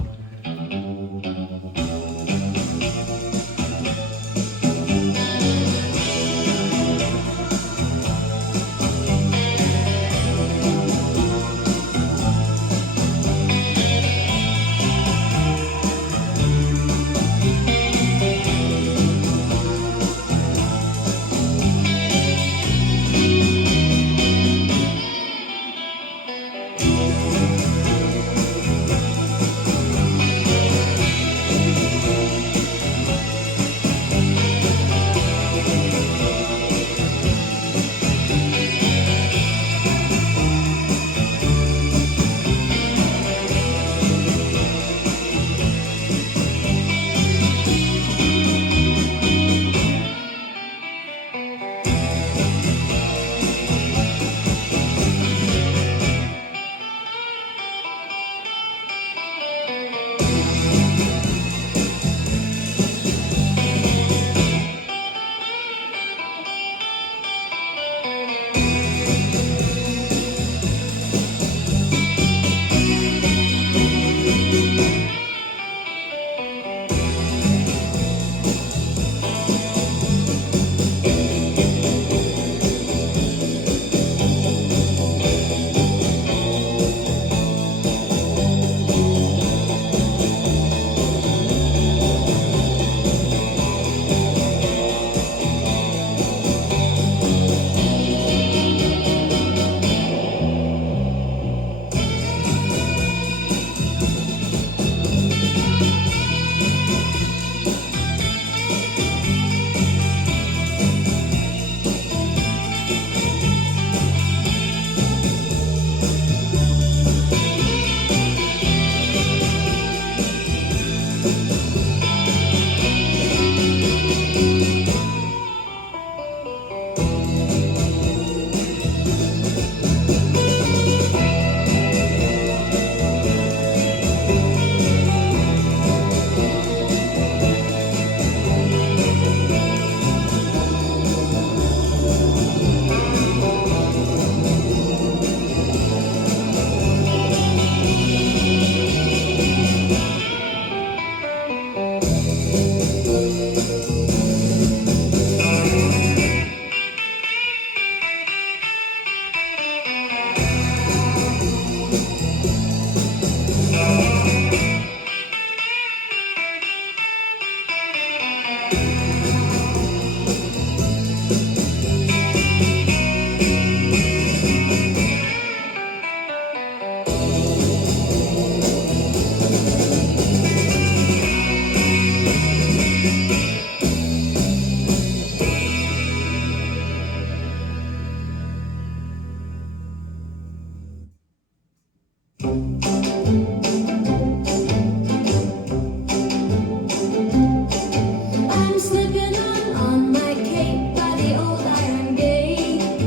I'm slipping on my cape by the old iron gate.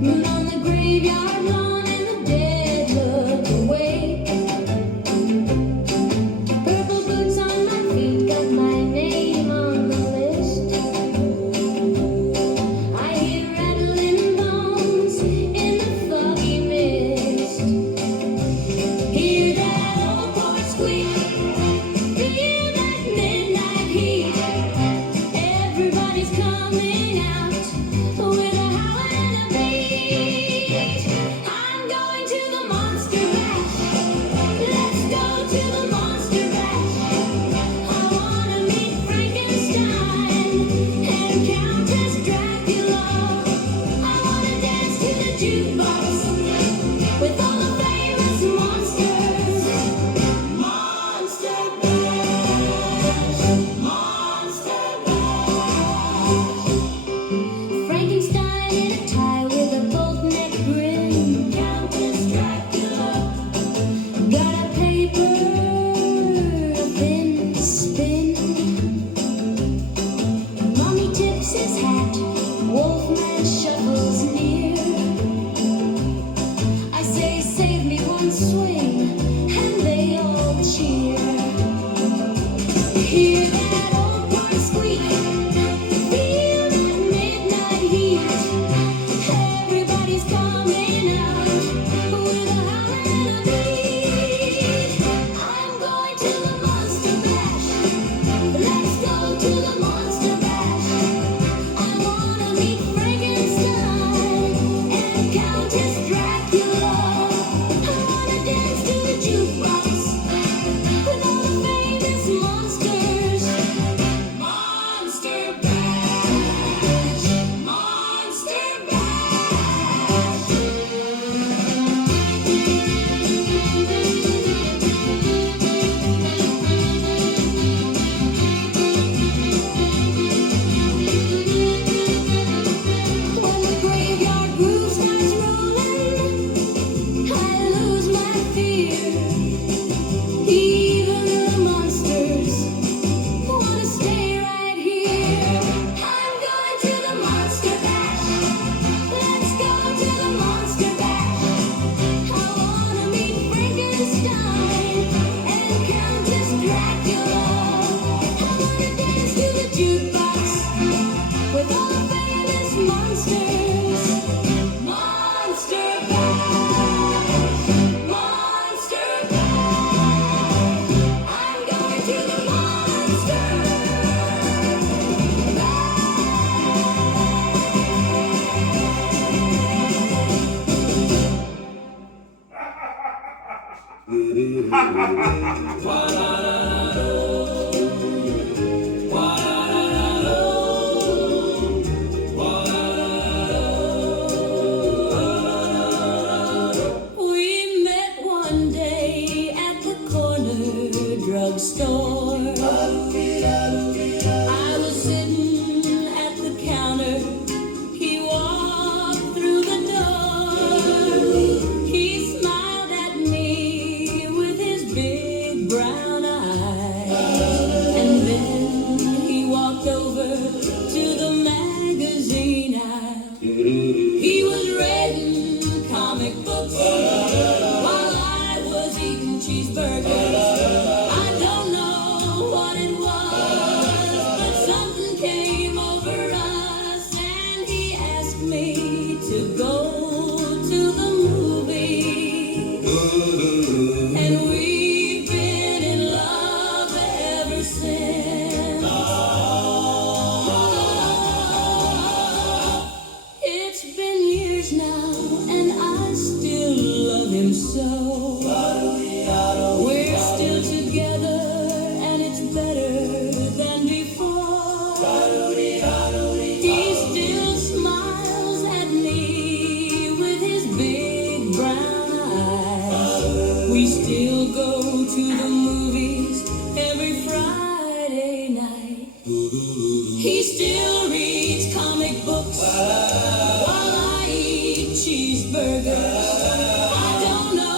Moon on the graveyard lawn and the dead look away. Purple boots on my feet got my name on the list. I hear rattling bones in the foggy mist. Hear that old port squeak. Feel that midnight heat. Everybody's coming out with a howl and a beat. I'm going to the monster bash. Let's go to the monster bash. I wanna meet Frankenstein and Countess Dracula. I wanna dance to the jukebox with all the famous monsters. Monster bash, monster bash. Frankenstein in a tie with a bolt neck grin. Countess Dracula got a paper thin spin. Mommy tips his hat, Wolfman shuffles near. I say, save me one swing, and they all cheer. Hear that old port squeak, feel that midnight heat. Everybody's coming out with a howl and a beat. I'm going to the monster bash. Let's go to the monster bash. I wanna meet Frankenstein and Countess Dracula. I wanna dance to the jukebox with all the famous monsters. Monster bash, monster bash. When the graveyard groove starts rolling, I lose my fear. Even the monsters wanna stay right here. I'm going to the monster bash. Let's go to the monster bash. I wanna meet Frankenstein and Countess Dracula. I wanna dance to the jukebox with all the famous monsters. Monster bash, monster bash. I'm going to the monster We met one day at the corner drugstore. I was sitting at the counter. He walked through the door. He smiled at me with his big brown eyes. And then he walked over to the magazine aisle. He was reading comic books while I was eating cheeseburgers. I don't know what it was, but something came over us, and he asked me to go to the movie. And we've been in love ever since. It's been years now, and I still love him so. We're still together, and it's better than before. He still smiles at me with his big brown eyes. We still go to the movies every Friday night. He still reads comic books while I eat cheeseburgers. I don't know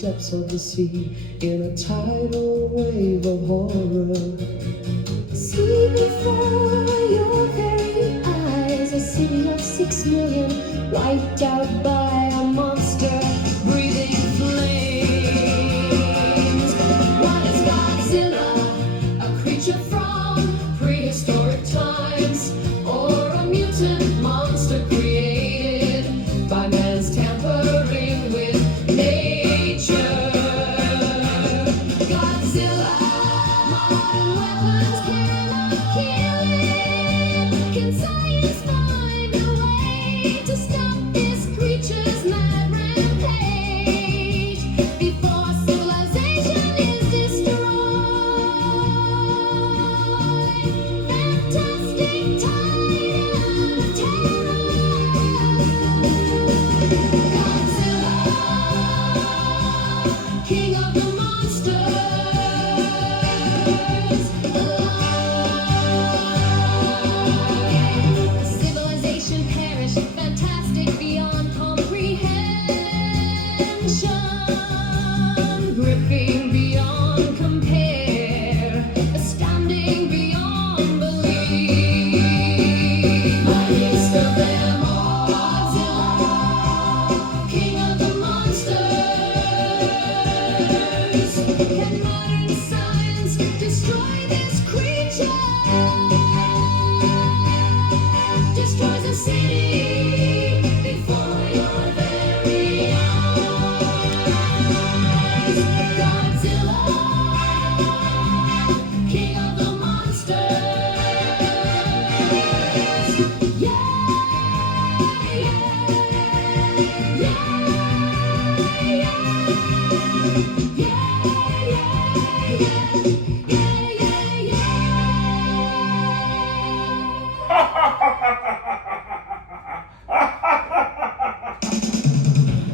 depths of the sea in a tidal wave of horror. See before your very eyes a city of 6 million wiped out by a monster breathing flames. What is Godzilla? A creature from prehistoric times, or a mutant monster created by man's tampering with nature? Godzilla, modern weapons cannot kill it. Can science find a way to stop this creature's mad rampage before civilization is destroyed? Fantastic titan of terror. Godzilla, king of the monsters. Civilization perished, fantastic beyond comprehension, gripping beyond compare, astounding beyond belief. Mightiest of them all, Godzilla, king of the monsters. Can modern science destroy this creature? Destroys a city before your very eyes. Godzilla, king of the monsters. Yeah,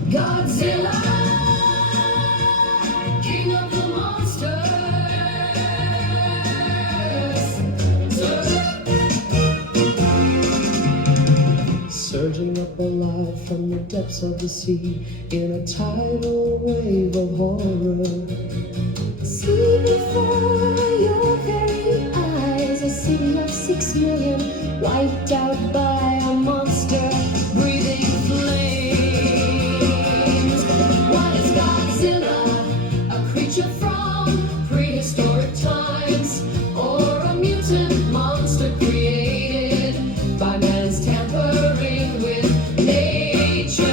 Godzilla, king of the monsters. Surging up alive from the depths of the sea in a tidal wave of horror. See before your very eyes a city of 6 million wiped out by a monster breathing flames. What is Godzilla? A creature from prehistoric times, or a mutant monster created by man's tampering with nature?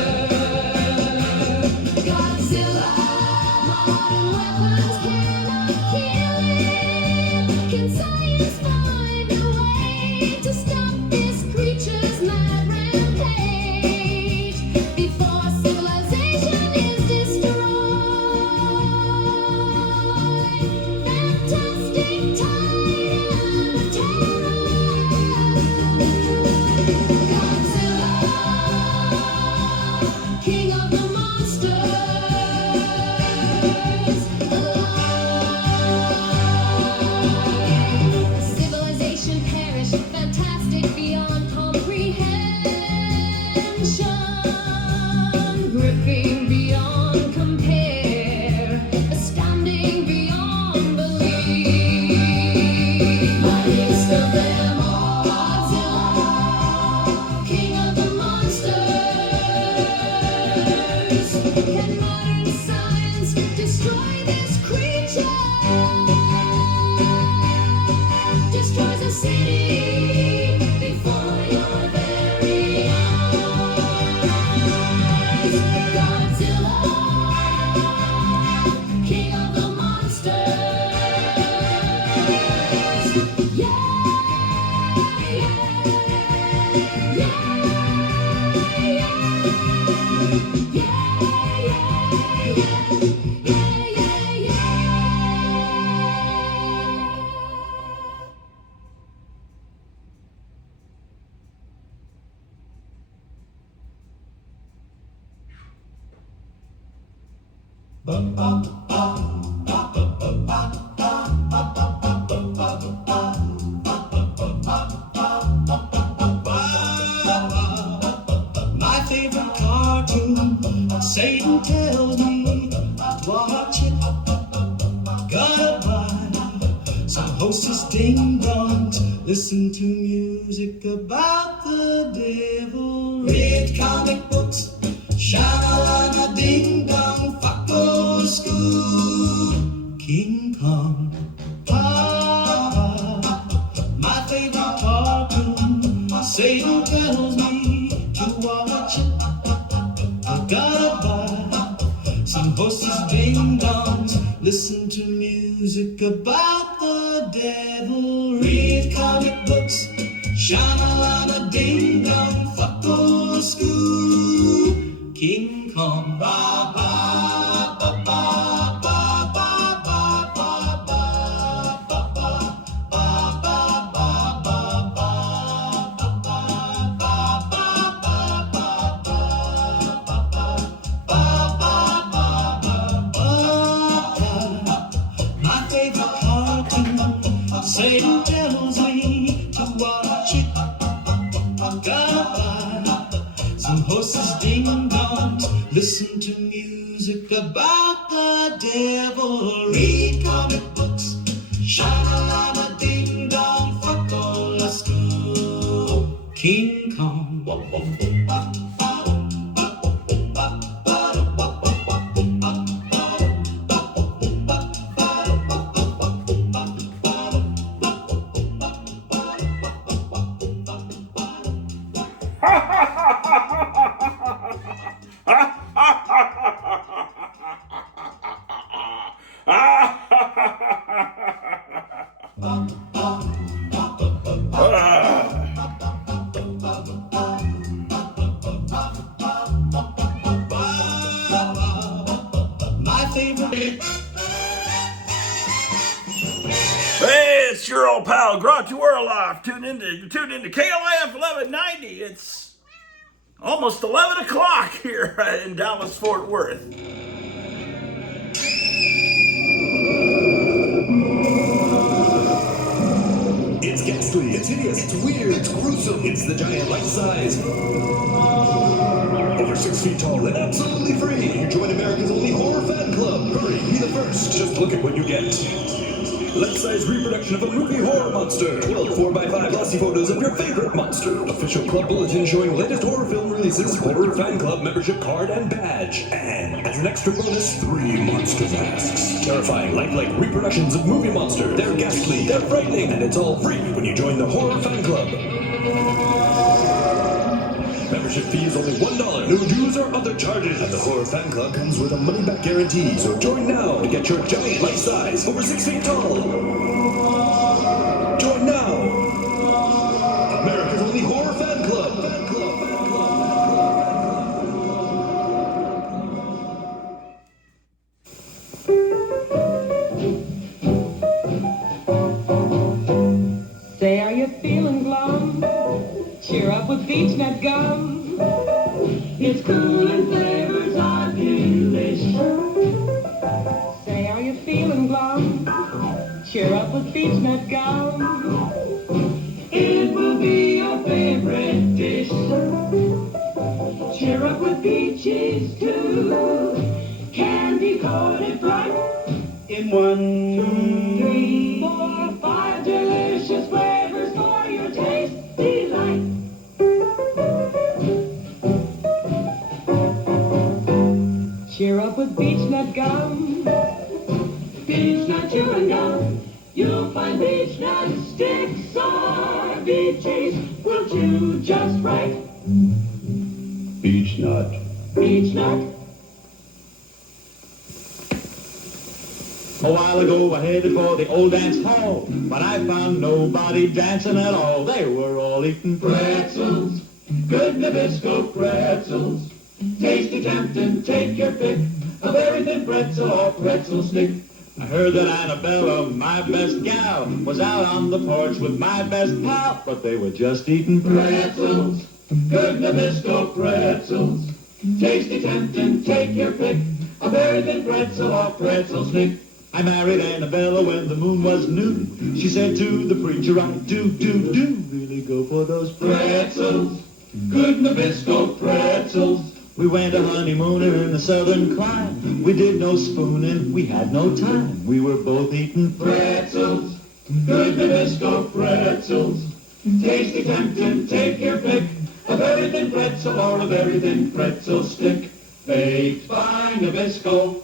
Godzilla, modern weapons cannot kill it. Can science find a way to stop this creature's mad rampage before civilization is destroyed? Fantastic titan of terror. Godzilla, king of the monsters. Civilization perished, fantastic beyond comprehension, gripping beyond compare, astounding beyond belief. Mightiest of them all, Godzilla, king of the monsters. Can modern science destroy this creature? Destroys a city before your very eyes. Godzilla, king of the monsters. Yeah, ding-dongs, listen to music about the devil, read comic books, sha-la-la, ding-dong, fuck go to school. King Kong, my favorite cartoon, Satan tells me to watch it. I gotta buy some horses, ding-dongs, listen to music about the devil, read comic books, sha-la-la, ding-dong, fuck go to school. King Kong, Satan tells me to watch it. Gotta buy some horses, ding-dongs, listen to music about the devil, read comic books, sha-la-la, ding-dong, fuck all the school. King Kong. My favorite. Hey, it's your old pal Grottu Orloff. Tune into KLIF 1190. It's almost 11 o'clock here in Dallas, Fort Worth. It's ghastly, it's hideous, it's weird, it's gruesome, it's the giant life-size. Over 6 feet tall and absolutely free, you join America's only horror fan club. Hurry, be the first. Just look at what you get. Life-size reproduction of a movie horror monster. 12 4x5 glossy photos of your favorite monster. Official club bulletin showing latest horror film releases, horror fan club membership card and badge. And as an extra bonus, 3 monster masks. Terrifying, lifelike reproductions of movie monster. They're ghastly, they're frightening, and it's all free when you join the horror fan club. Membership fee is only $1, no dues or other charges. And the horror fan club comes with a money-back guarantee. So join now to get your giant life-size, over 6 feet tall. Join now. America's only horror fan club. Say, are you feeling glum? Cheer up with beechnut gum. It's cool and flavors are delish. Say, are you feeling glum? Cheer up with beechnut gum. It will be your favorite dish. Cheer up with peaches too. Candy coated bright. In 1, 2, 3, 4, 5 delicious flavors for your taste delight. Cheer up with beechnut gum. Beechnut chewing gum. You'll find beechnut sticks or beaches will chew just right. Beechnut. Beechnut. A while ago I headed for the old dance hall, but I found nobody dancing at all. They were all eating pretzels, good Nabisco pretzels. Tasty, tempting, take your pick of very thin pretzel or pretzel stick. I heard that Annabella, my best gal, was out on the porch with my best pal, but they were just eating pretzels, good Nabisco pretzels. Tasty, tempting, take your pick of very thin pretzel or pretzel stick. I married Annabella when the moon was new. She said to the preacher, I do really go for those pretzels, good Nabisco pretzels. We went a honeymooner in the southern clime. We did no spooning, we had no time. We were both eating pretzels, Good Nabisco pretzels. Tasty, tempting, take your pick. A very thin pretzel or a very thin pretzel stick. Baked by Nabisco.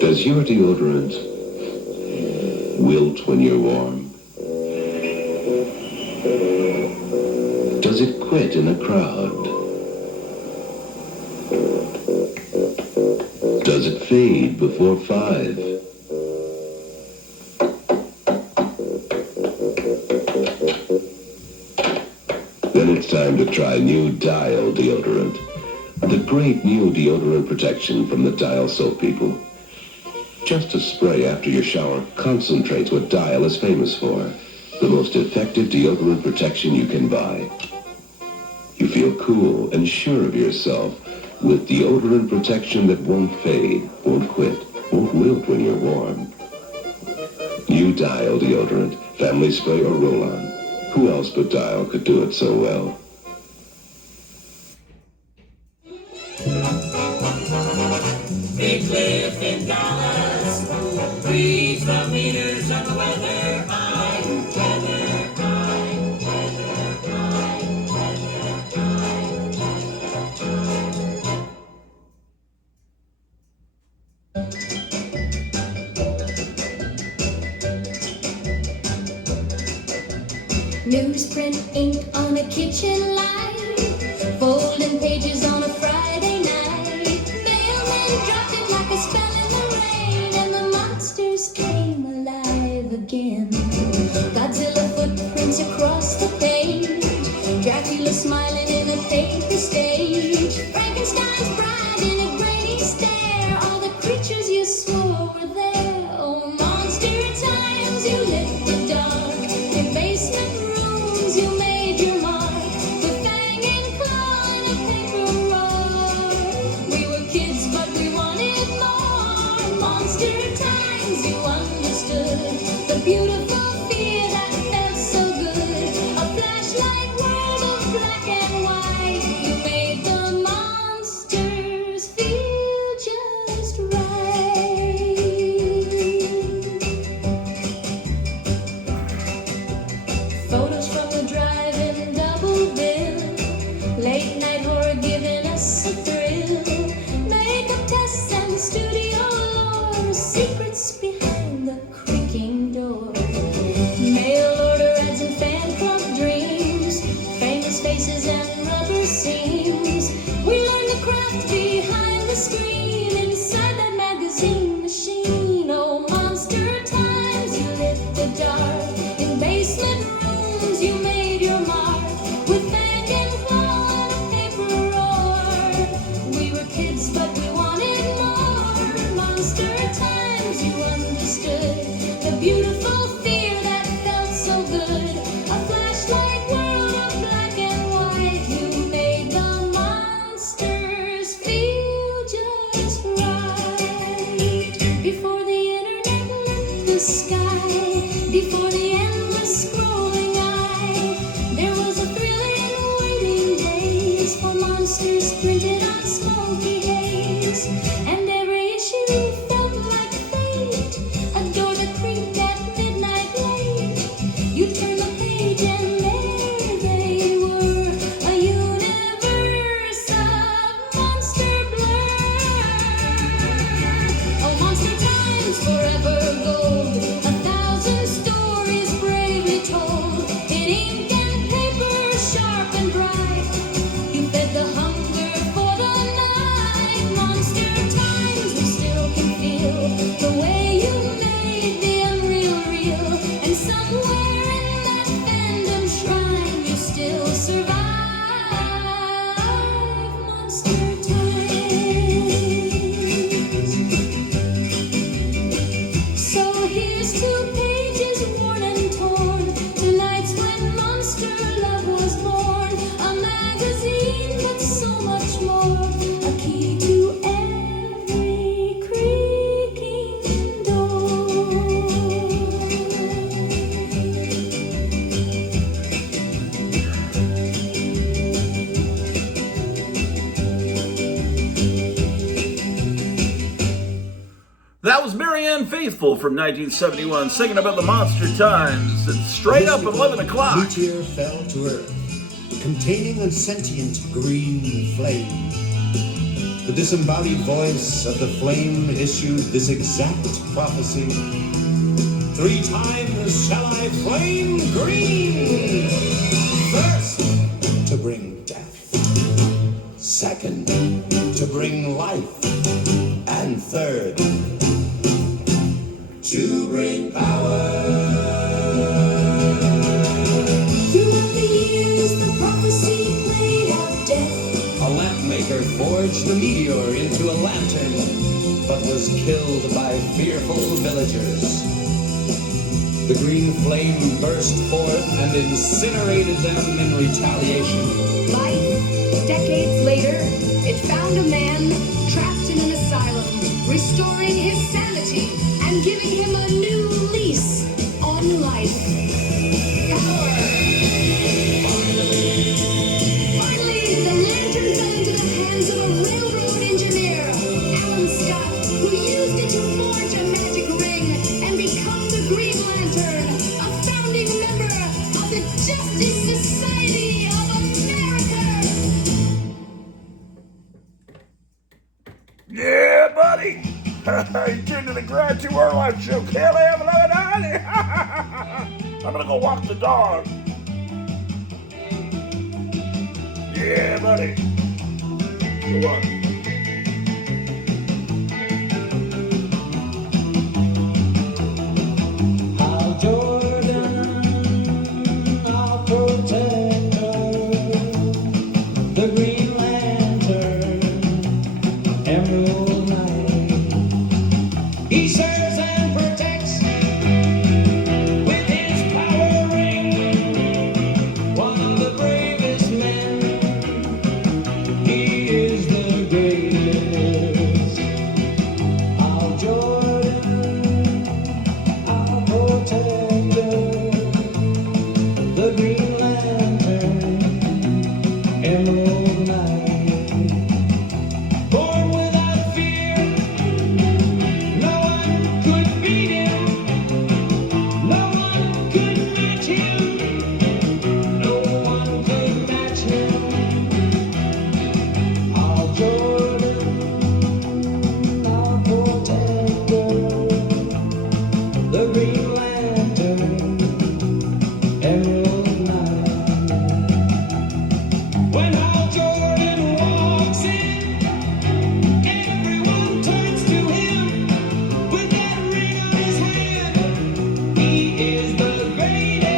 Does your deodorant wilt when you're warm? Does it quit in a crowd? Does it fade before 5? Then it's time to try new Dial deodorant. The great new deodorant protection from the Dial soap people. Just a spray after your shower concentrates what Dial is famous for. The most effective deodorant protection you can buy. You feel cool and sure of yourself with deodorant protection that won't fade, won't quit, won't wilt when you're warm. New Dial deodorant, family spray or roll-on. Who else but Dial could do it so well? Big lift in Dallas. Reads the meters of the weather. Newsprint ink on a kitchen light, folding pages on a Friday night. Mailman dropped it like a spell in the rain, and the monsters came alive again. Godzilla footprints across the page, Dracula smiling in a paper stage, Frankenstein's bride in a grainy stare, all the creatures you swore were there. Oh, monster times, you lit the dark, in basement rooms you made your mark, with fang and claw and a paper roar. We were kids but we wanted more. Monster times, you understood the beautiful fear that felt so good. A flashlight world of black and white, you made the monsters feel just right. Photos from the drive-in double bill, late night horror giving us a thrill, makeup tests and studio lore, secrets behind the creaking door, mail order ads and fan club dreams, famous faces and rubber seams. We learned the craft behind the screen, inside that magazine machine. Oh, monster times, you lit the dark, in basement rooms you made your mark, with fang and claw and a paper roar. We were kids but we wanted more. Monster times, you understood the beautiful fear that felt so good. A flashlight world of black and white, you made the monsters feel just right. Before the internet lit the sky, before the endless scrolling eye, there was a thrilling waiting days for monsters printed on smoky haze, and every issue felt like fate, a door that creaked at midnight late. You turned the page and there they were, a universe of monster blur. Oh, monster times, forever gold, 1,000 stories bravely told, in ink and paper, sharp and bright. You fed the hunger for the night. Monster times, we still can feel the way you made the unreal real, and somewhere in that fandom shrine you still survive. Monster times. So here's 2 pages worn and torn, to nights when monster love was born. A magazine, but so much more, a key to every creaking door. That was Marianne Faithfull from 1971 singing about the monster times. And straight up at 11 o'clock. Meteor fell to Earth, containing a sentient green flame. The disembodied voice of the flame issued this exact prophecy. 3 times shall I flame green. First, to bring death. Second, to bring life. And third, to bring power. Throughout the years, the prophecy played out death. A lamp maker forged the meteor into a lantern, but was killed by fearful villagers. The green flame burst forth and incinerated them in retaliation. Life, decades later, it found a man trapped in an asylum, restoring his sanity and giving him a new lease on life. Power! Finally, the lantern fell into the hands of a railroad engineer, Alan Scott, who used it to forge a magic ring and become the Green Lantern, a founding member of the Justice Society of America. Yeah, buddy. You tuned to the Grottu Orloff Show. Can't have another night. I'm gonna go walk the dog. Yeah, buddy. Go on. I'll Jordan, I'll protect her. The Green Lantern, Emerald Knight. He serves and protects with his power ring. One of the bravest men. He is the greatest. I'll Jordan, I'll protect her. The Green Lantern, Emerald Knight. Born without fear, no one could beat him. No one could match him. No one could match him. I'll Jordan, I'll protect her. The Green Lantern, Emerald Knight. When Hal Jordan walks in, everyone turns to him with that ring on his hand. He is the greatest.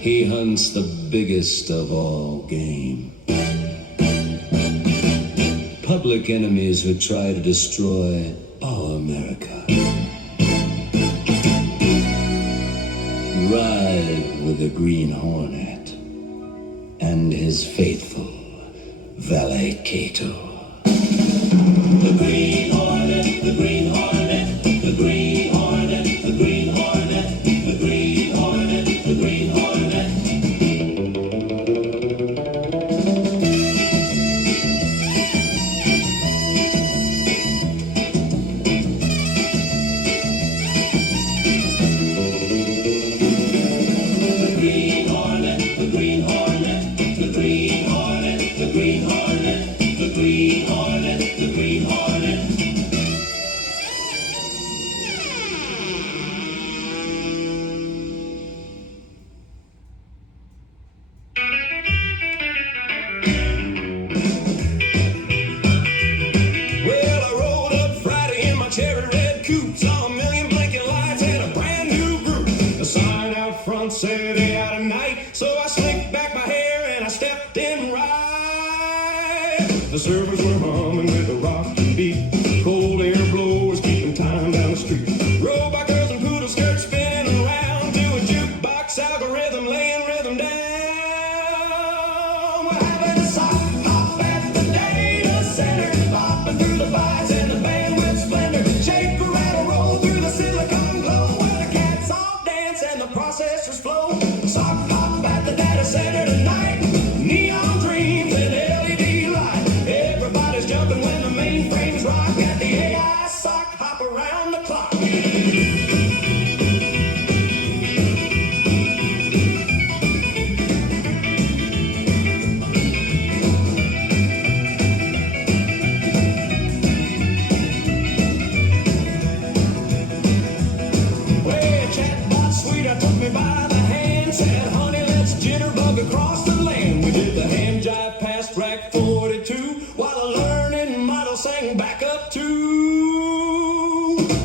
He hunts the biggest of all game. Public enemies who try to destroy our America. Ride with the Green Hornet and his faithful valet Cato. The Green Hornet, the Green Hornet, the Green Hornet, the Green Hornet, the Green Hornet, the Green Hornet. The Green Hornet, the Green Hornet, the Green Hornet, the Green Hornet, the Green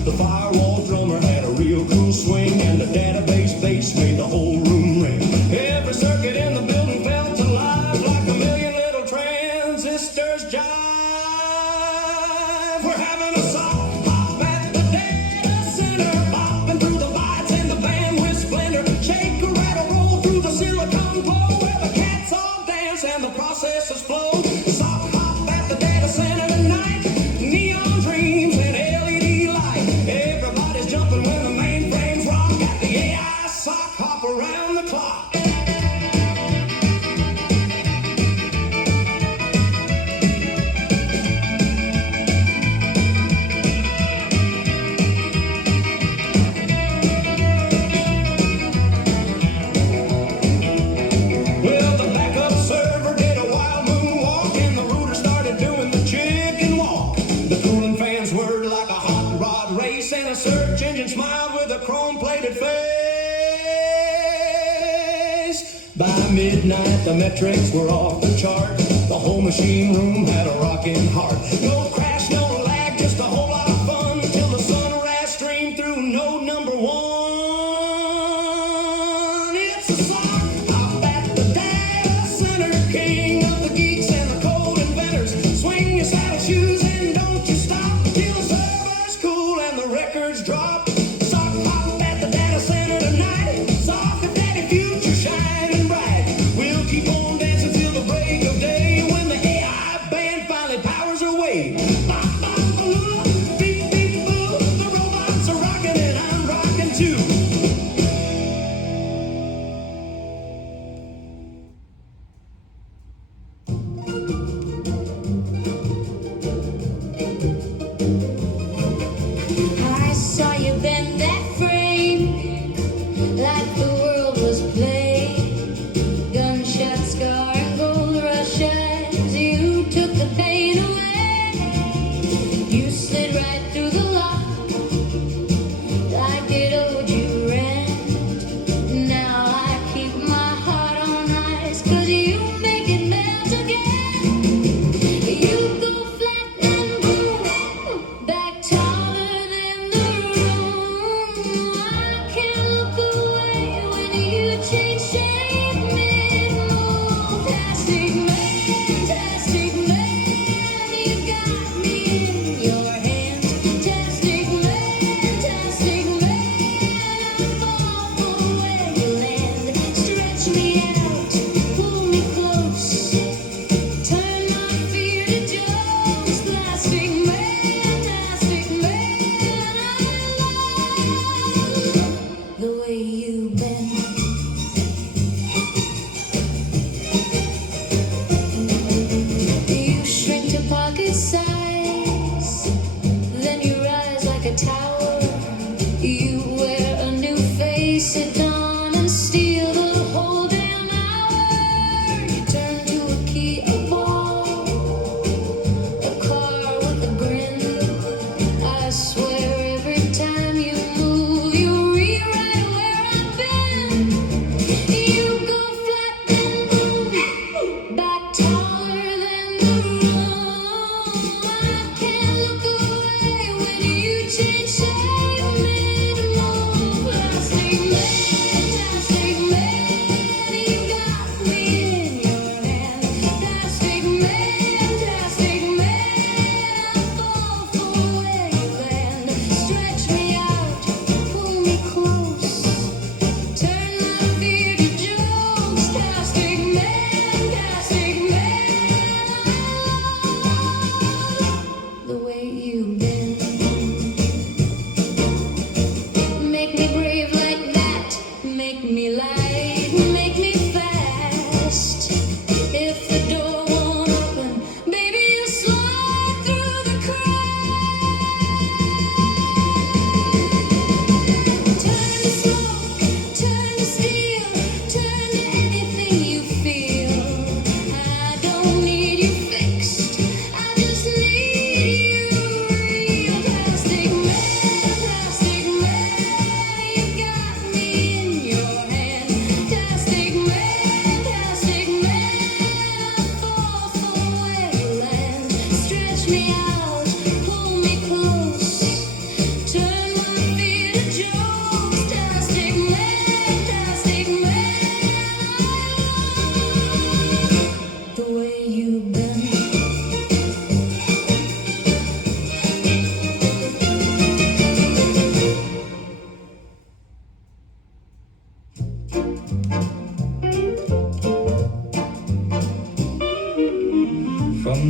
The firewall drummer had a real cool swing, and the database bass made the whole room ring. Every circuit in the building felt alive like a million little transistors jive. We're having a sock hop at the data center, bopping through the bytes in the bandwidth splendor. Shake a rattle, roll through the silicon glow, where the cats all dance and the processors flow. Sock hop at the data center tonight, neon dreams and LED light. Everybody's jumping when the mainframes rock at the AI sock hop around the clock. Well, the backup server did a wild moonwalk, and the router started doing the chicken walk. The cooling fans whirred like a hot rod race, and a search engine smiled with a chrome-plated face. By midnight, the metrics were off the chart. The whole machine room had a rocking heart. No crash, no lag, just a whole lot of fun, till the sunrise streamed through node number 1. It's a sock hop at the data center, king of the geeks and the code inventors. Swing your saddle shoes and don't you stop till the server's cool and the records drop. Sock hop at the data center tonight. Sock of daddy future shining bright. We'll keep on dancing till the break of day, when the AI band finally powers away. Bop, bop, baloo, beep, beep, boo. The robots are rocking and I'm rocking too. I saw you bend that frame like the world was playing. Gunshot scar and gold rush eyes, you took the pain away. You slid right through the lock like it owed you rent. Now I keep my heart on ice, 'cause you make it melt again. You go flat and boom, back taller than the room. I can't look away when you change shape mid-move. Plastic man, you got me in your hands. Plastic man, I fall for where you land. Stretch me out, pull me close. Turn my fear to jokes. Plastic man, I love the way you bend. You shrink to pocket size, then you rise like a tower. You wear a new face at dawn and steal the whole damn hour. You turn to a key, a ball, a car with a grin. I swear every time you move, you rewrite where I've been. You go flat and boom, back taller than the room. I can't look away when you change shape mid-move. Plastic man, you got me in your hand. Plastic man, I fall for where you land. Stretch me out, pull me close. Turn my fear to jokes. Plastic man, I love the way you bend.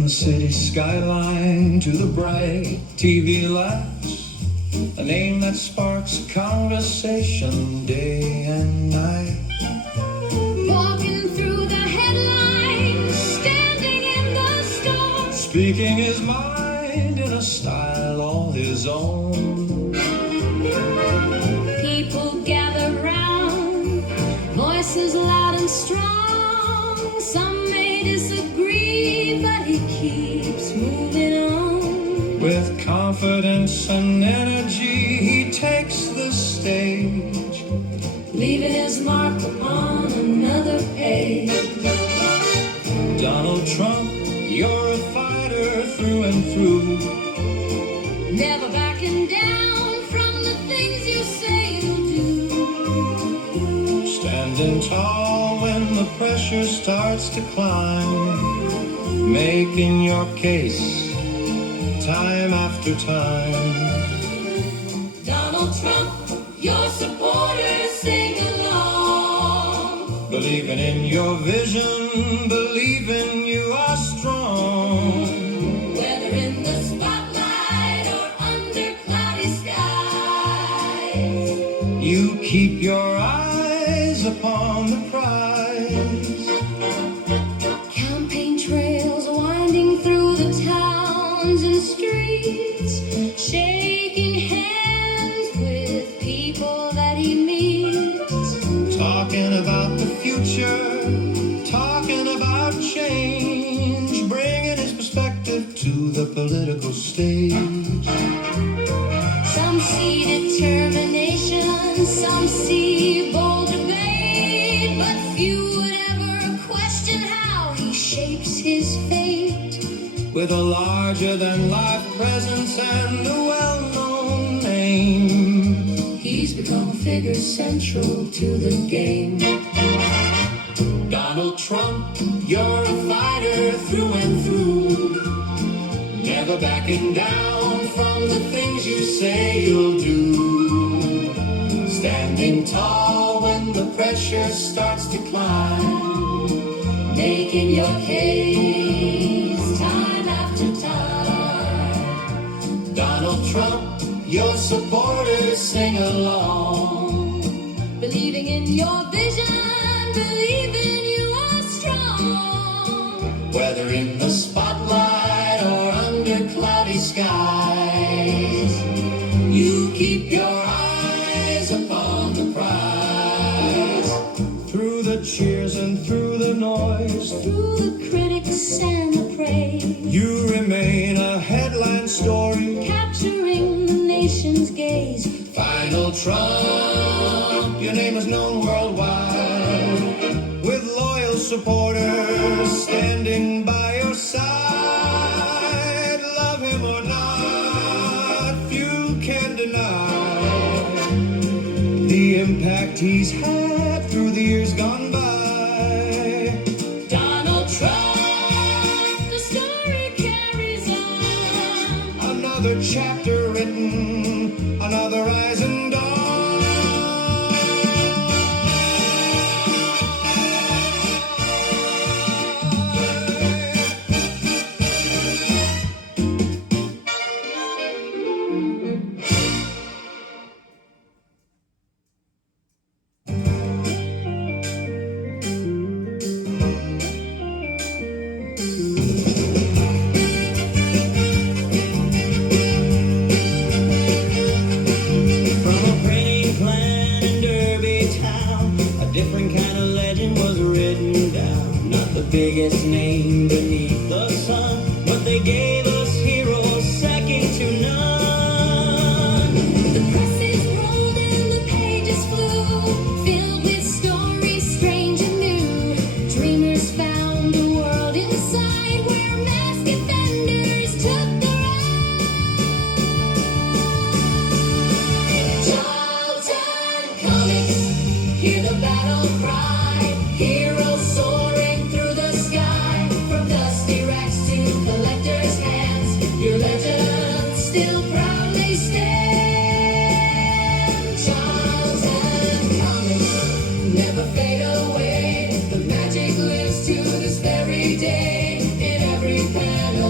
the city skyline to the bright TV lights, a name that sparks conversation day and night. Walking through the headlines, standing in the store, Speaking his mind in a style all his own. people gather round, voices loud and strong. Some may disagree, but he keeps moving on. With confidence and energy, he takes the stage, Leaving his mark on another page. Donald Trump, you're a fighter through and through. Never backing down from the things you say you'll do. Standing tall when the pressure starts to climb, making your case time after time. Donald Trump, your supporters sing along. Believing in your vision, believing you are strong. Whether in the spotlight or under cloudy skies, You keep your eyes upon the prize. campaign trails winding through the towns and streets, shaking hands with people that he meets. Talking about the future, talking about change, bringing his perspective to the political stage. Some see determination, some see bold debate, but few would ever question how he shapes his fate. With a larger-than-life presence and a well-known name, He's become a figure central to the game. Donald Trump, you're a fighter through and through. Never backing down from the things you say you'll do. Standing tall when the pressure starts to climb, Making your case time after time. Donald Trump, your supporters sing along. Believing in your vision, believing you are strong. Whether in the spotlight or under cloudy skies, you keep your eyes upon the prize. Through the cheers and through the noise, Through the critics and the praise, you remain a headline story. capturing the nation's gaze. Final Trump, your name is known worldwide, with loyal supporters standing by your side. Love him or not, few can deny the impact he's had through the years gone by. Donald Trump, the story carries on. Another chapter written, another rising dawn. From a printing plant in Derby town, a different kind of legend was written down. Not the biggest name beneath the sun, but they gave us heroes second to none. The presses rolled and the pages flew, filled with stories strange and new. Dreamers found a world inside where masked defenders took the ride. Charlton Comics, hear the battle cry. Heroes soaring through the sky, from dusty racks to collectors' hands. Your legend still proudly stands. Charlton Comics never fade away. The magic lives to this very day in every panel.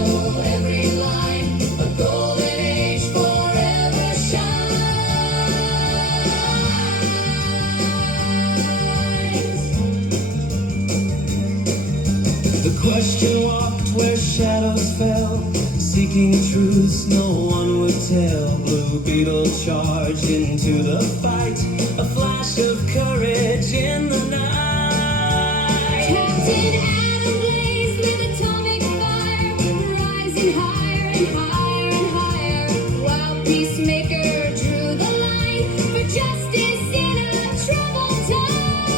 question walked where shadows fell, seeking truths no one would tell. Blue Beetle charged into the fight, a flash of courage in the night. Captain Adam blazed with atomic fire, rising higher and higher and higher, while Peacemaker drew the line for justice in a troubled time.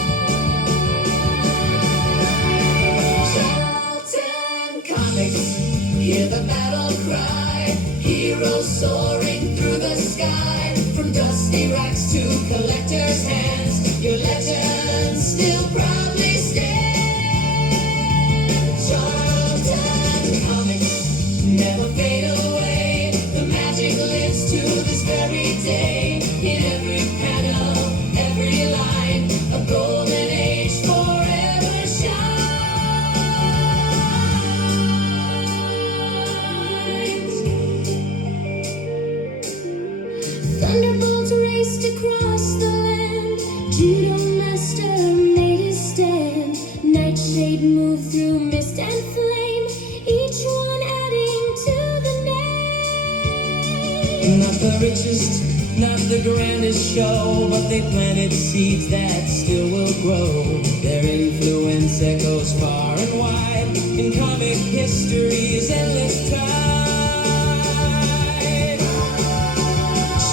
Charlton Comics, hear the battle cry, heroes soaring through the sky, from dusty racks to collectors' hands, your legends still proudly stand. Charlton Comics, never fade away, the magic lives to this very day, in every panel, every line, a golden age forever shines. Thunderbolts raced across the land, Judo Master made his stand, Nightshade moved through mist and flame, each one adding to the name. Not the richest, not the grandest show, but they planted seeds that still will grow. Their influence echoes far and wide in comic history's endless tide.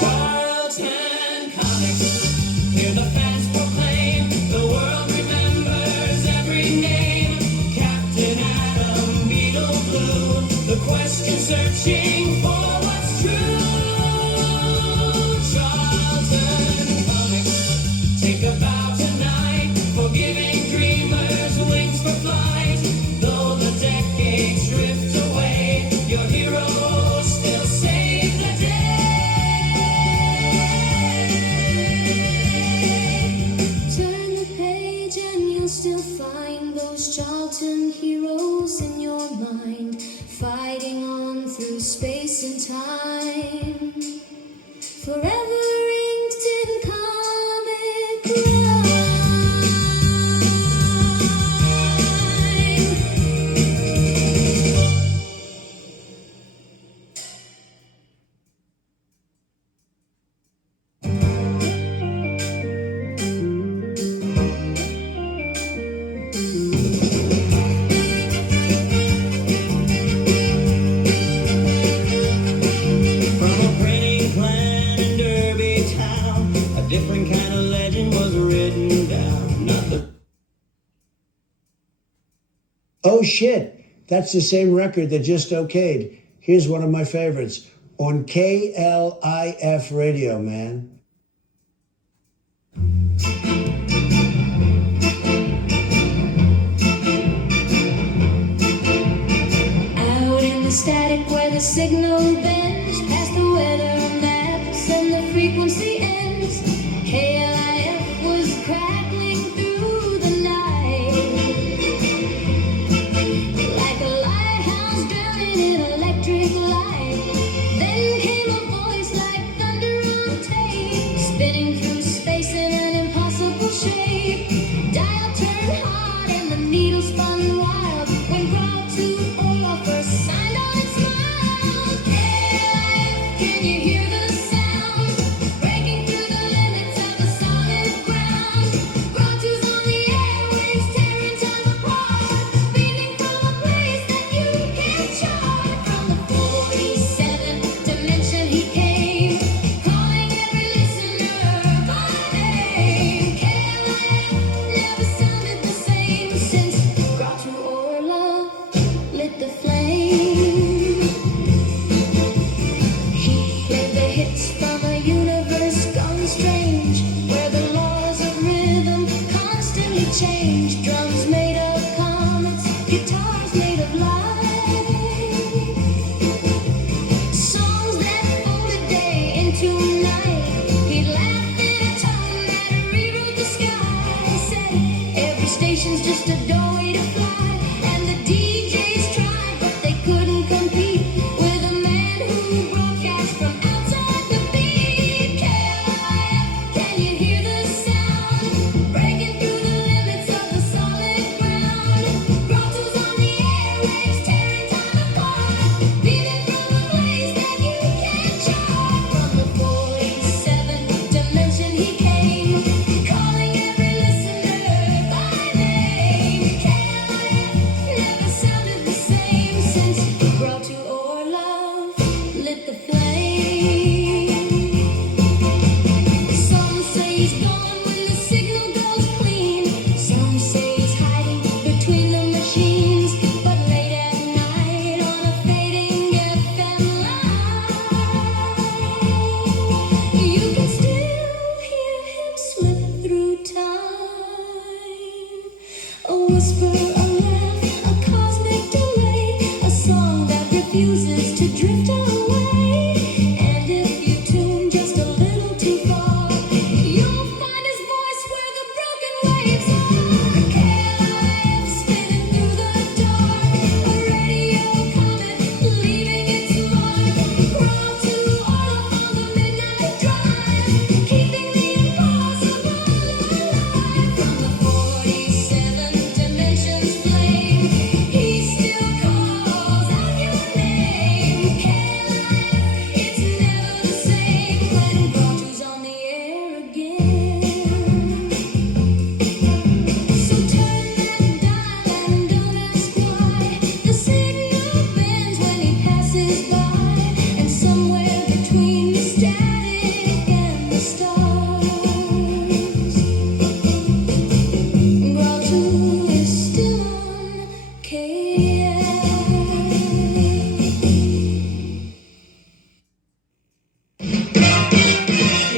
Charlton Comics, hear the fans proclaim, the world remembers every name. Captain Atom, Beetle Blue, the question searching for what's true. Charlton Comics, take a bow tonight, forgiving dreamers wings for flight. Though the decades drift away, your heroes still save the day. Turn the page and you'll still find those Charlton heroes in your mind, fighting on through space and time, forever inked in comic rhyme. From a printing plant in Derby town, a different kind of legend was written down. Not the Oh shit, that's the same record that just okayed. Here's one of my favorites on KLIF radio, man. Out in the static where the signal bends, past the weather maps and the frequency ends, KLIF was crackling through the night, like a lighthouse drowning in electric light. Then came a voice like thunder on tape, spinning through space in an impossible shape. Dial turned hard and the needle spun wild when Grottu Orloff first signed on its smile.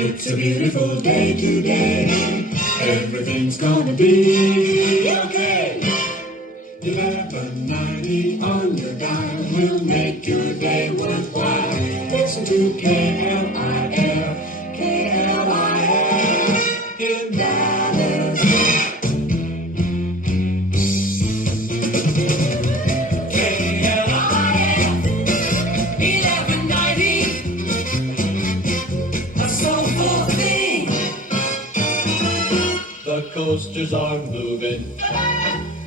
It's a beautiful day today. Everything's gonna be okay. 1190 on your dial will make your day worthwhile. Listen to KLIF, KLIF in Dallas. KLIF 1190, a soulful thing. The coasters are moving,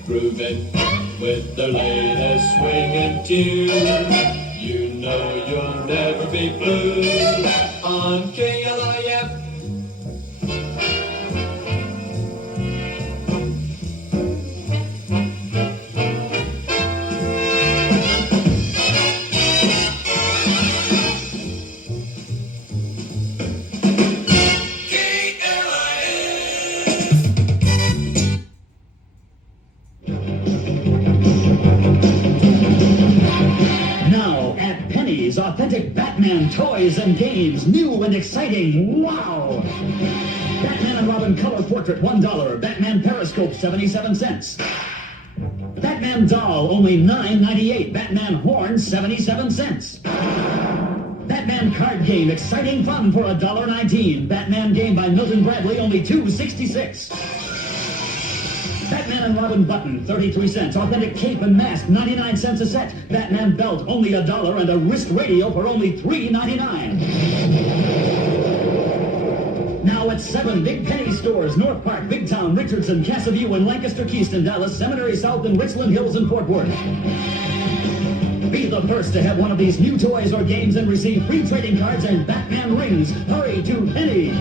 grooving with their latest swinging tune. You know you'll never be blue on KLIF. Now at Penny's, authentic Batman toys and games, new and exciting. Wow! Batman and Robin color portrait, $1. Batman periscope, 77 cents. Batman doll, only $9.98. Batman horn, 77 cents. Batman card game, exciting fun for $1.19. Batman game by Milton Bradley, only $2.66. Batman and Robin button, 33 cents. Authentic cape and mask, 99 cents a set. Batman belt, only $1. And a wrist radio for only $3.99. Now at 7 big penny stores: North Park, Big Town, Richardson, Cassaview, and Lancaster, Keyston, Dallas, Seminary South, and Richland Hills and Fort Worth. Be the first to have one of these new toys or games and receive free trading cards and Batman rings. Hurry to Penny.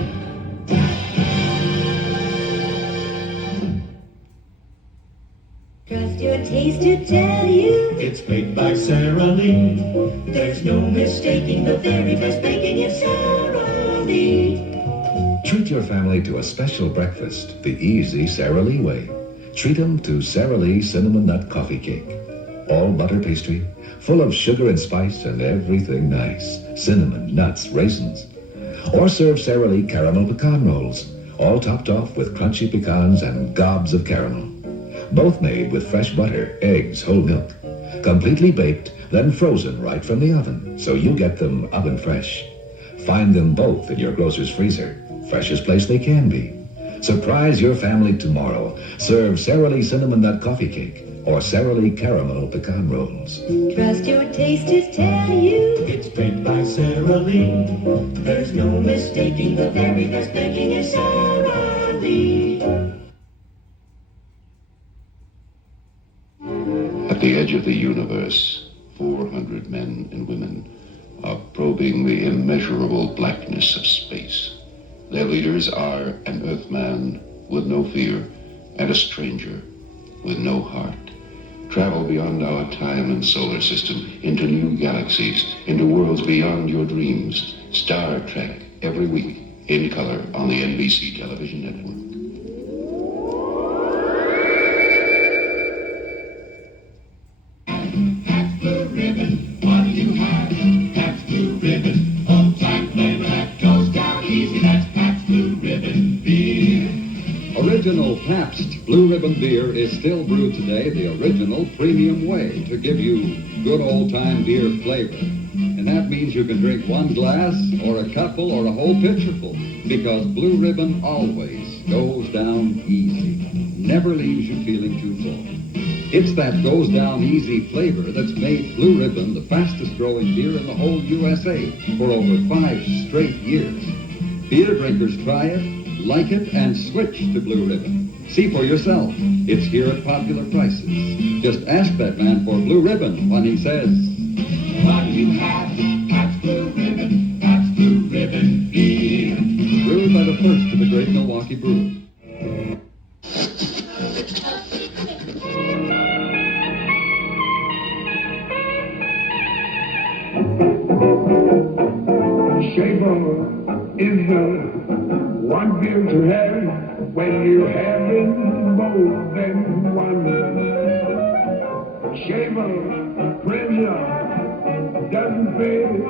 Trust your taste to tell you It's baked by Sara Lee. There's no mistaking the very best baking is Sara Lee. Treat your family to a special breakfast the easy Sara Lee way. Treat them to Sara Lee Cinnamon Nut Coffee Cake. All butter pastry, full of sugar and spice and everything nice. Cinnamon, nuts, raisins. Or serve Sara Lee Caramel Pecan Rolls, all topped off with crunchy pecans and gobs of caramel. Both made with fresh butter, eggs, whole milk. Completely baked, then frozen right from the oven, so you get them oven fresh. Find them both in your grocer's freezer. Freshest place they can be. Surprise your family tomorrow. Serve Sara Lee Cinnamon Nut Coffee Cake or Sara Lee Caramel Pecan Rolls. Trust your taste to tell you It's baked by Sara Lee. There's no mistaking the very best baking is Sara Lee. At the edge of the universe, 400 men and women are probing the immeasurable blackness of space. Their leaders are an Earthman with no fear and a stranger with no heart. Travel beyond our time and solar system, into new galaxies, into worlds beyond your dreams. Star Trek, every week, in color on the NBC television network. Blue ribbon, what do you have? That's blue ribbon. Old time flavor that goes down easy. That's Pabst Blue Ribbon beer. Original Pabst Blue Ribbon beer is still brewed today the original premium way to give you good old-time beer flavor. And that means you can drink one glass or a cupful or a whole pitcherful, because Blue Ribbon always goes down easy. Never leaves you feeling too full. It's that goes down easy flavor that's made Blue Ribbon the fastest growing beer in the whole USA for over 5 straight years. Beer drinkers try it, like it, and switch to Blue Ribbon. See for yourself. It's here at popular prices. Just ask that man for Blue Ribbon when he says, What do you have? Pabst Blue Ribbon. Pabst Blue Ribbon beer. brewed by the first of the great Milwaukee brewers. Shaver is the one beer to have when you're having more than one. Shaver pressure doesn't fade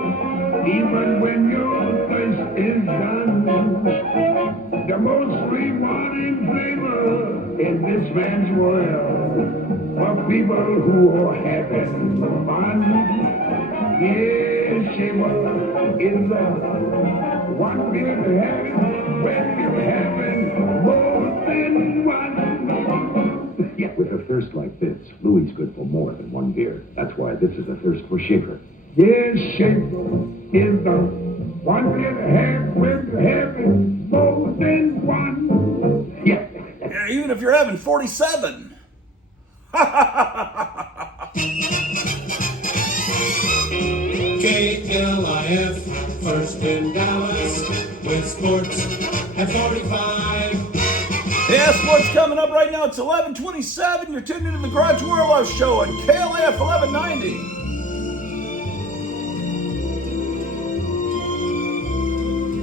even when your thirst is done. mostly wanting flavor in this man's world. For people who are having fun. Yes, shiver is the one feeling to having when you're having more than one. Yeah, with a thirst like this, Louis' good for more than one beer. That's why this is a thirst for shaker. Yes, shiver is the one feeling to have when you're having more than one. Yeah. Yeah, even if you're having 47. KLIF, first in Dallas, with sports at 45. Yeah, sports coming up right now. It's 11:27. You're tuned into the Grottu Orloff Show on KLIF 1190.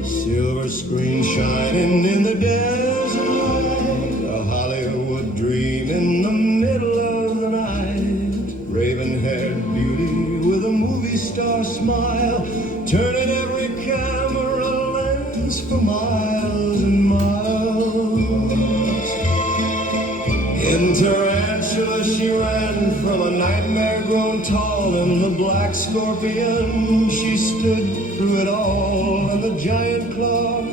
Silver screen shining in the desert light, a Hollywood dream in the middle of the night. Raven-haired beauty with a movie star smile, turning every camera lens for miles and miles. In Tarantula she ran from a nightmare grown tall, and the black scorpion she stood through it all, and the giant claw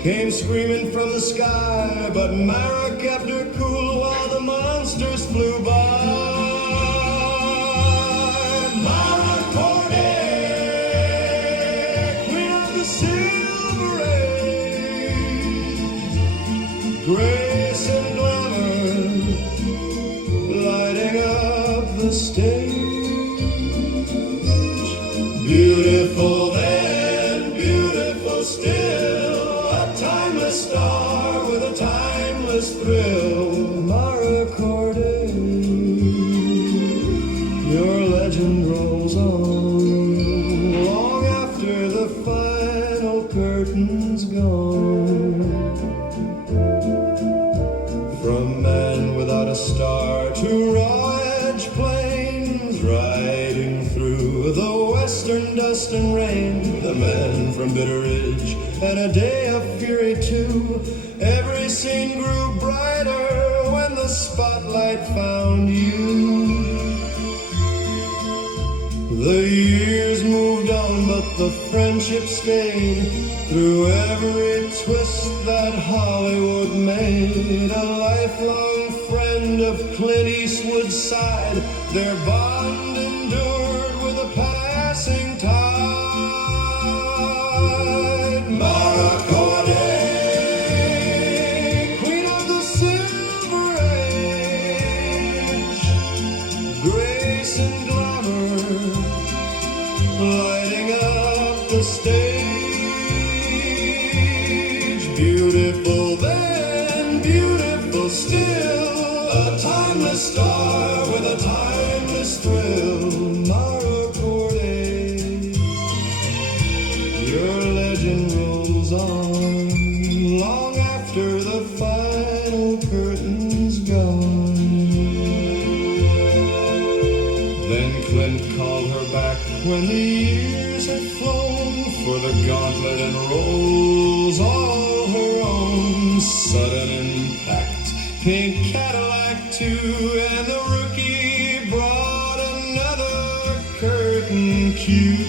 came screaming from the sky, but Mara kept her cool while the monsters flew by. Mara Corday, queen of the Silver Age, grace and glamour, lighting up the stage. Beautiful then, beautiful still, a timeless star with a timeless thrill. Mara Corday, your legend rolls on, long after the final curtain's gone. From man without a star to raw edge plains, riding through the western dust and rain, the man from Bitter Ridge, and a day of fury too. Every scene grew brighter when the spotlight found you. The years moved on, but the friendship stayed through every twist that Hollywood made. A lifelong friend of Clint Eastwood's side, their bond endured with a passing tide. Mara Corday, queen of the Silver Age, grace and glamour, lighting up the stage. Beautiful then, beautiful still, a timeless star with a timeless thrill. Mara Corday, your legend rolls on, long after the final curtain's gone. Then Clint called her back when the years had flown, for the gauntlet and rolls all her own. Sudden impact, pink Cadillac too, and the rookie brought another curtain cue.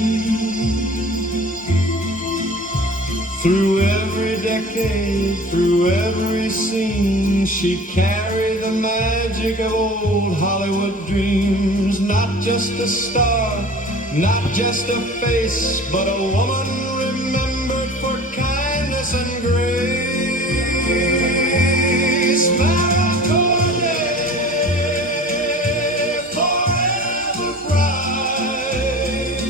Through every decade, through every scene, she carried the magic of old Hollywood dreams. Not just a star, not just a face, but a woman remembered for kindness and grace. Mara Corday, forever bright,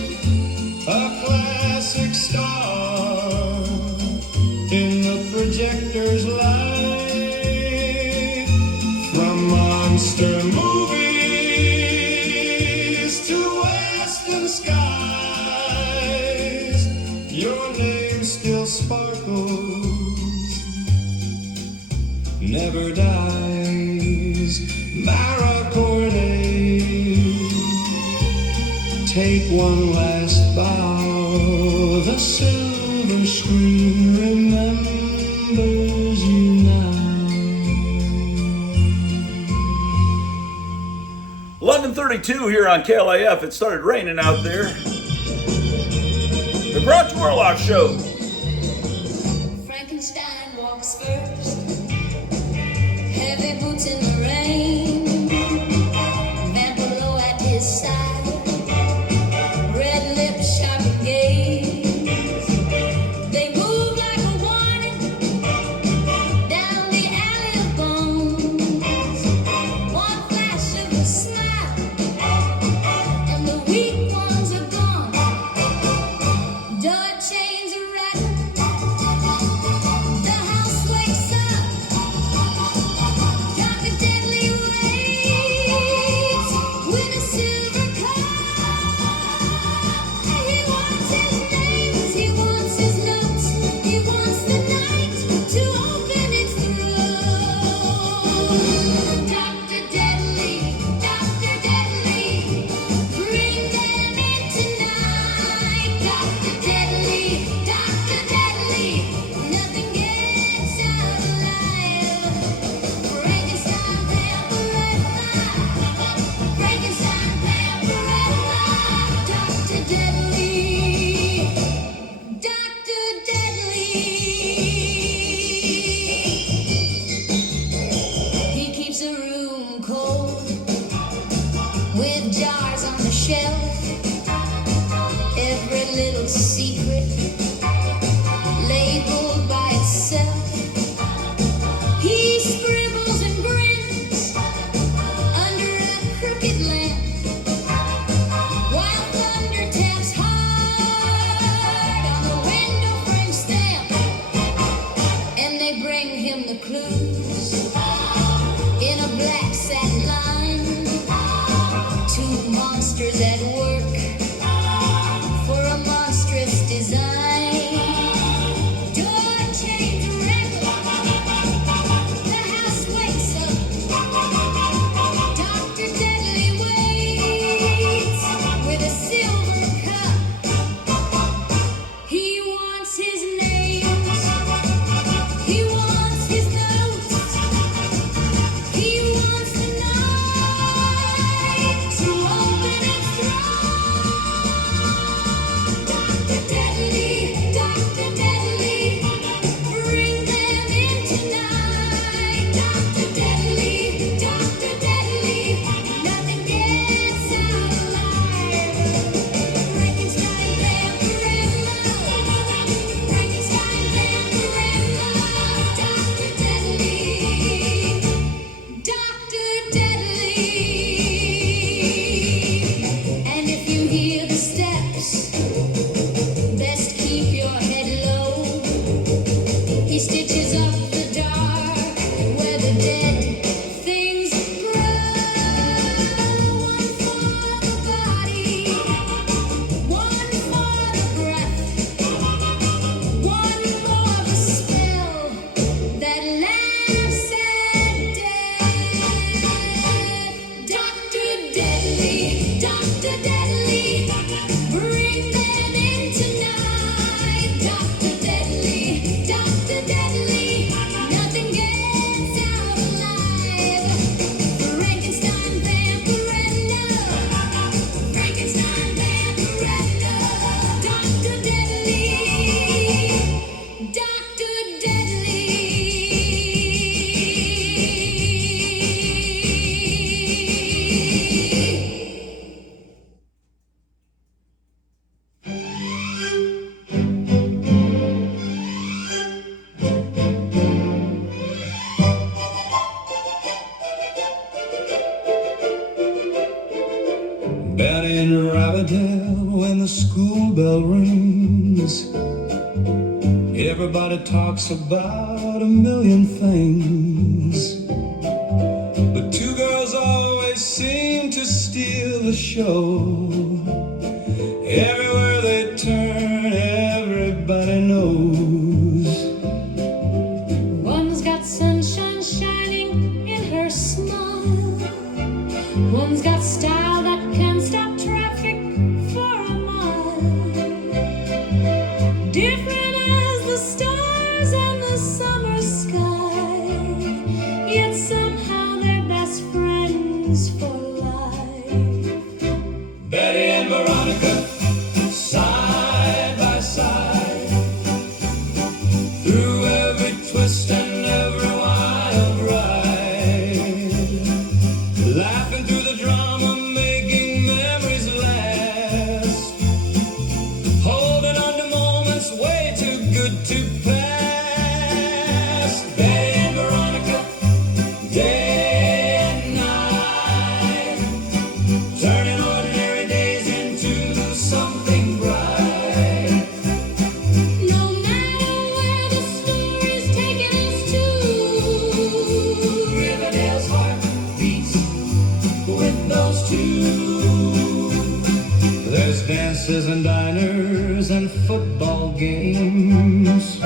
a classic star in the projector's light. From monster movies to western skies, your name still sparkles, never dies. Mara Corday, take one last bow, the silver screen remembers 6:32 here on KLIF. It started raining out there. The Grottu Orloff Show. Frankenstein walks first. Heavy boots in the rain. Vampiro at his side. Red lips, sharp gaze. They move like a warning down the alley of bones. One flash of a smile, and the weak ones are gone. Door chains are rattling. The house wakes up. Dr. Deadly waits with a silver cup. He wants his names, he wants his notes, he wants the night to open its throat. Dr. Deadly, bring them in tonight. Dr. Deadly, nothing gets out alive. Frankenstein, Dr. Deadly, Dr. Deadly. He keeps a room cold with jars on the shelf. Every little secret labeled by itself. He scribbles and grins under a crooked lamp, while thunder taps hard on the window frame stamp. And they bring him the clues in a black satin line. Two monsters at work for a monstrous design. Door chains rattle. The house wakes up. Dr. Deadly waits with a silver cup. He wants his names. He wants his notes. He wants the night to open its throat. Dr. Deadly, bring them in tonight. Dr. Deadly, nothing gets out alive. Frankenstein, Vampirella, Dr. Deadly, And if you hear the steps, best keep your head low. He stitches up the dark where the dead things grow. One for the body, one for the breath, one for the spell that laughs at death. Dr. Deadly, bring them in tonight. Dr. Deadly, nothing gets out alive. Frankenstein, Vampirella, Dr. Deadly, Betty and Rabbitelle, when the school bell rings, everybody talks about a million things. But two girls always seem to steal the show. Everywhere they turn, everybody knows. One's got sunshine shining in her smile. One's got style that can stop traffic for a mile. Different as the stars and the summer sky, yet somehow they're best friends for life. twist and every wild ride. Laughing through the drama, making memories last. Holding on to moments way too good to pass. Betty and Veronica, day and night, turning ordinary days into something bright. No matter where the story's taking us to, Riverdale's heart beats with those two. There's dances and diners and football games,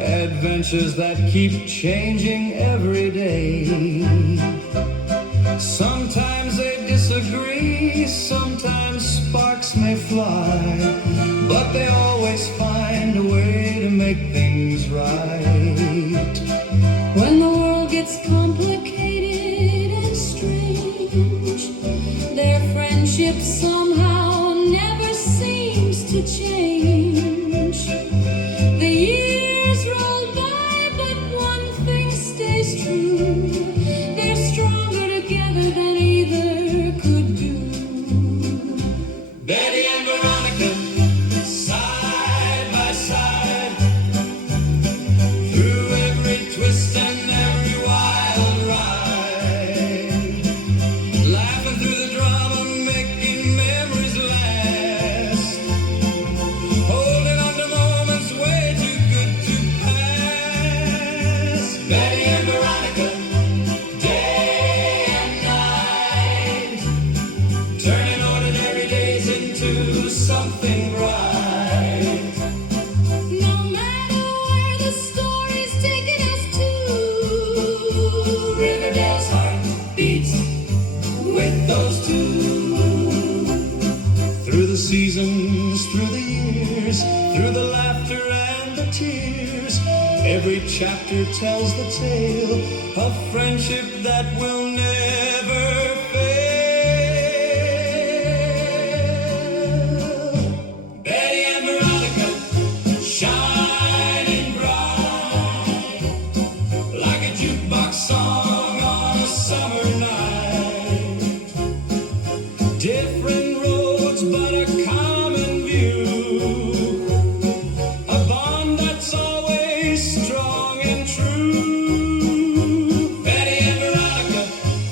adventures that keep changing every day. Sometimes they disagree, sometimes sparks may fly, but they always find a way to make things right. when the world gets complicated and strange, their friendship somehow never seems to change. The years roll by, but one thing stays true. They're stronger together than either could do. Betty and Veronica, side by side, through every twist and every wild ride. Laughing through the drama, making memories last. Holding on to moments way too good to pass. Betty and Veronica, day and night, turning ordinary days into something bright. No matter where the story's taking us to, Riverdale's heart beats with those two. Through the seasons, through the years, through the laughter and the tears, every chapter tells the tale of friendship that will never fail. Betty and Veronica, shining bright, like a jukebox song on a summer night. Different roads, but a common view. A bond that's always strong and true. Betty and Veronica,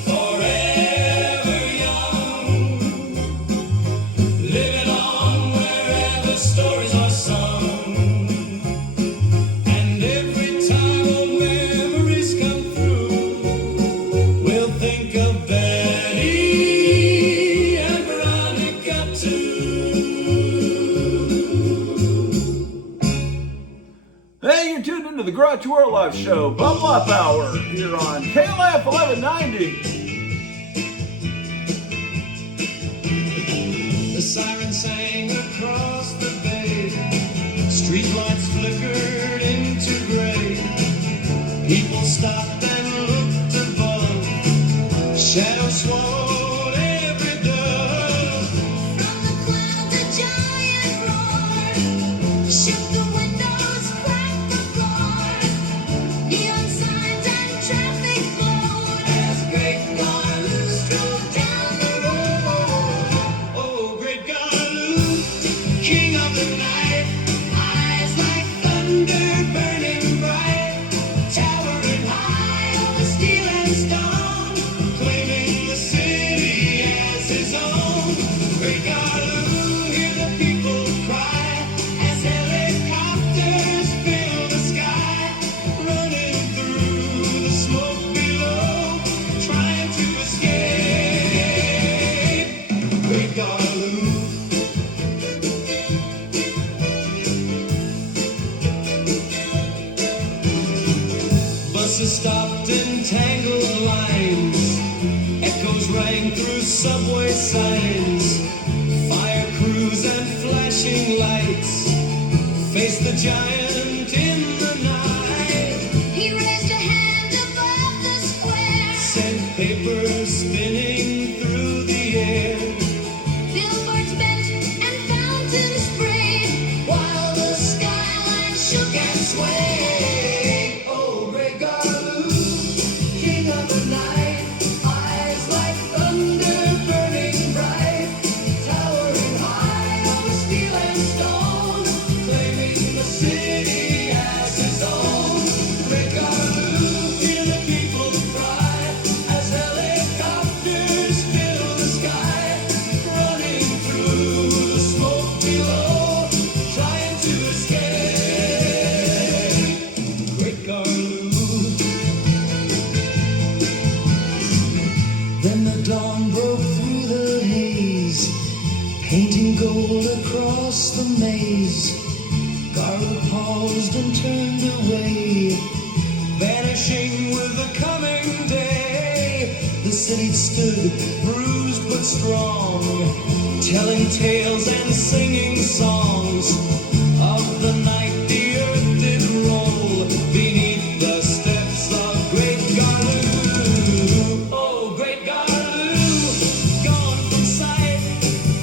forever young, living on wherever stories are sung. And every time old memories come through, we'll think of Betty and Veronica too. Hey, you're tuned into the Grottu Orloff Show, Bubble Up Hour, here on KLF 1190. The siren sang across the bay. Streetlights flickered into gray. People stopped and looked above. Shadows swallowed every dove. from the clouds a giant roar, shook the windows, cracked the floor. Neon signs and traffic glowed as great Garloo strode down the road. Oh, great Garloo, king of the night, Eyes like thunder burning bright, towering high over steel and stone. claiming the city as his own. Great Garloo, hear the people cry as helicopters fill the sky, running through the smoke below, trying to escape. Great Garloo. Buses stopped in tangled lines, echoes rang through subway signs. Fire crews and flashing lights faced the giant in the night. He raised a hand above the square, Sent papers spinning through the air. billboards bent and fountains sprayed, while the skyline shook and swayed. then turned away, vanishing with the coming day. The city stood bruised but strong, telling tales and singing songs of the night the earth did roll beneath the steps of Great Garloo. Oh, Great Garloo, gone from sight,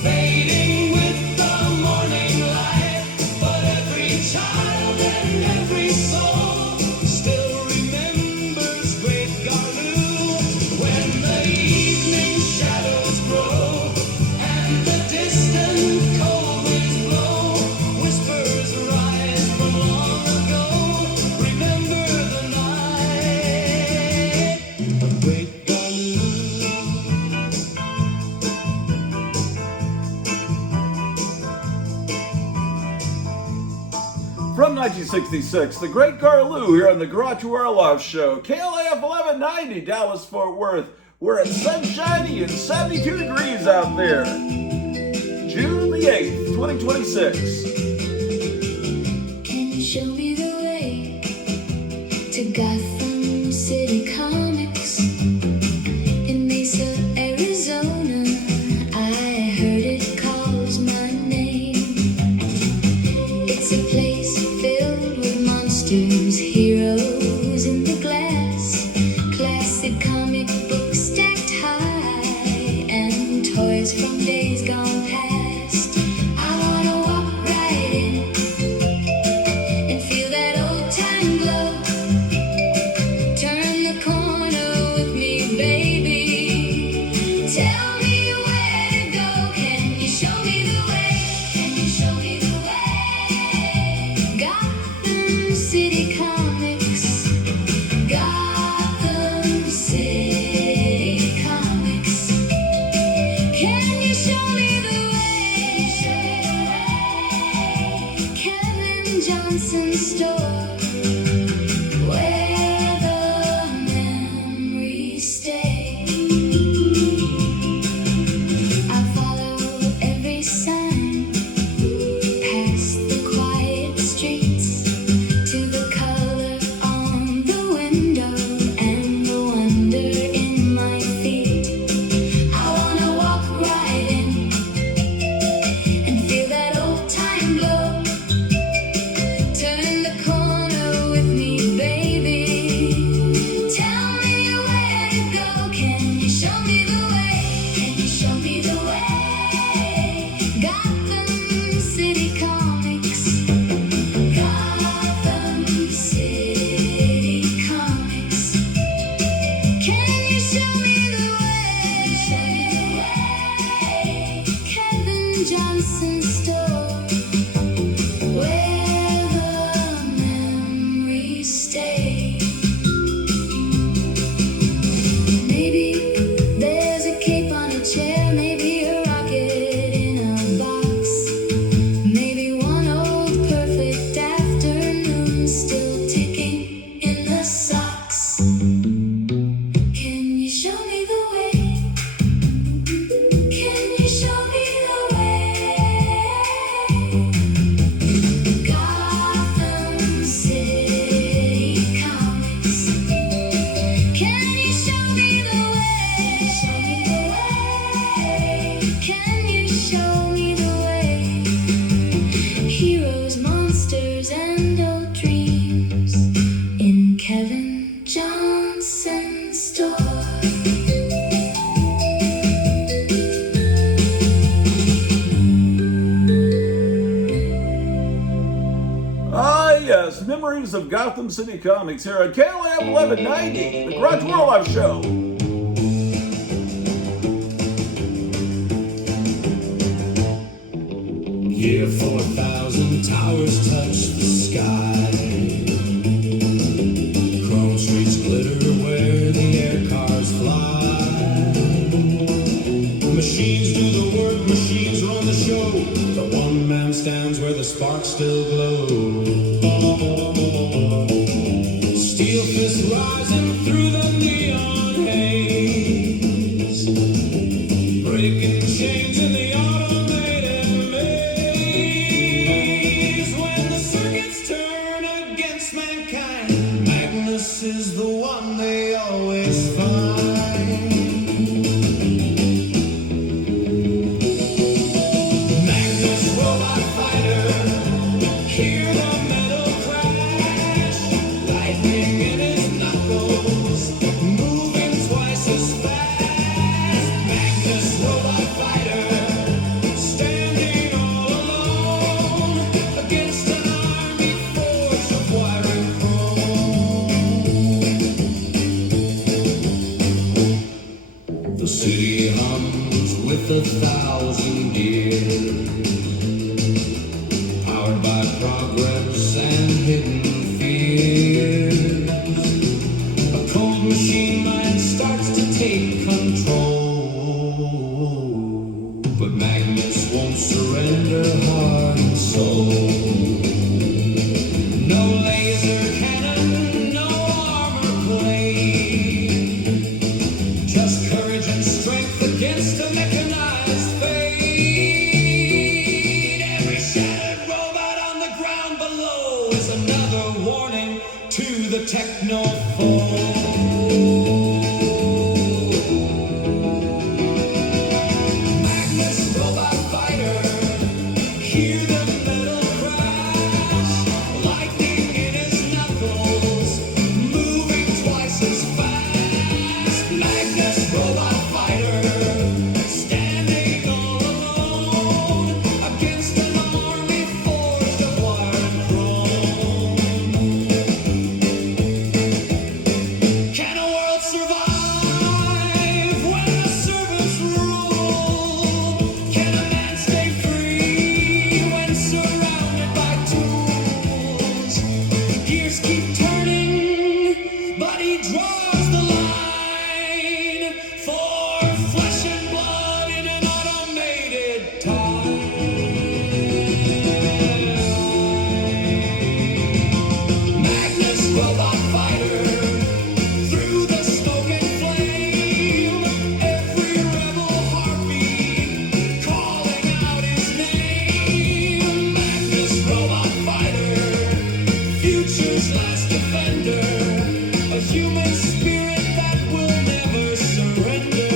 fading with the morning light. But every child and every soul still remembers Great Garloo. When the evening shadows grow and the distant cold winds blow, whispers rise from long ago. Remember the night of Great Garloo. From 1966, The Great Garloo here on the Grottu Orloff Show. KLAF 1190, Dallas, Fort Worth. We're at sunshiny and 72 degrees out there. June the 8th, 2026. Can you show me the way to Gotham City Comics in Mesa, Arizona? I heard it calls my name. It's a place filled with monsters, heroes in the glass, classic comic books stacked high, and toys from days gone past. I wanna walk right in and feel that old time glow. Turn the corner with me, baby. Tell me where to go. Can you show me the way? Can you show me the way? Gotham City Comics. Gotham City Comics. Can you show me the way? Kevin Johnson's store, where the memories stay. I follow every sign, past the quiet streets, to the color on the window and the wonder in my feet. I wanna walk right in and feel that old time glow. Turn the corner with me, baby. Tell me where to go. Can you show me the way? Can you show me the way? Gotham City Comics. Gotham City Comics. Can you show me the way? Kevin Johnson's store, where the memories stay. Maybe there's a cape on a chair, maybe a rocket in a box, maybe one old perfect afternoon still ticking in the socks. Can you show me the way? Can you show me the way? Gotham City Comics. Can you show me the way? Can you show me the way? Heroes, monsters, and old dreams in Kevin Johnson's store. Ah, yes, memories of Gotham City Comics here on KLAF 1190, The Grottu Orloff Show. Here 4,000 towers touch the sky. Chrome streets glitter where the air cars fly. Machines do the work, machines run the show. The one man stands where the sparks still glow. Steel fists rising through the neon haze, breaking chains in the automated maze. When the circuits turn is the one they always find. Magnus Robot Fighter, hear the metal crash, lightning in his knuckles, moving twice as fast. Magnus Robot Fighter, standing all alone against an army force of wire and chrome. The city hums with 1,000 gears, powered by progress and hidden fears. A cold machine mind starts to take control, but Magnus won't surrender heart and soul. No laser cannon, no armor plate, just courage and strength against a mechanized fate. Every shattered robot on the ground below is another warning to the technophone. Magnus Robot Fighter, hear the metal crash, lightning in his knuckles, moving twice as fast. Magnus Robot Fighter, standing all alone against an army forged of wire and chrome. Can a world survive when the servants rule? Can a man stay free when surrounded by tools? Gears keep turning, but he draws the line for flesh and blood in an automated time. Magnus Robot Fighter, through the smoke and flame, every rebel heartbeat calling out his name. Magnus Robot Fighter, future's last defender, a human spirit that will never surrender.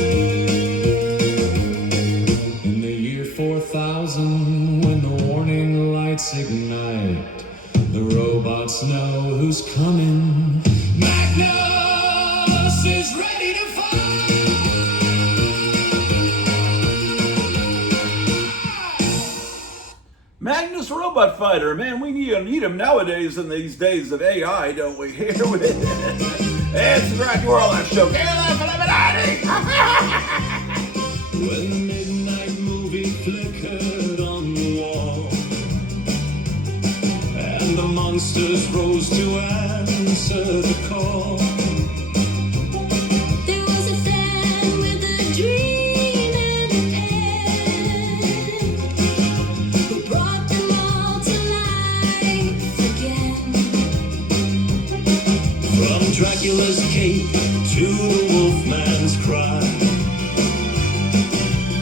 In the year 4000, when the warning lights ignite, the robots know who's coming. Magnus is ready to fight. Magnus Robot Fighter, man, we need him nowadays in these days of AI, don't we? Here with it. It's the Grottu Orloff Show. When the midnight movie flickered on the wall, and the monsters rose to answer the call. There was a fan with a dream and a pen who brought them all to life again. From Dracula's cape to the wolfman's cry,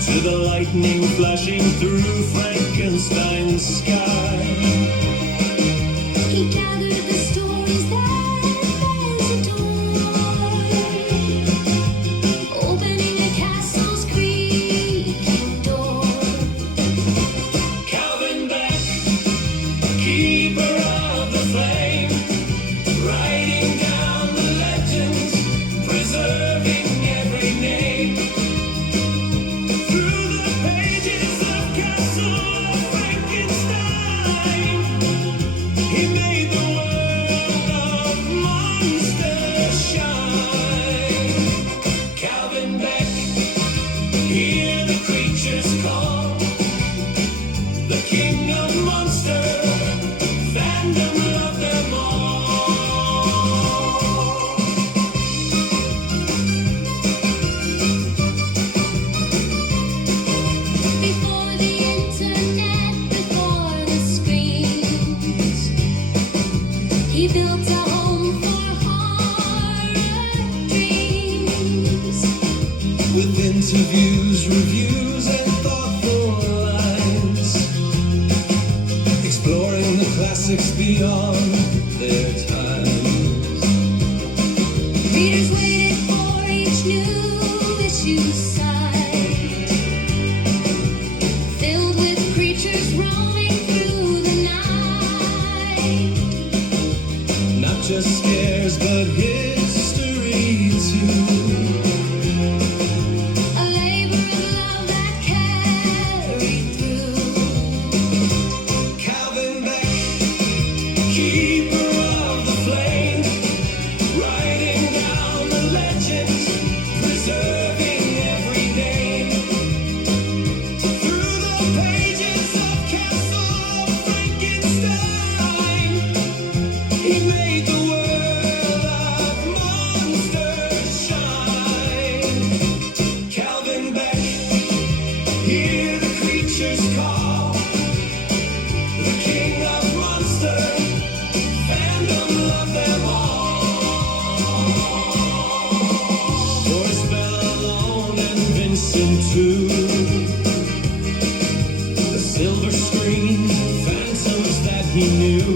to the lightning flashing through Frankenstein's sky. He gathered the stories that fans adore, opening a castle's creaking door. Calvin Beck, keeper of the flame, writing down the legends, preserving every name. Through the pages of Castle of Frankenstein, he made the world of monsters shine. Calvin Beck, hear the creatures call, the king of monsters, fandom love them all. Before the internet, before the screens, he built a home for horror dreams. With interviews, reviews, and thoughtful lines, exploring the classics beyond their times. just scares, but history too. A labor of love that carried through. Calvin Beck, keeper of the flame, writing down the legends, preserving every name. Through the pages of Castle Frankenstein, he made the world of monsters shine. Calvin Beck, hear the creatures call, the king of monsters, fandom love them all. Boris Bellone and Vincent too. The silver screen, phantoms that he knew.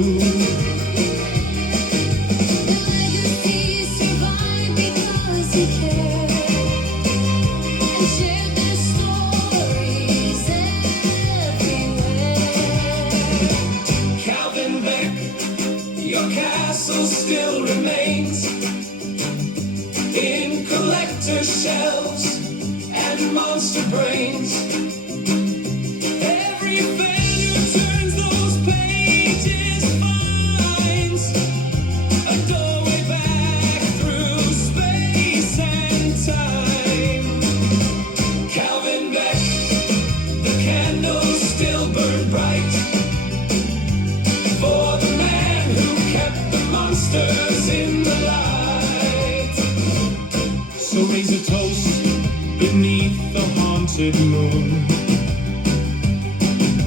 He survived because he cared and shared their stories everywhere. Calvin Beck, your castle still remains in collector shelves and monster brains. Every failure turns those pages, finds a doorway back through space and time. Calvin Beck, the candles still burn bright for the man who kept the monsters in the light. So raise a toast beneath the haunted moon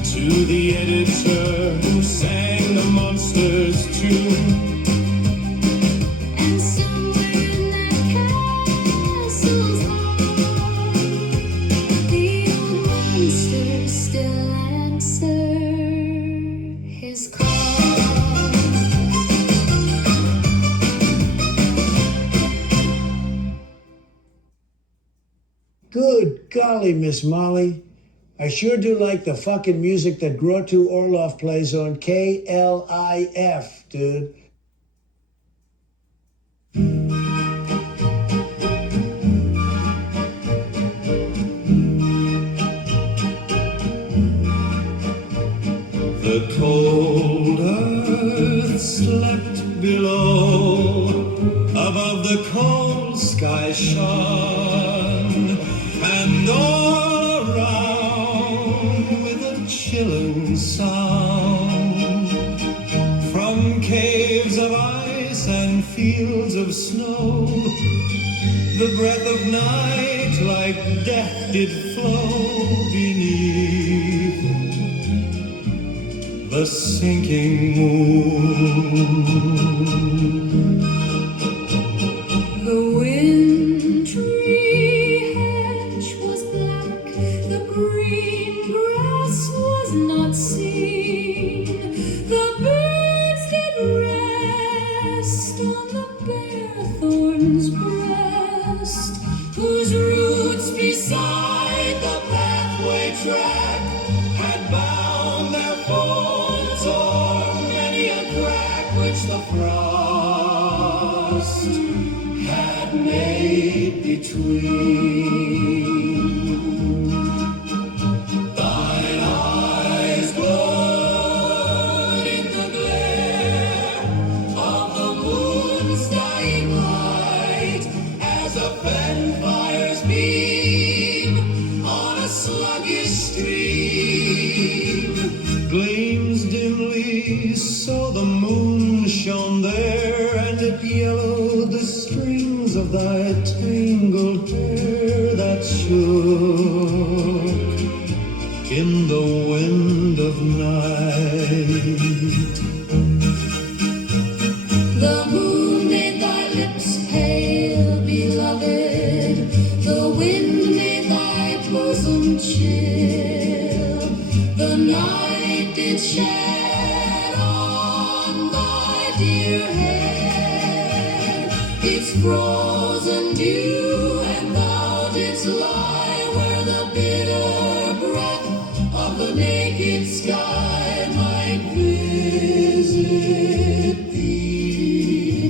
to the editor who sang the monsters tune. And somewhere in that castle's heart, the old monsters still answer his call. Good golly, Miss Molly. I sure do like the fucking music that Grottu Orloff plays on KLIF, dude. The cold earth slept below, above the cold sky shone, and all around with a chilling sound, from caves of ice and fields of snow, the breath of night like death did flow beneath the sinking moon. The wintry hedge was black, the green grass was not seen, the birds did rest on the bare thorn's breast, whose roots beside the pathway track had bound their folds o'er many a crack which the frost had made between. Thine eyes glowed in the glare of the moon's dying light, as a fen fire's beam on a sluggish stream gleams dimly, so the moon shone there, and it yellowed the strings of thy tangled hair that shook in the wind of night. The moon made thy lips pale, beloved. The wind made thy bosom chill. The night did shed on thy dear hair its frozen dew, and thou didst lie where the bitter breath of the naked sky might visit thee.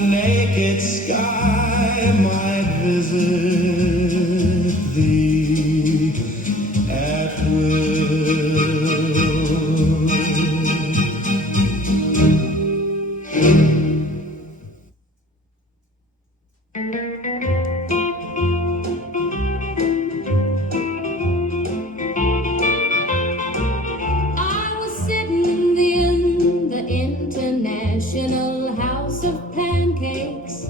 naked sky might visit thee at will. I was sitting in the International House of Pancakes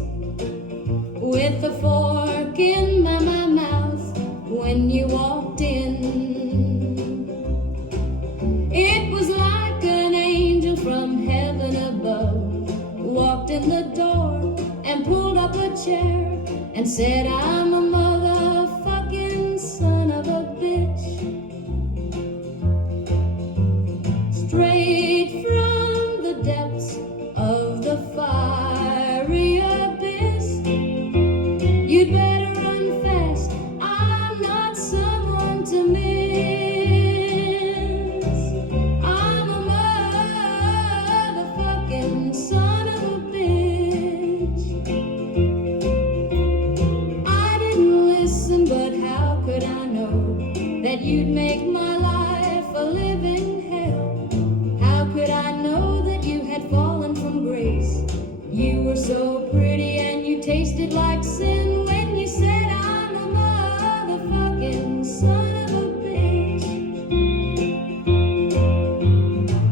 with a fork in my mouth when you walked in. It was like an angel from heaven above walked in the door and pulled up a chair and said, I'm a motherfucking son of a bitch. Straight from the depths of the fiery abyss. You'd better run fast, I'm not someone to miss. I'm a motherfucking son of a bitch. I didn't listen, but how could I know that you'd make my life a living hell? How could I know that you had fallen from grace? You were so pretty and you tasted like sin when you said I'm a motherfucking son of a bitch.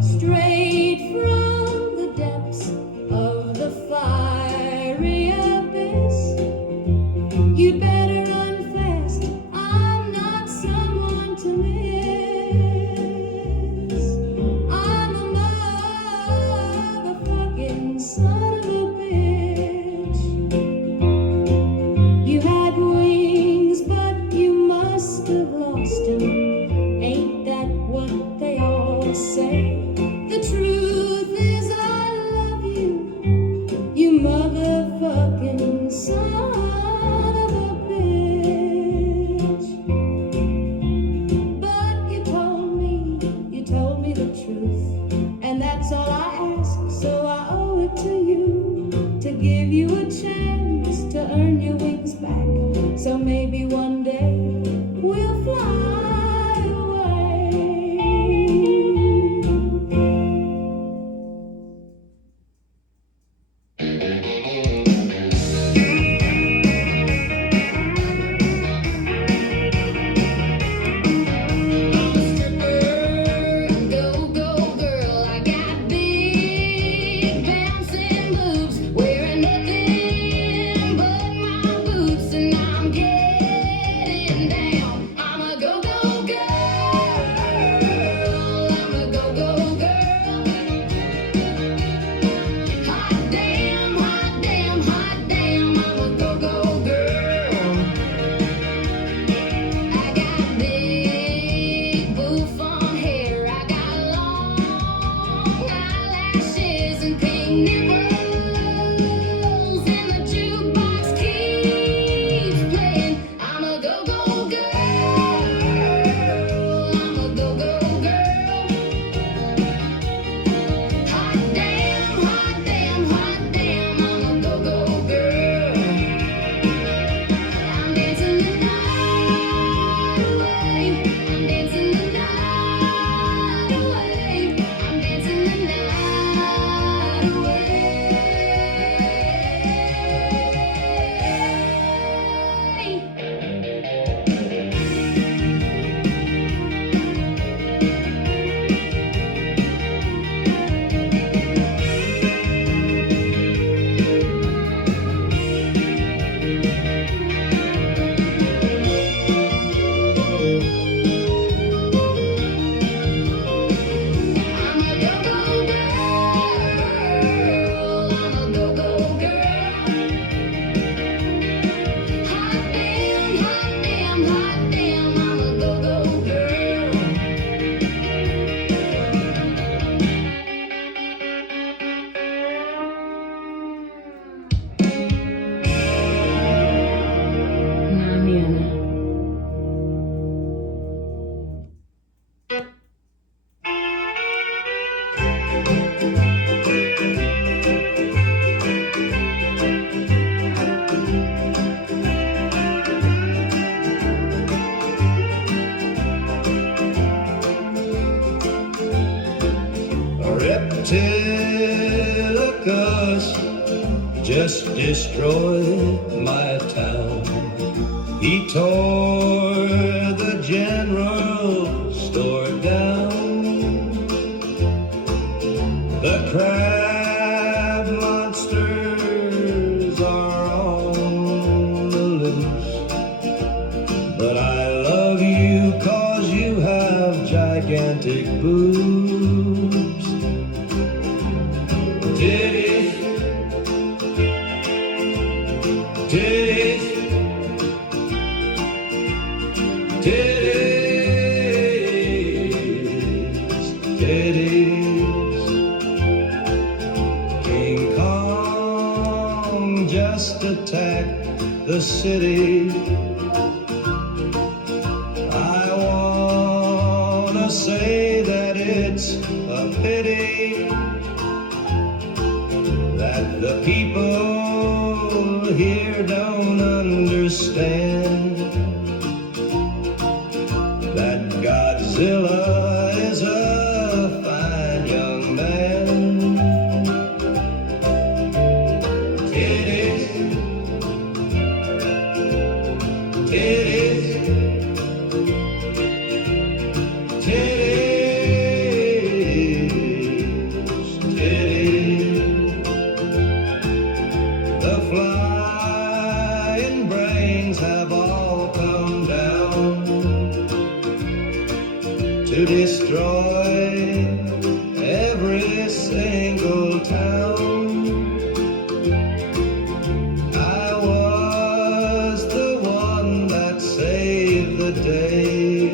Straight from the depths of the fiery abyss. You'd better run fast, I'm not someone to miss. I'm a motherfucking son of a bitch. You had wings, but you must have lost them. Ain't that what they all say? The truth is I love you, you motherfucking son of a bitch. But you told me the truth, and that's all I ask, so I owe it to you to give you a chance to earn your wings back. So maybe one day we'll fly away. Go, go, girl, I got big bouncing boobs, wearing nothing but my boots, and I'm getting just destroyed my town. He tore the general store down. The crab monsters are on the loose. But I love you 'cause you have gigantic boobs. Titties, titties, titties, titties. King Kong just attacked the city. I wanna say that it's a pity that the people here don't understand that Godzilla is a fine young man. Titties, titties, titties, titties. The flying brains have all come down to destroy every single town. I was the one that saved the day,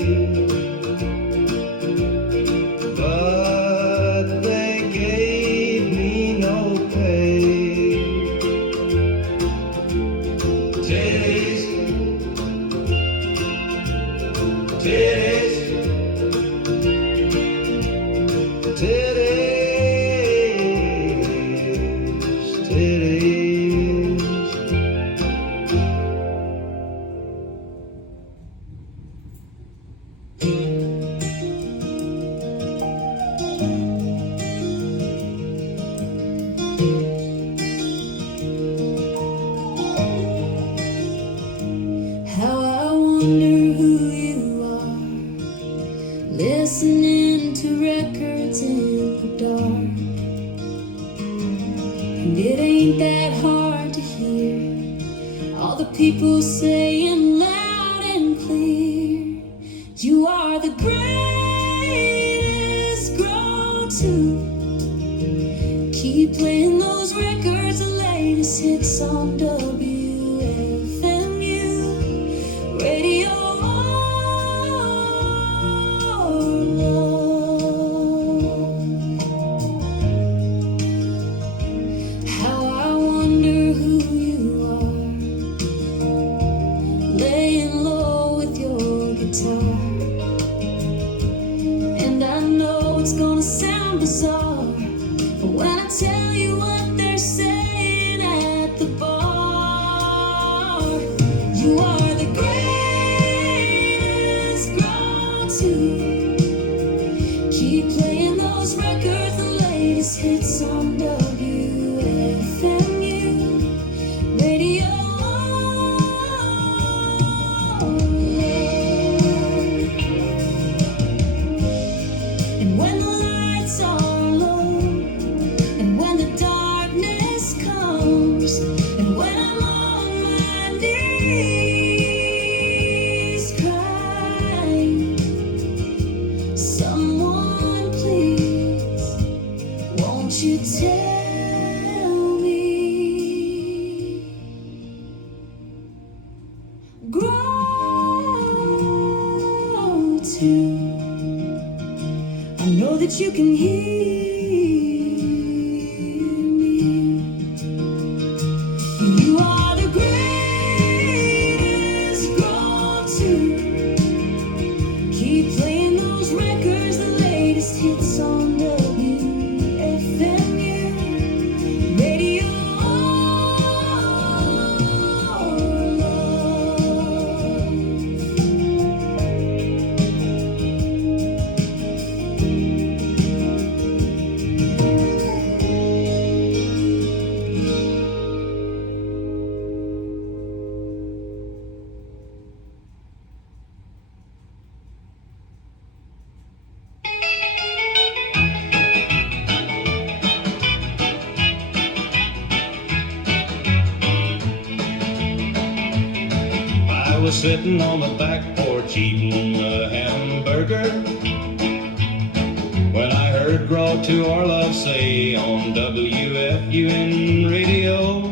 but they gave me no pay. Titties, titties, titties, titties. How I wonder who you are, listening to records in the dark. And it ain't that hard to hear all the people saying loud and clear, you are the greatest Grottu. Keep playing those records, the latest hits on WFMU Radio Orloff. How I wonder who you are, laying low with your guitar. And I know it's gonna sound bizarre, but when I tell you what they're saying at the bar, you are the greatest Grottu. Keep playing those records, the latest hits on WFMU Radio Orloff. And when the lights are low, and when the darkness comes, and when I'm on my knees crying, someone please, won't you tell me? Grottu, I know that you can hear me. You are the greatest Grottu. Keep playing those records, the latest hits on WFMU Radio Orloff. was sitting on the back porch eating a hamburger when I heard Grottu Orloff say on WFUN radio,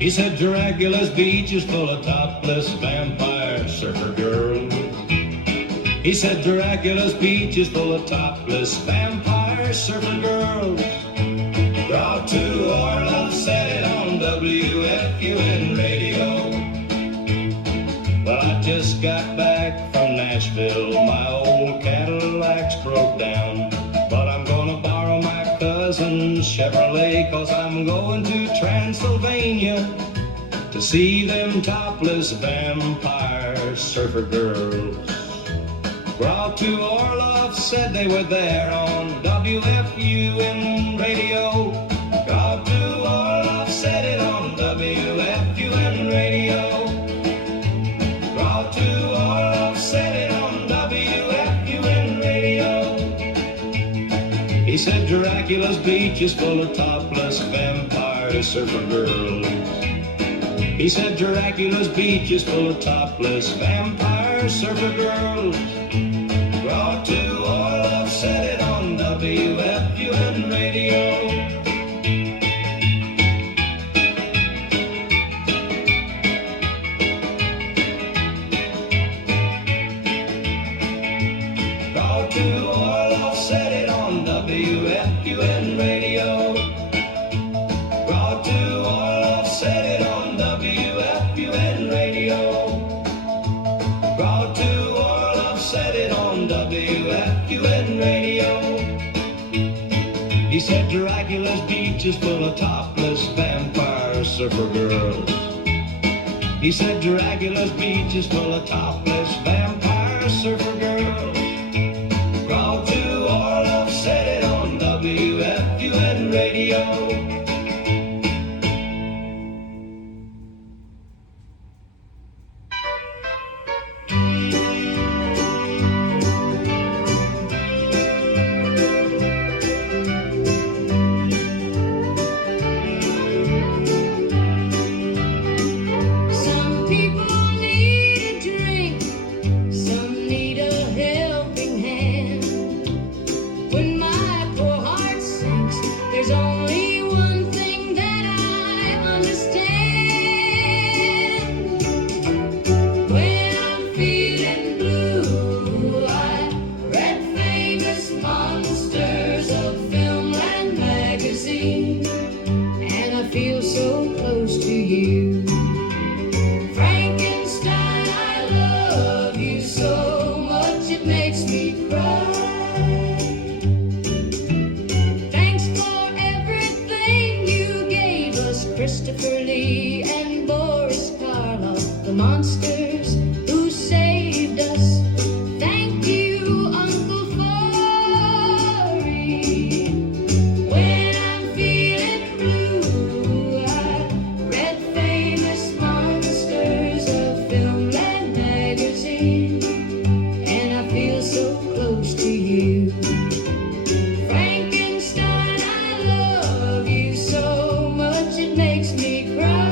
he said Dracula's beach is full of topless vampire surfer girls. He said Dracula's beach is full of topless vampire surfer girls. Grottu Orloff said it on WFUN radio. Well, I just got back from Nashville. My old Cadillac's broke down, but I'm gonna borrow my cousin's Chevrolet, 'cause I'm going to Transylvania to see them topless vampire surfer girls. Grottu Orloff said they were there on WFUN radio. Grottu Orloff said it on WFUN radio. Grottu Orloff said it on WFUN radio. He said Dracula's beach is full of topless vampire surfer girls. He said Dracula's beach is full of topless vampire surfer girls. Grottu Orloff said it on WFUN radio. Grottu Orloff said it on WFUN radio. Grottu Orloff said it on WFUN radio. Grottu Orloff said it on WFUN radio. He said Dracula's beach is full of topless vampire surfer girls. He said Dracula's beach is full of topless vampire surfer girls. Grottu Orloff said it on WFUN radio. Some people need a drink, some need a helping hand. When my poor heart sinks, there's only one thing that I understand. When I'm feeling blue, I read famous monsters of film and magazine, and I feel so close to you. Frankenstein, I love you so much it makes me cry. Thanks for everything you gave us, Christopher Lee and Boris Karloff, the monsters who saved us. Thank you, Uncle Forey. When I'm feeling blue, I read famous monsters of film and magazine, and I feel so close to you. Frankenstein, I love you so much it makes me cry.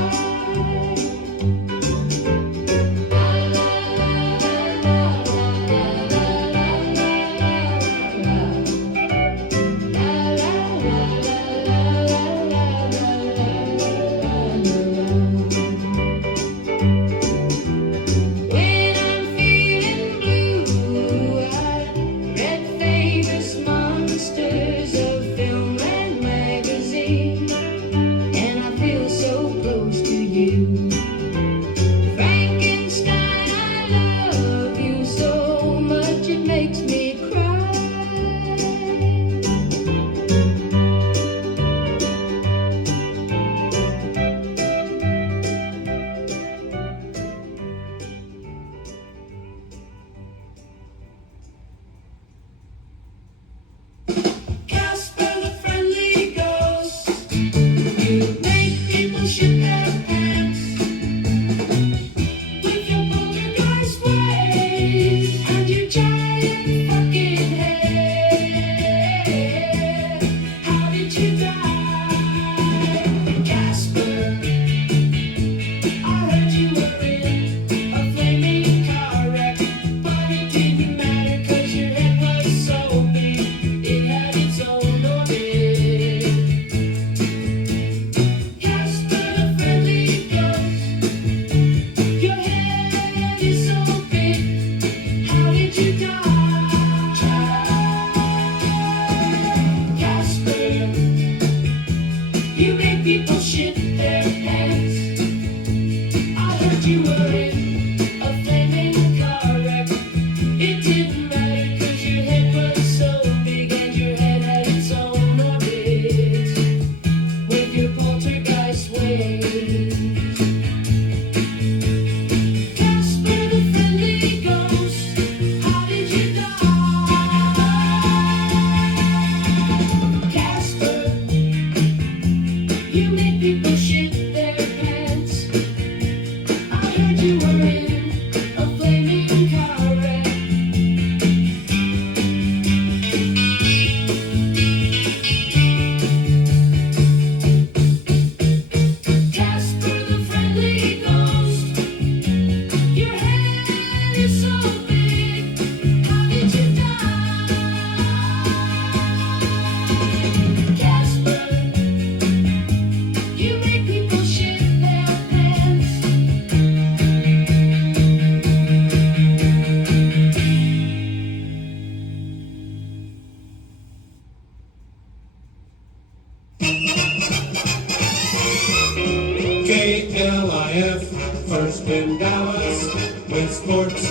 KLIF, first in Dallas, with sports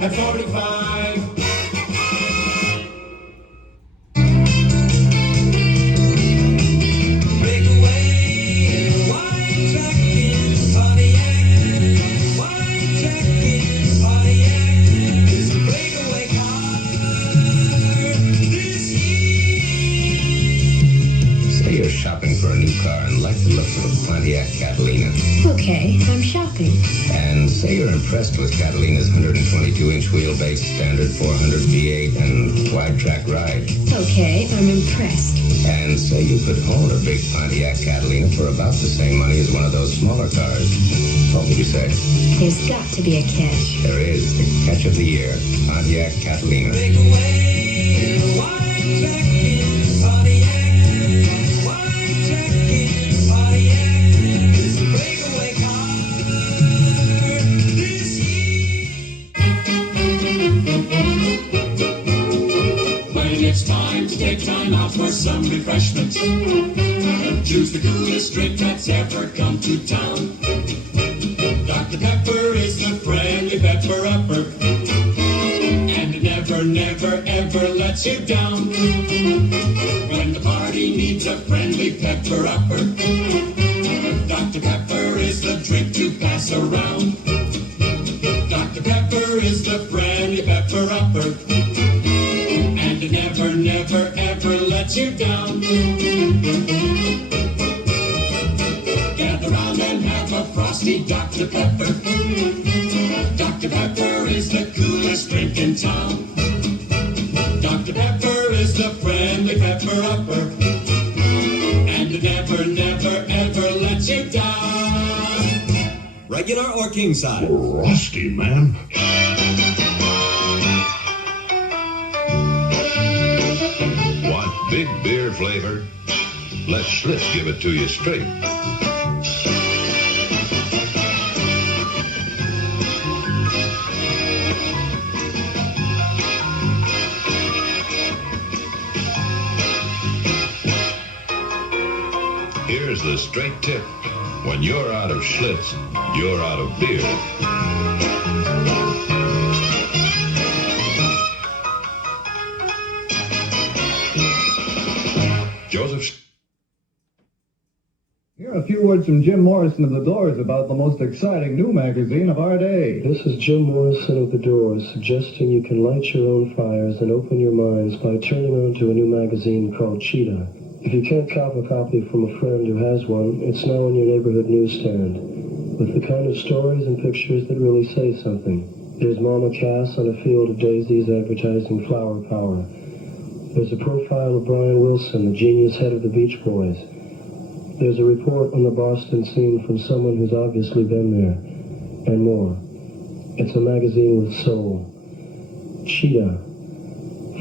at 45. Say you're shopping for a new car and like the looks of a Pontiac Catalina. Okay, I'm shopping. And say you're impressed with Catalina's 122-inch wheelbase, standard 400 V8, and wide-track ride. Okay, I'm impressed. And say you could own a big Pontiac Catalina for about the same money as one of those smaller cars. What would you say? There's got to be a catch. There is. The catch of the year. Pontiac Catalina. When it's time to take time out for some refreshment, choose the coolest drink that's ever come to town. Dr. Pepper is the friendly pepper upper, and it never, never, ever lets you down. When the party needs a friendly pepper upper, Dr. Pepper is the drink to pass around. Dr. Pepper is the friendly pepper upper, and it never, never, ever lets you down. Gather round and have a frosty Dr. Pepper. Dr. Pepper is the coolest drink in town. Dr. Pepper is the friendly pepper upper, and it never, never, ever lets you down. Regular or king size? Rusty, man. Want big beer flavor? Let Schlitz give it to you straight. Here's the straight tip. When you're out of Schlitz, you're out of beer. Joseph. Here are a few words from Jim Morrison of The Doors about the most exciting new magazine of our day. This is Jim Morrison of The Doors, suggesting you can light your own fires and open your minds by turning on to a new magazine called Cheetah. If you can't cop a copy from a friend who has one, it's now in your neighborhood newsstand, with the kind of stories and pictures that really say something. There's Mama Cass on a field of daisies advertising flower power. There's a profile of Brian Wilson, the genius head of the Beach Boys. There's a report on the Boston scene from someone who's obviously been there, and more. It's a magazine with soul. Cheetah.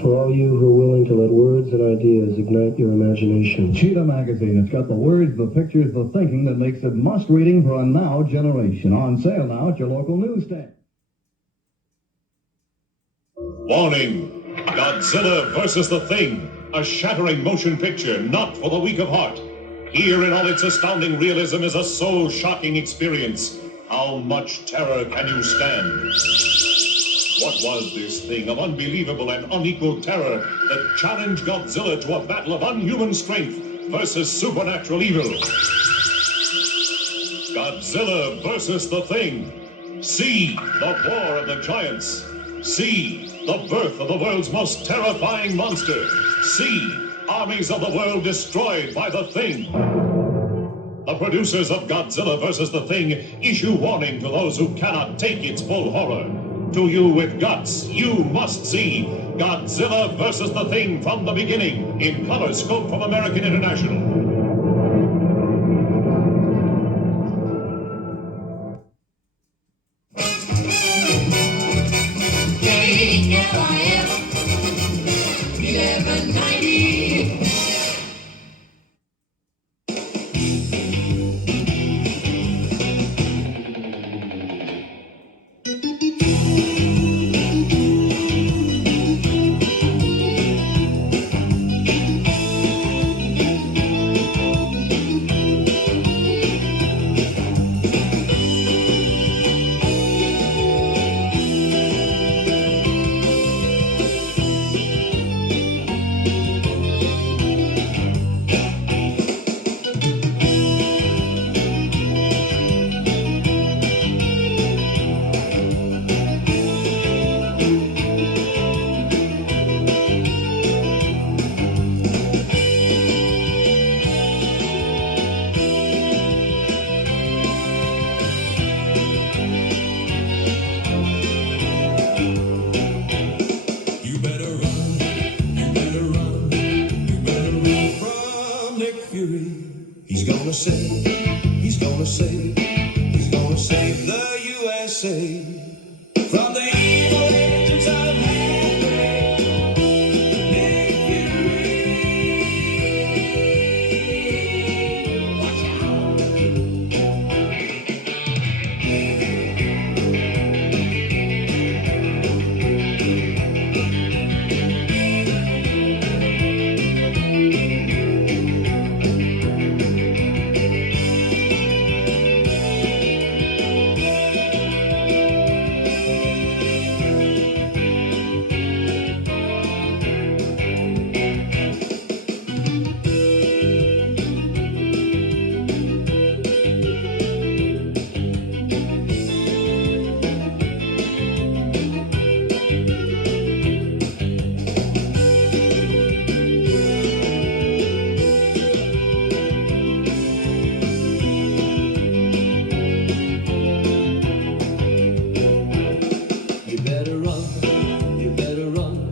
For all you who are willing to let words and ideas ignite your imagination. Cheetah magazine. It's got the words, the pictures, the thinking that makes it must-reading for a now generation. On sale now at your local newsstand. Warning! Godzilla vs. the Thing. A shattering motion picture not for the weak of heart. Here in all its astounding realism is a soul-shocking experience. How much terror can you stand? What was this thing of unbelievable and unequaled terror that challenged Godzilla to a battle of unhuman strength versus supernatural evil? Godzilla versus the Thing. See the war of the giants. See the birth of the world's most terrifying monster. See armies of the world destroyed by the Thing. The producers of Godzilla vs. the Thing issue warning to those who cannot take its full horror. To you with guts, you must see Godzilla vs. the Thing from the beginning in color scope from American International. KLIF 1190. Save the USA from the evil agents of Henry. Nick Fury. Watch out. You better run, you better run,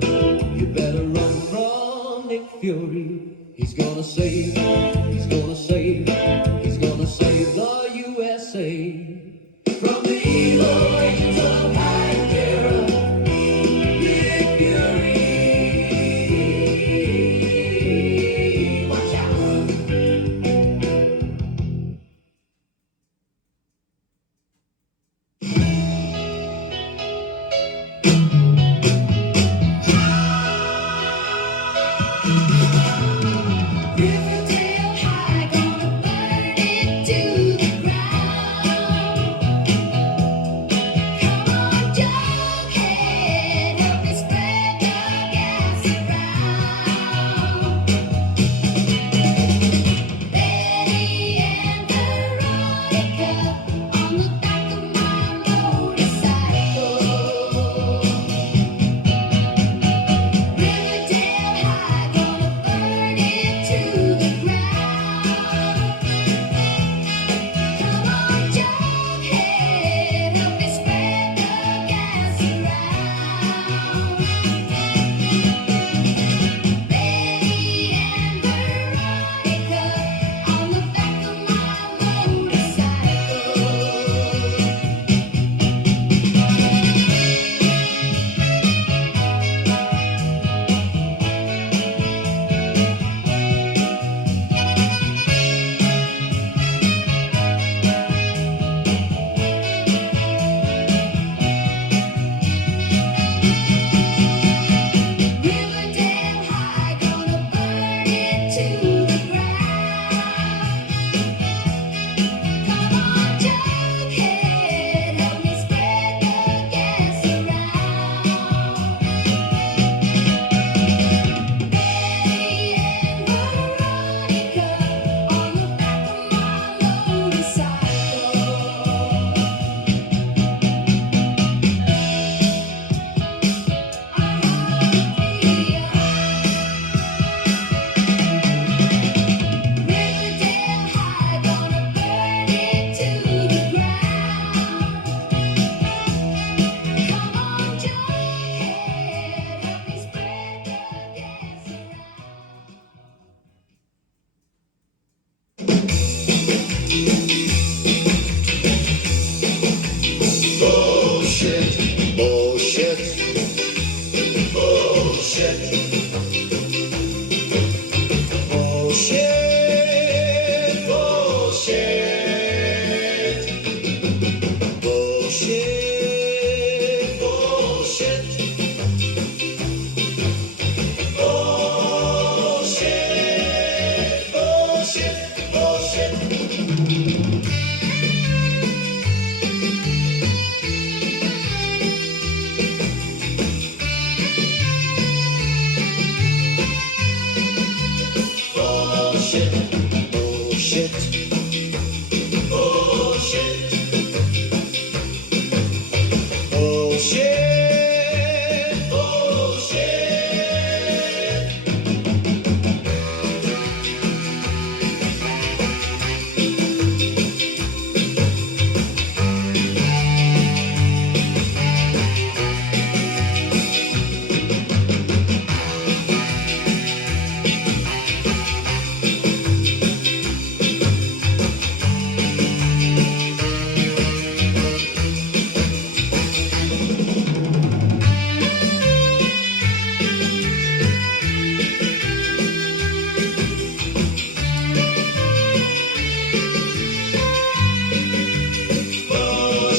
you better run from Nick Fury. He's gonna save, he's gonna save, he's gonna save the USA from the evil agents of Hydra. Nick Fury. Watch out. Riverdale High, gonna burn it to the ground.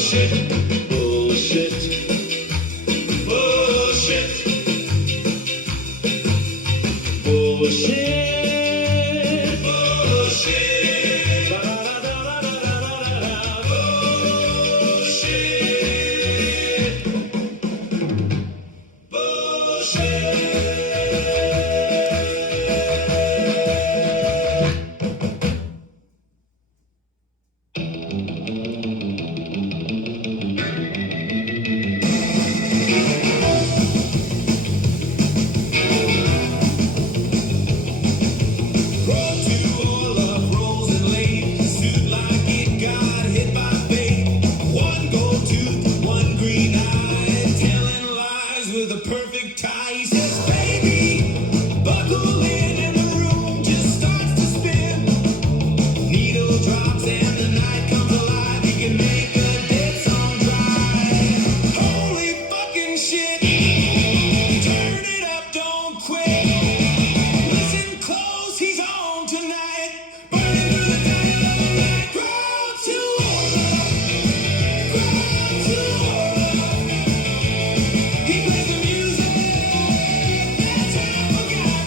Bullshit. Bullshit. Bullshit. Bullshit. Bullshit. Bullshit. Grottu Orloff rolls in late, suit like it got hit by fate. One gold tooth, one green eye, telling lies with a perfect tie. He says, baby, buckle in and the room just starts to spin. Needle drops and the night comes alive. You can make a dead song dry. Holy fucking shit. Turn it up, don't quit. Listen close, he's on tonight. Burning through the daylight. Grottu Orloff. Grottu Orloff. He plays the music that time forgot.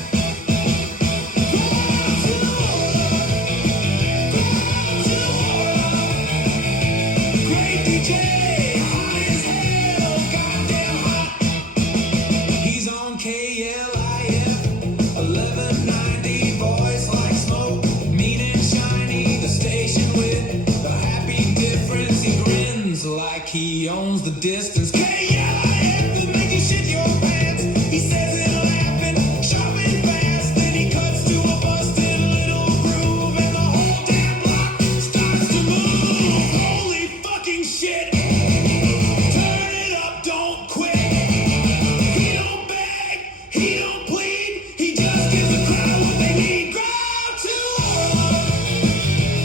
Grottu Orloff. Grottu Orloff. Great DJ, hot as hell, goddamn hot. He's on KLIF, 1190, voice like smoke, mean and shiny, the station with the happy difference. He grins like he owns the distance. KLIF will make you shit your pants. He says it laughing, sharp and fast. Then he cuts to a busted little groove, and the whole damn block starts to move. Holy fucking shit! Turn it up, don't quit. He don't beg, he don't plead, he just gives the crowd what they need. Grottu Orloff.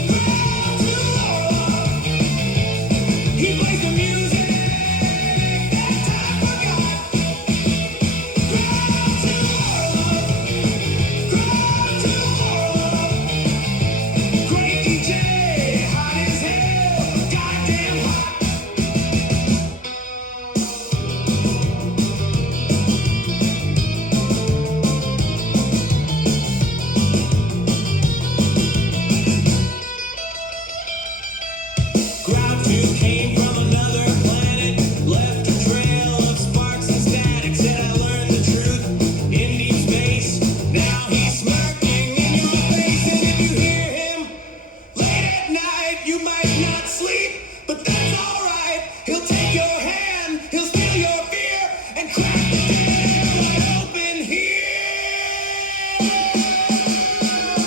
Grottu Orloff. He plays the music that time forgot. Grottu Orloff. Grottu Orloff. Great DJ, hot as hell, goddamn hot. Grottu came from another planet, left a trail of sparks and static. Said I learned the truth in deep space. Now he's smirking in your face, and if you hear him late at night, you might not sleep, but that's alright. He'll take your hand, he'll steal your fear, and crack the damn wide open here.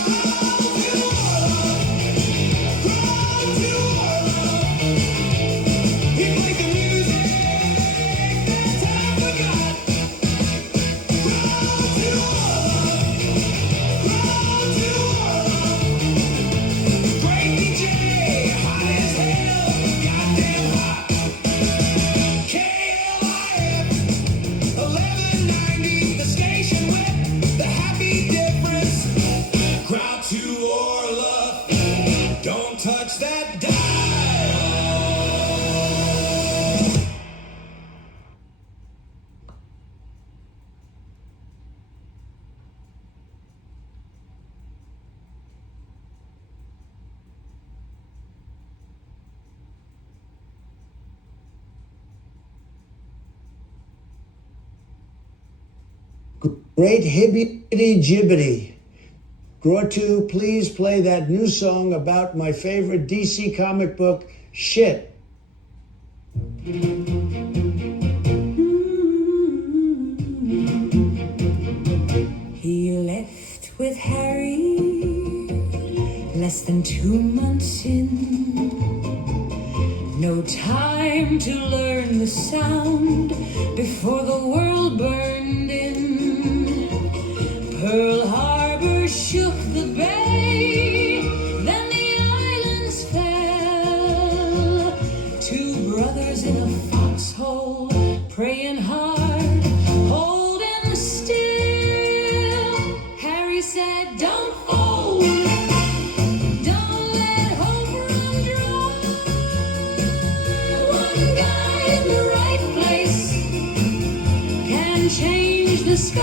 Grottu Orloff. Grottu Orloff. He plays the music that time forgot. Grottu Orloff. Grottu Orloff. Great DJ, hot as hell, goddamn hot. KLIF, 1190, the station with the happy difference. Grottu Orloff, don't touch that dial. Great hibbity jibbity. Grottu, please play that new song about my favorite DC comic book, Shit. He left with Harry less than 2 months in. No time to learn the sound before the world burned in. Pearl Harbor shook the bay, then the islands fell. 2 brothers in a foxhole, praying hard, holding still. Harry said, don't fold, don't let hope run dry. in the right place can change the sky.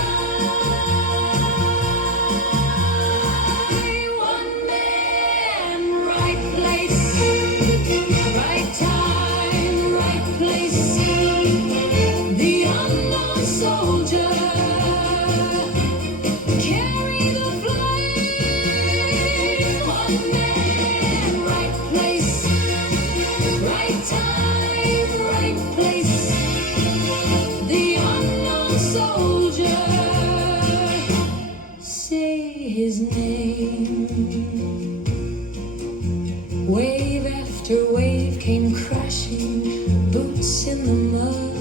One man, right place, right time, right place. The unknown soldier carry the flame. One man, right place, right time, right place. The unknown soldier, say his name. Wave after wave came crashing, boots in the mud.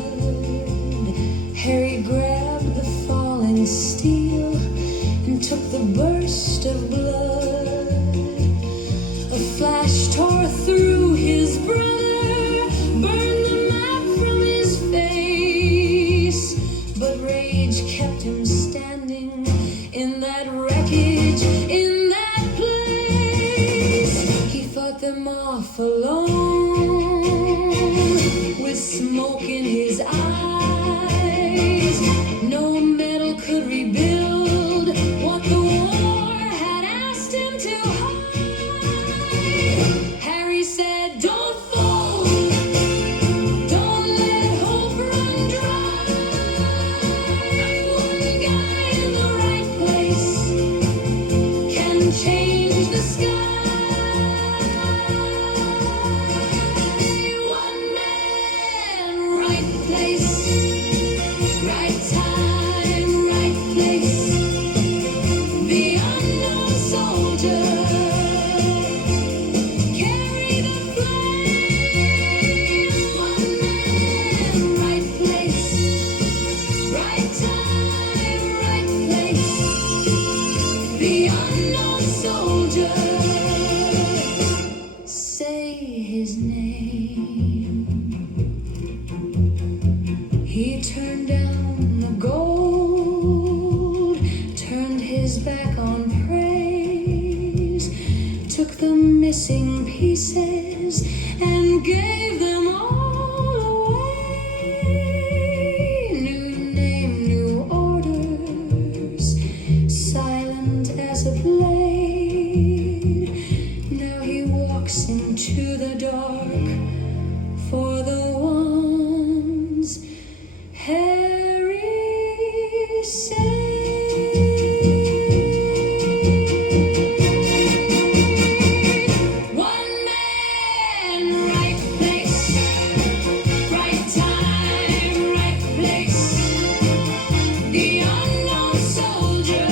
Harry grabbed the falling steel and took the burst of blood. A flash tore through his brother, burned the map from his face. But rage kept him standing in that wreckage, in that place. He fought them off alone, with smoke in his eyes. No metal could rebuild what the war had asked him to hide. Harry said, don't fold, don't let hope run dry. One guy in the right place can change the sky. One man, right place, right time, right place. The unknown soldier carry the flame. One man, right place, right time, right place. The unknown soldier, say his name. He turned down the gold, turned his back on praise, took the missing pieces and gave them all away. New name, new orders, silent as a blade. Now he walks into the dark for the ones Harry saved. One man, right place, right time, right place. The unknown soldier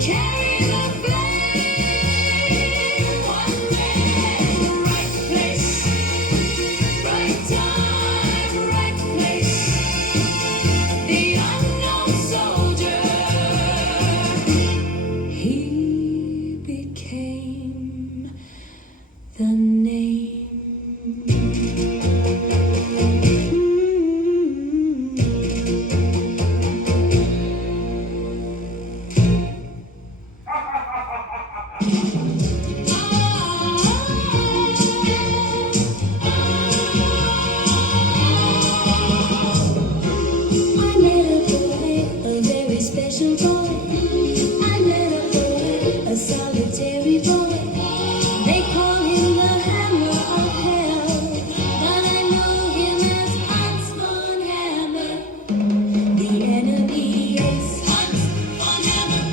carry the flame. One man, right place, right time, right place. The unknown soldier, he became the name. I met a boy, a very special boy. I met a boy, a solitary boy. They call him the Hammer of Hell, but I know him as Hans von Hammer. The enemy is Hans von Hammer,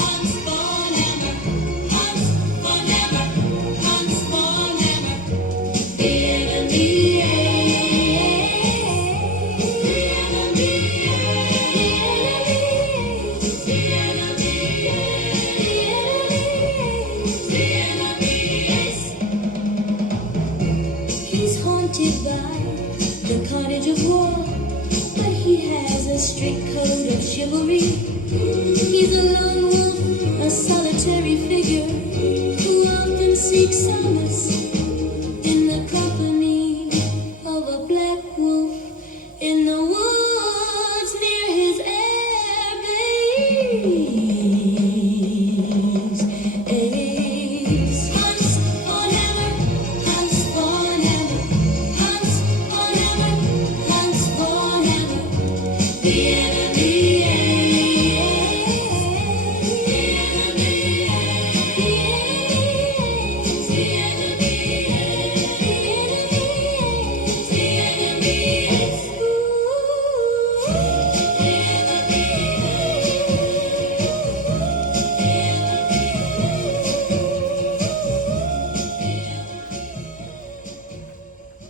Hans von Hammer, Hans von Hammer, Hans von Hammer. The enemy He's haunted by the carnage of war, but he has a strict code of chivalry. He's a lone wolf, a solitary figure, who often seeks solace in the company of a black wolf in the woods near his air base. Hans von Hammer, Hans von Hammer, Hans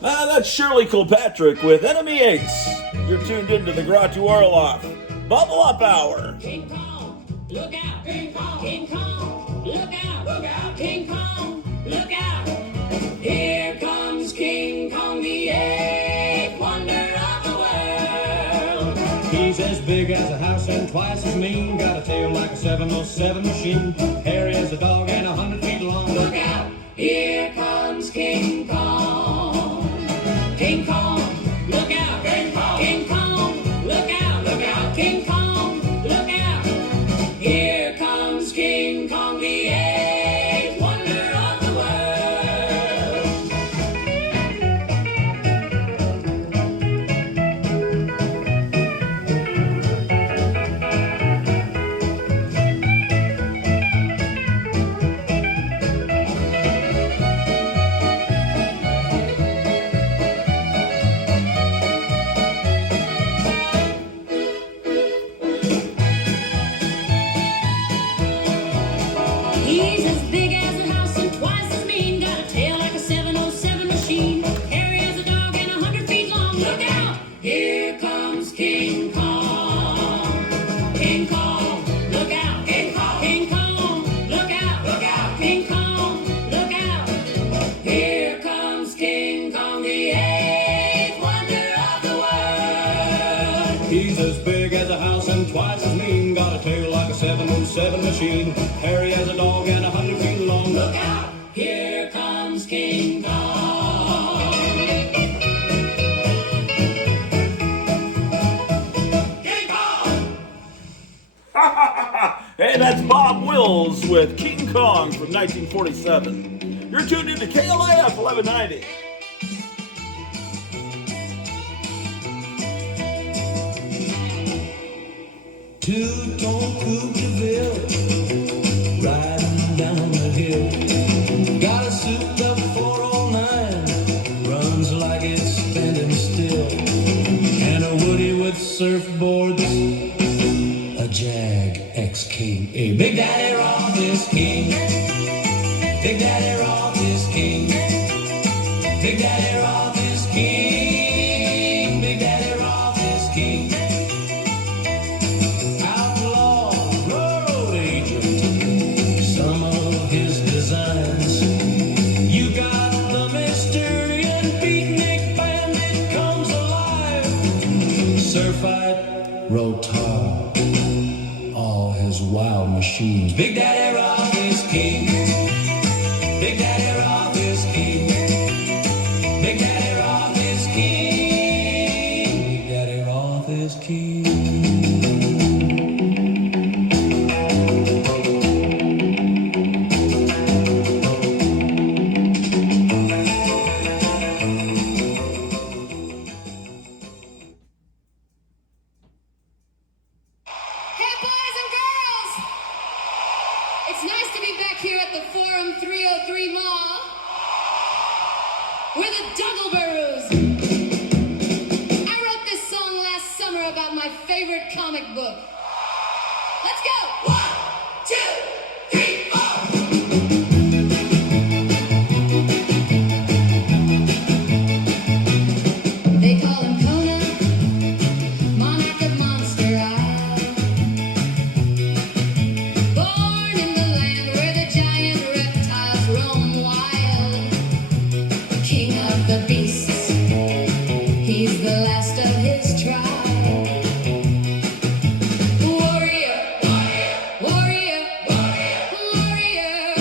That's Shirley Kilpatrick with Enemy Aches. You're tuned into the Grottu Orloff Bubble Up Hour. King Kong, look out! King Kong, King Kong, look out! Look out! King Kong, look out! Here comes King Kong, the eighth wonder of the world. He's as big as a house and twice as mean. Got a tail like a 707 machine. Hairy as a dog and 100 feet long. Look out! Here comes King Kong. King Kong, look out! King Kong, King Kong, look out! Look out! King Kong, look out! Here comes King Kong, the eighth wonder of the world. He's as big as a house and twice as mean. Got a tail like a 707 machine. Hairy as a dog and 100 feet long. Look out! Here comes King Kong. King Kong, look out! King Kong, King Kong, look out! Look out! King Kong, look out! Here comes King Kong, the eighth wonder of the world. He's as big as a house and twice as mean. Got a tail like a 707 machine. Hairy as a dog and 100 feet long. Look out! Here comes King Kong. King Kong! Hey, that's Bob Wills with King Kong from 1947. You're tuned into KLIF 1190. Two-tone coupe de ville, riding down the hill. Got a souped-up 409, runs like it's standing still. And a Woody with surfboards, a Jag XK. A Big Daddy Roth is king. Big Daddy Roth is king. Big Daddy Roth is king. Big Daddy Roth is king. Outlaw road agent, some of his designs. You got the Mysterian beatnik bandit comes alive. Surfite, rotar, all his wild machines. Big Daddy Roth is king. Big Daddy Roth is king. Big Daddy Roth is king. Big Daddy Roth is king. Hey, boys and girls! It's nice to be back here at the Forum 303 Mall. We're the Duggleberus. I wrote this song last summer about my favorite comic book. Let's go! 1, 2, 3, 4. They call him Conan, monarch of Monster Isle. Born in the land where the giant reptiles roam wild. King of the beasts, he's the last of his tribe. Warrior, warrior, warrior, warrior, warrior.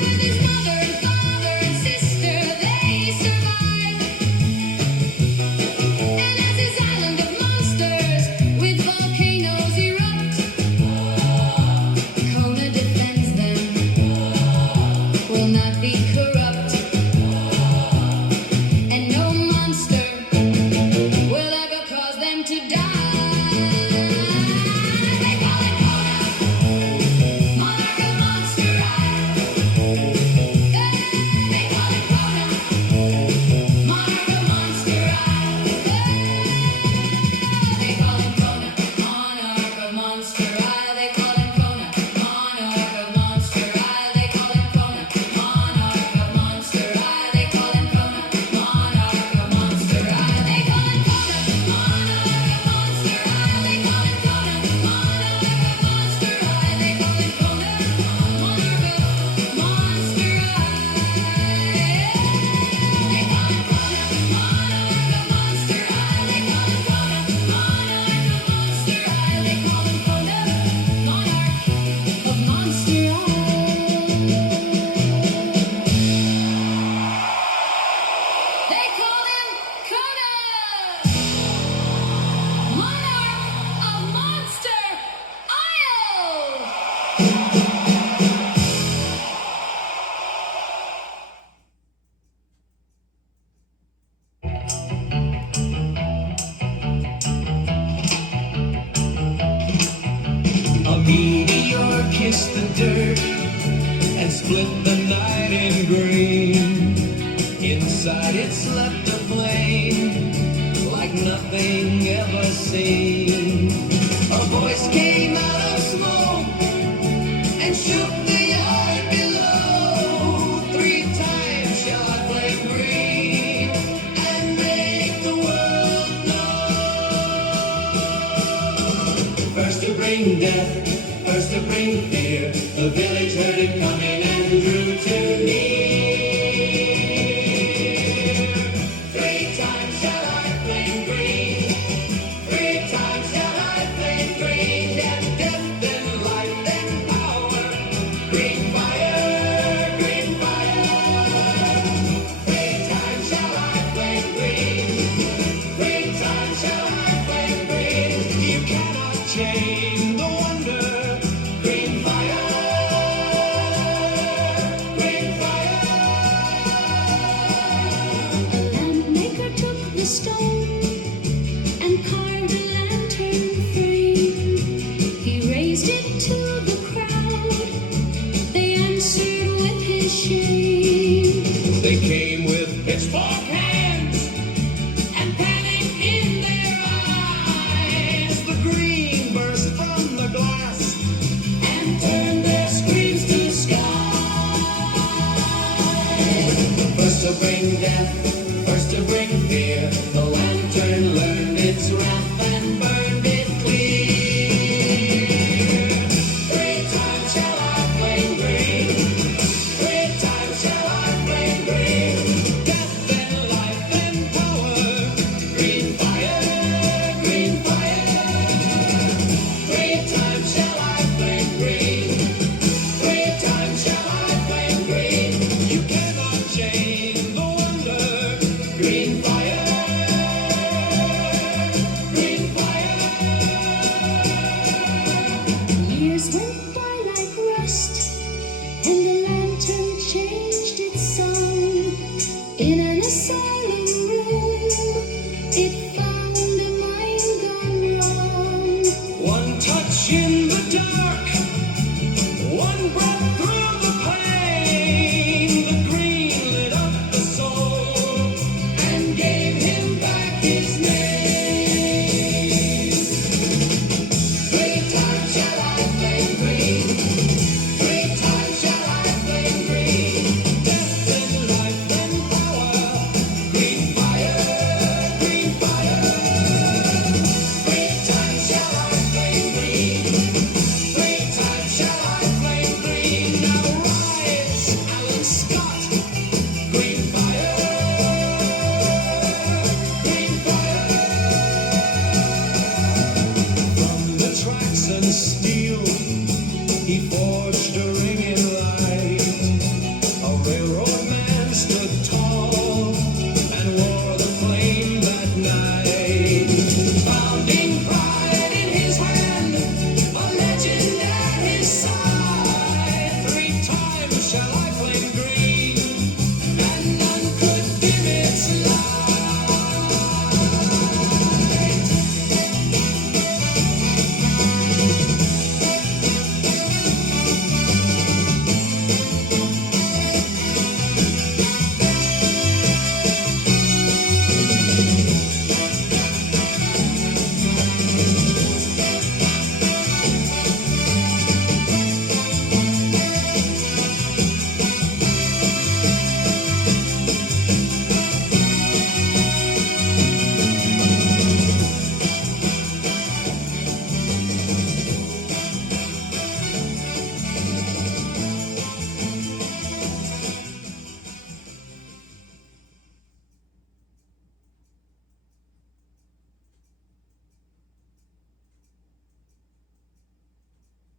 With his mother and father and sister, they survive. And as his island of monsters with volcanoes erupt, Kona defends them, will not be corrupt. And no monster split the night in green. Inside it slept a flame like nothing ever seen. A voice came out of smoke and shook the yard below. 3 times shall I flame green and make the world know. First to bring death, first to bring fear. The village heard it coming and drew too near. 3 times shall I flame green. 3 times shall I flame green. And death and life and power. Green fire, green fire. 3 times shall I flame green. 3 times shall I flame green. You cannot chain the wonder. Green fire, green fire. Landmaker took the stone and carved a lantern frame. He raised it to the crowd. They answered with his shame. They came with pitchfork hands and panic in their eyes. The green burst from the glass and turned their screams to skies. First to bring death, first to bring fear. The lantern learned its wrath and burned it clear. 3 times shall I flame green. 3 times shall I flame green. Death and life and power. Green fire, green fire. 3 times shall I flame green. 3 times shall I flame green. You cannot chain the wonder. Green fire, green fire. Years went by like rust, and the lantern changed its song. In an asylum room, it found a mind gone wrong. One touch in the dark, one breath through the pain. The green lit up the soul and gave him back his name. 3 times shall I flame green. 3 times shall I flame green. Death and life and power. Green fire, green fire. 3 times shall I flame green. 3 times shall I flame green. Now rise, Alan Scott. Green fire, green fire. From the tracks and steel, he forged a ring in light. A railroad man stood tall and wore the flame that night. Founding pride in his hand, a legend at his side. 3 times shall I flame green, and none could dim its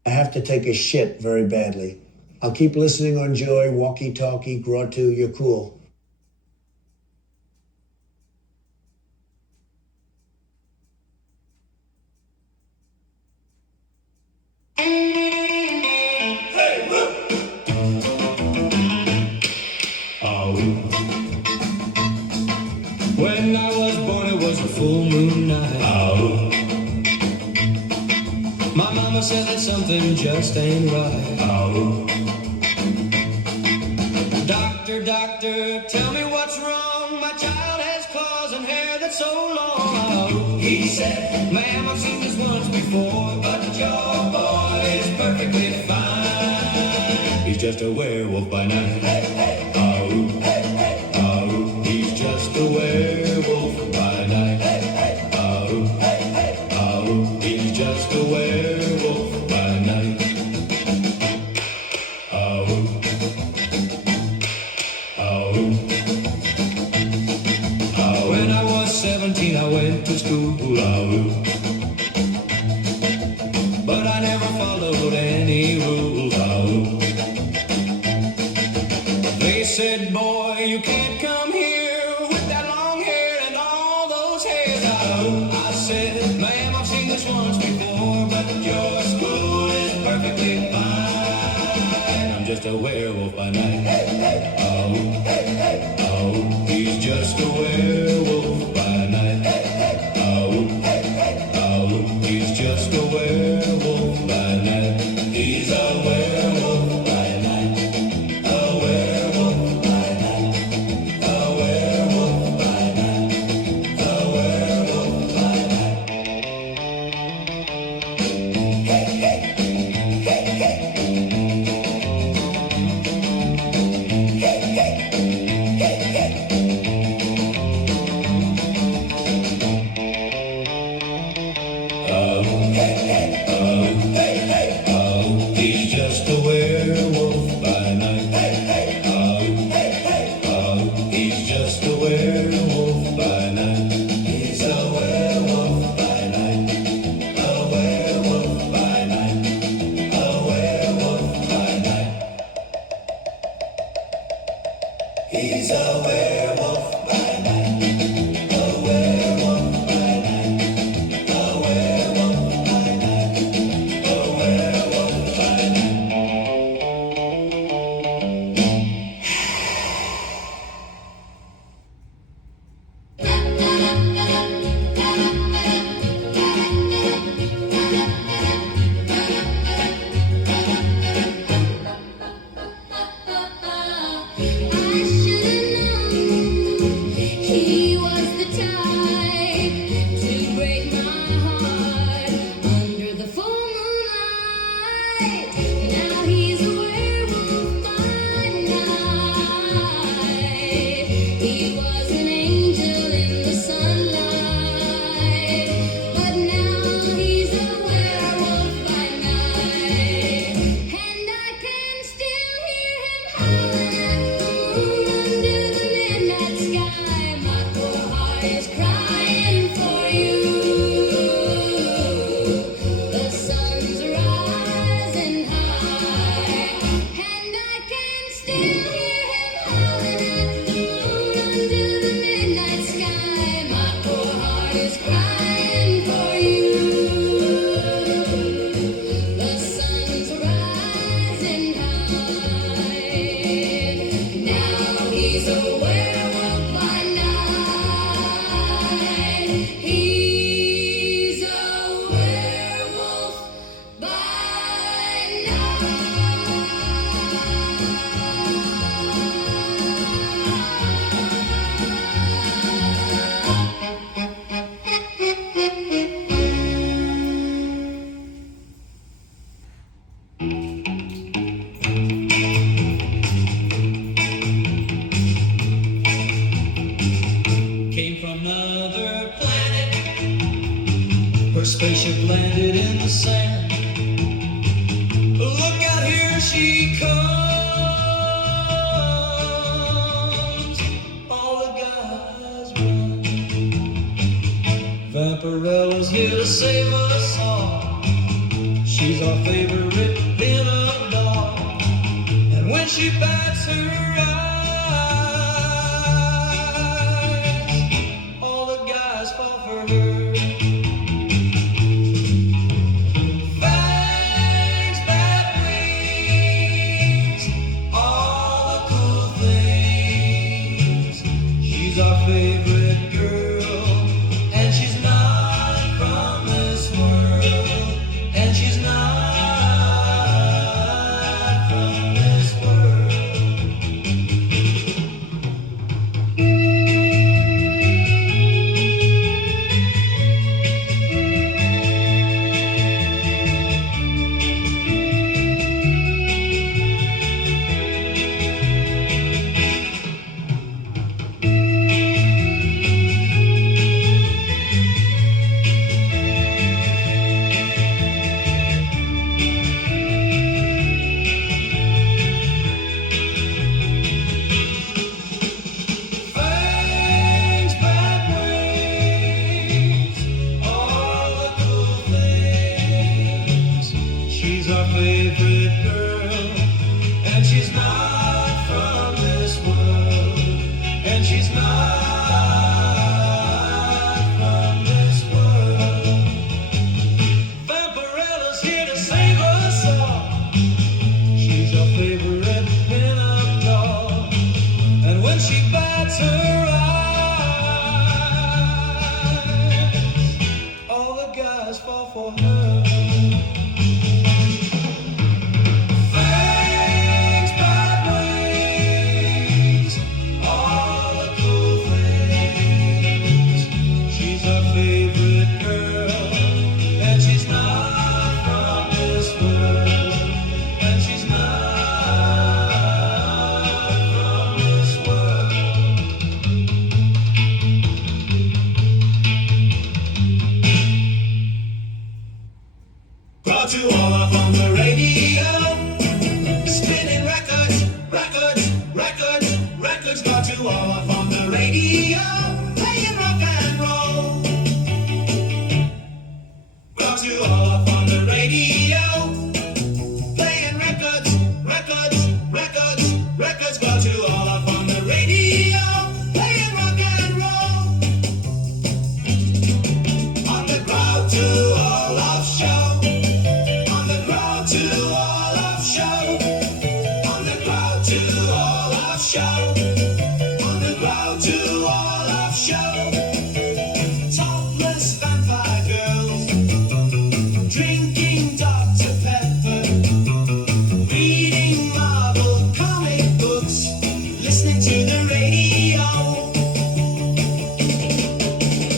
I have to take a shit very badly. I'll keep listening on Joy, Walkie Talkie, Grottu, you're cool. When I was born, it was a full moon night. Oh. My mama said that something just ain't right. Oh. doctor, tell me what's wrong. My child has claws and hair that's so long. He said, ma'am, I've seen this once before, but your boy is perfectly fine. He's just a werewolf by night. Oh, oh, he's just a werewolf by night. Oh, oh, he's just a werewolf by night. When I was 17, I went to school, but I never followed any rules. They said, boy, you can't come here with that long hair and all those hairs. I said, ma'am, I've seen this once before, but your school is perfectly fine. I'm just a werewolf by night. Oh, he's just a werewolf by night. Oh, he's just a werewolf by night. He's a werewolf by night. A werewolf by night. A werewolf by night. A werewolf by night. He's just a werewolf by night. He's just a werewolf by night. He's a werewolf by night. A werewolf by night. A werewolf by night. He's a werewolf by night. A werewolf by night. A werewolf by night. A werewolf by night. He was the type to break my heart under the full moonlight. Now he's a werewolf by night. He was an angel in the sunlight, but now he's a werewolf by night. And I can still hear him howling at the moon under the midnight sky. My poor heart is crying for you. The sun's rising high, and I can still hear him howling at the moon under the midnight sky. My poor heart is crying for you. The sun's rising high. Now he's a werewolf by night. He's a werewolf by Came from another planet. Her spaceship landed in the sand. Look out, here she comes. All the guys run. Vampirella's here to save us all. She's our favorite pin-up doll. And when she bats her eyes, all the guys fall for her. Fangs, bat wings, all the cool things. She's our favorite girl, and she's not from this world. And she's not from this world. and she's not from this world. Vampirella's here to save us all. She's your favorite pin-up doll, and when she bats her eyes, all the guys fall for her. Fangs, bad wings, all the cool things. She's our favorite girl, and she's not from this world. And she's not from this world. Grottu Orloff on the radio, spinning records, records, records, records. Grottu Orloff on the radio, playing rock and roll. Grottu Orloff on the radio, playing records, records, records, records. Grottu Orloff on the radio, playing rock and roll. On the Grottu Orloff show. On the Grottu Orloff show. On the Grottu Orloff show. On the Grottu Orloff show. Topless vampire girls, drinking Dr. Pepper, reading Marvel comic books, listening to the radio.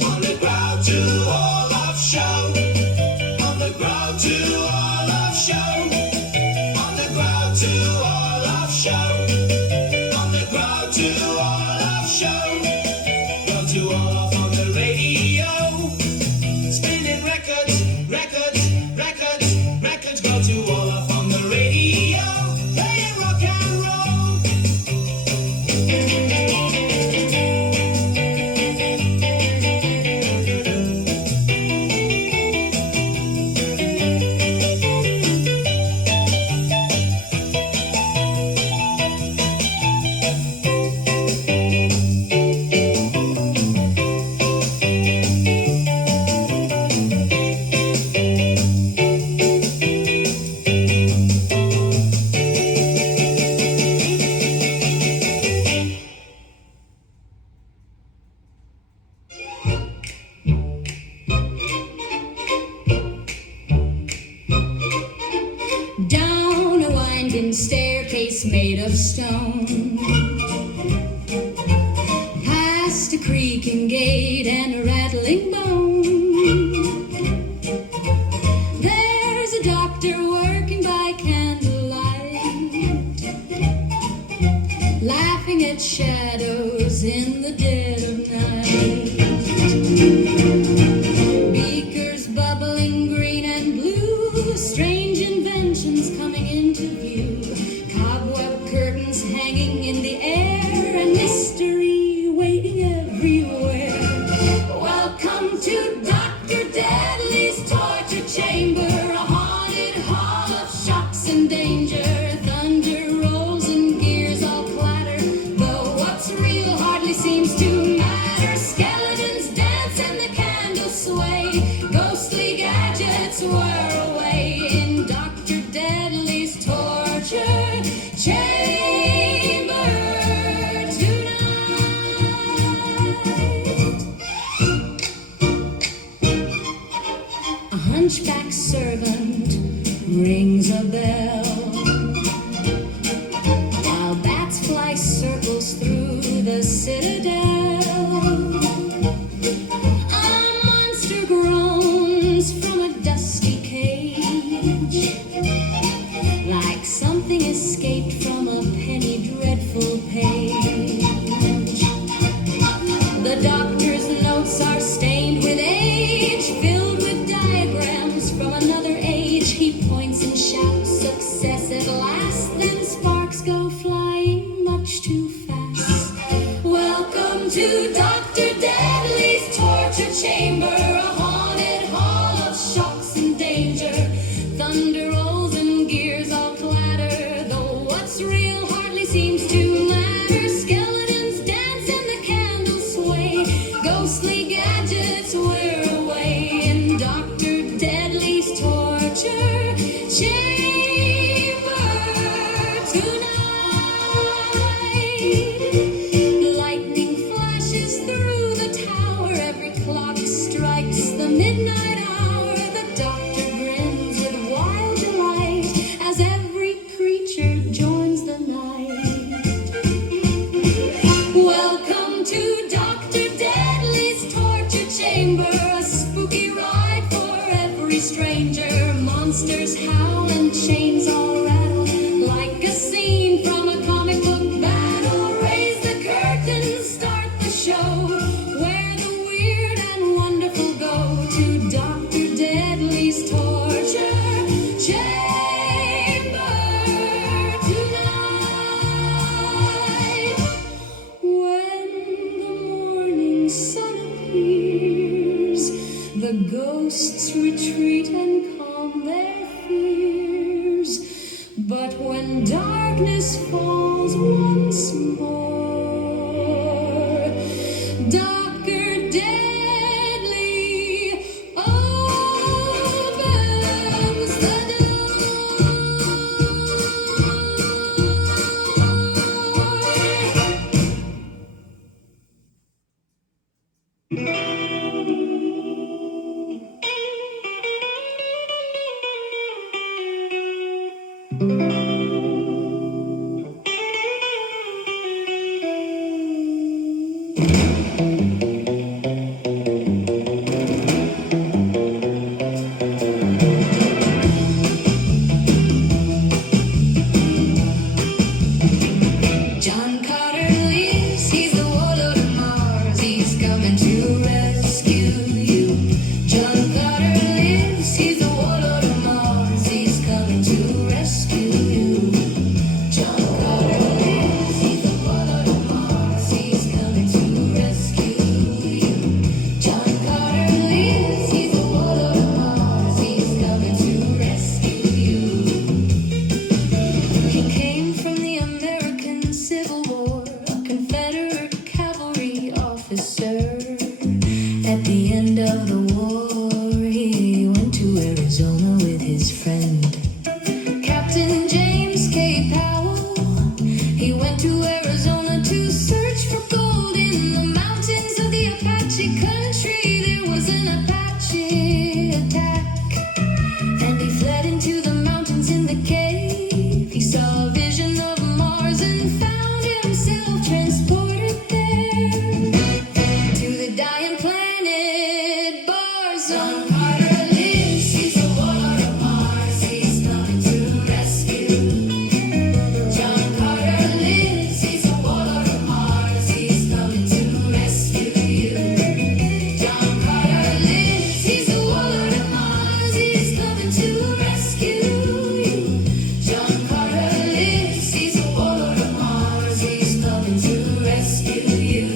On the Grottu Orloff show. On the Grottu Orloff show. On the Grottu Orloff show. On the Grottu Orloff show. Grottu Orloff on the radio, spinning records, records, records, records. Grottu Orloff on the radio, playing rock and roll. Down a winding staircase made of stone, past a creaking gate and a rattling bone. There's a doctor working by candlelight, laughing at shadows in the dead of night. Beakers bubbling green and blue, strange inventions coming into view, cobweb curtains hanging in the air, and mystery waiting everywhere. Welcome to Dr. Deadly's torture chamber, a haunted hall of shocks and danger. Thunder rolls and gears all clatter, though what's real hardly seems to matter. Skeletons dance and the candles sway, ghostly gadgets whir away in Dr. Deadly's torture chamber tonight. A hunchback servant rings a bell, while bats fly circles through the citadel. A monster groans from a dusty cage, like something escaped from a penny dreadful page. The doctor's notes are stained with age, filled with diagrams from another age. He points and shouts success at last, then sparks go flying much too fast. Welcome to Dr. Deadly's torture chamber, a haunted hall of shocks and danger. Thunder rolls and gears all clatter, though what's real hardly seems to matter. Skeletons dance and the show where the weird and wonderful go to Dr. Deadly's torture chamber tonight. When the morning sun appears, the ghosts retreat and calm their fears. But when darkness falls once more, Dr. Deadly opens the John Carter lives, he's the warlord of Mars. He's coming to rescue you. John Carter lives, he's the warlord of Mars. He's coming to rescue you. John Carter lives, he's the warlord of Mars. He's coming to rescue you. John Carter lives, he's the warlord of Mars. He's coming to rescue you. He came from the American Civil War, a Confederate cavalry officer. At the end of the war, he went to Arizona with his friend, Captain James K. Powell. He went to Arizona to search for gold in the mountains of the Apache country. There was an Apache attack, and he fled into the mountains in the cave. He saw a vision of Mars and found himself transported there to the dying planet Mars. John Carter lives, he's the warlord of Mars. He's coming to rescue. John Carter lives, he's the warlord of Mars. He's coming to rescue you. John Carter lives, he's the warlord of Mars. He's coming to rescue you. John Carter lives, he's the warlord of Mars. He's coming to rescue you.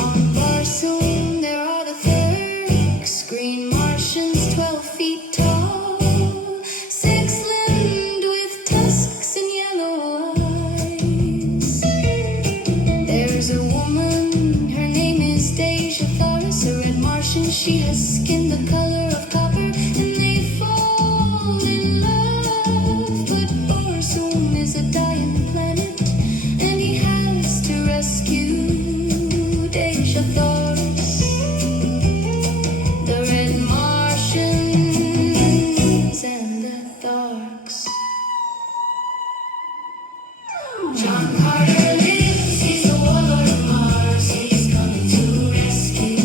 On Barsoom, there are the Turks, green Martians 12 feet tall, six-limbed with tusks and yellow eyes. There's a woman, her name is Deja Thoris, a red Martian. She has skin the color of copper, and they fall in love. But Barsoom is a dying planet, and he has to rescue Deja Thoris. The red Martians and the Tharks. John Carter lives, he's the warlord of Mars. He's coming to rescue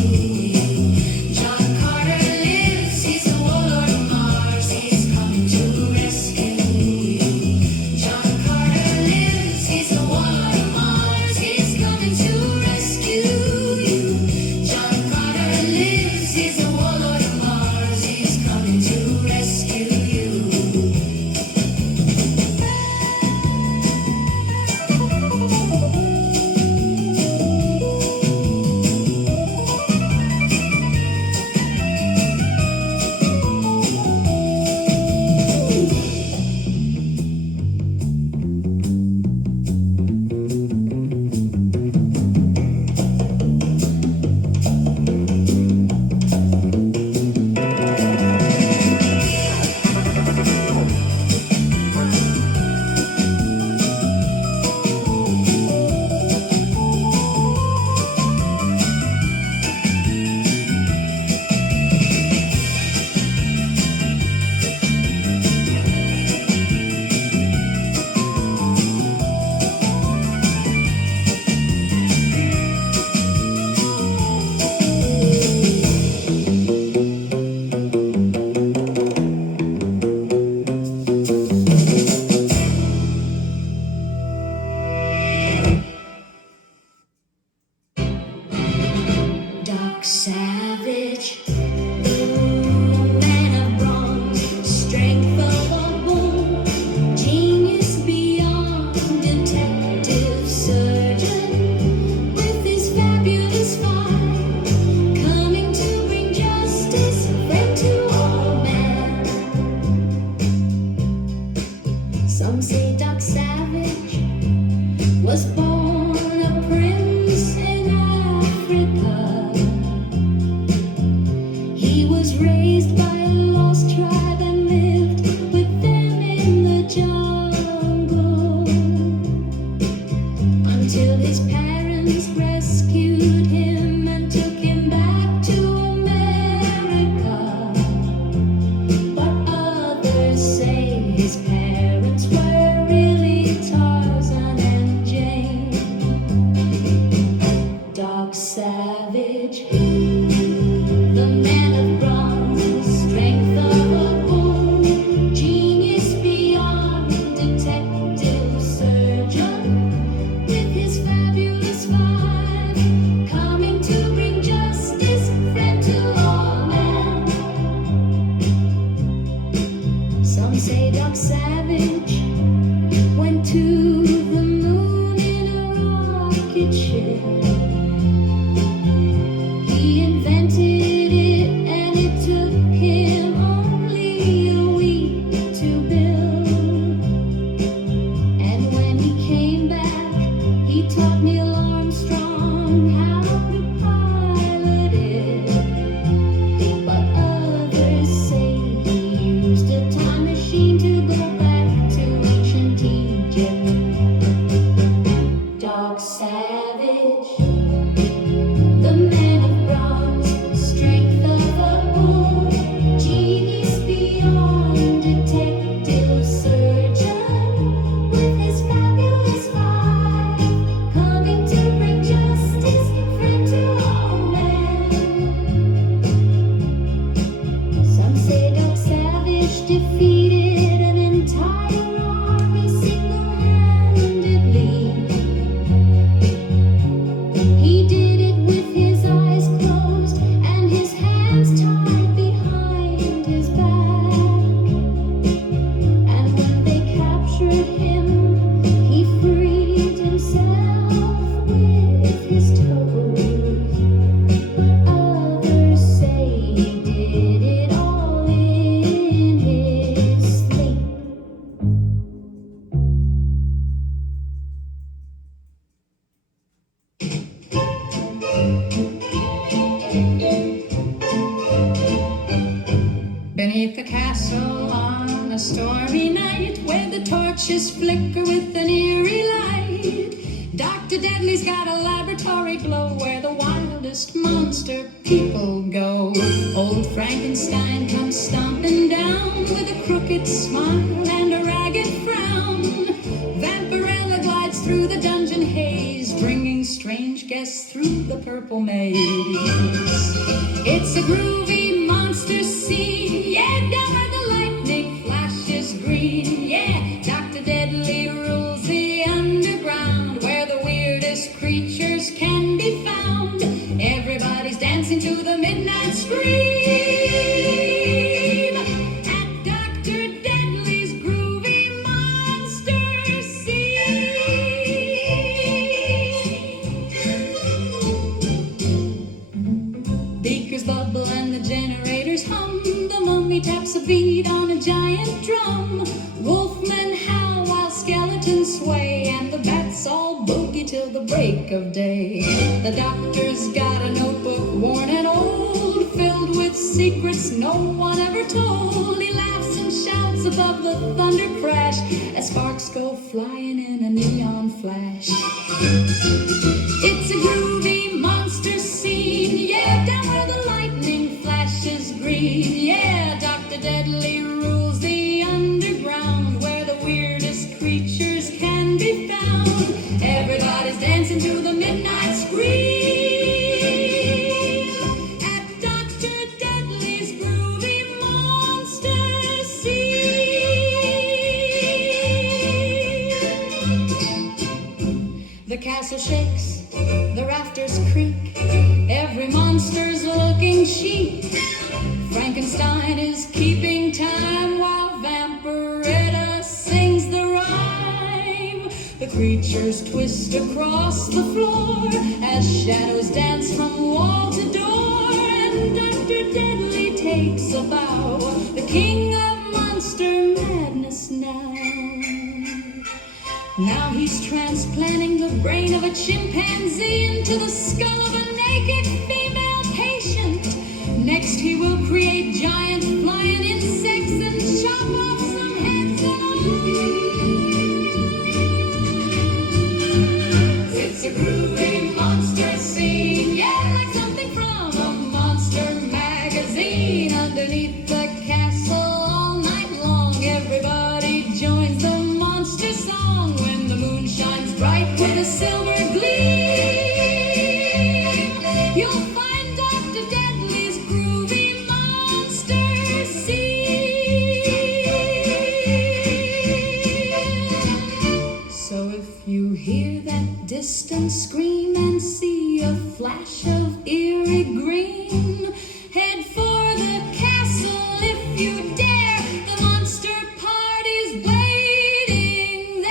you. John Carter lives, dark savage, man of bronze, strength of a bull, genius beyond detective surgeon, with his fabulous fire, coming to bring justice, friend to all men. Some say Doc Savage was born a prince in Africa. He was raised by a lost tribe and lived with them in the jungle until his parents rescued him and took him back to America. But others say his parents were really Tarzan and Jane. Doc Savage, the man of bronze, strength of a bull, genius beyond detective surgeon, with his fabulous vibe, coming to bring justice, friend to all men. Some say Doc Savage went to the moon in a rocket ship. He invented it and it took him only a week to build. And when he came back, he taught Neil Armstrong how to pilot it. But others say he used a time machine to go back to ancient Egypt. Doc Savage, the man of bronze, strength of a bull, genius beyond detective surgeon, with his fabulous vibe, coming to bring justice, friend to all men. Some say Doc Savage defeated an entire army single-handedly. He did it with his eyes closed and his hands tied behind his back. And when they captured him, he freed himself with his toes. But others say he did it all in his sleep. Beneath the castle on a stormy night, where the torches flicker with an eerie light, Dr. Deadly's got a laboratory glow where the wildest monster people go. Old Frankenstein comes stomping down with a crooked smile and a ragged frown. Vampirella glides through the dungeon haze, bringing strange guests through the purple maze. It's a groovy monster scene, yeah, down where the lightning flashes green, yeah. Dr. Deadly rules the underground, where the weirdest creatures can be found. Everybody's dancing to the midnight scream at Dr. Deadly's groovy monster scene. Beakers bubble and the generators hum. The mummy taps a beat on a giant drum. Wolfmen howl while skeletons sway, and the bats all boogie till the break of day. The doctor's got a notebook worn and old, filled with secrets no one ever told. He laughs and shouts above the thunder crash as sparks go flying in a neon flash. It's a groovy monster scene, yeah, down where the lightning flashes green, yeah. Dr. Deadly rules the underground, where the weirdest creatures can be found. Everybody's dancing to the midnight scream at Dr. Deadly's groovy monster scene. The castle shakes, the rafters creak, every monster's rustling sheep. Frankenstein is keeping time while Vampiretta sings the rhyme. The creatures twist across the floor as shadows dance from wall to door, and Dr. Deadly takes a bow, the king of monster madness now. Now he's transplanting the brain of a chimpanzee into the skull of a naked female patient. Next he will create giant flying insects and chop off some heads and arms. It's a groovy monster scene, yeah, like something from a monster magazine. Underneath the castle all night long, everybody joins the monster song. When the moon shines bright with a silver gleam, you'll find Dr. Deadly's groovy monster scene. So if you hear that distant scream and see a flash of eerie green, head for the castle if you dare. The monster party's waiting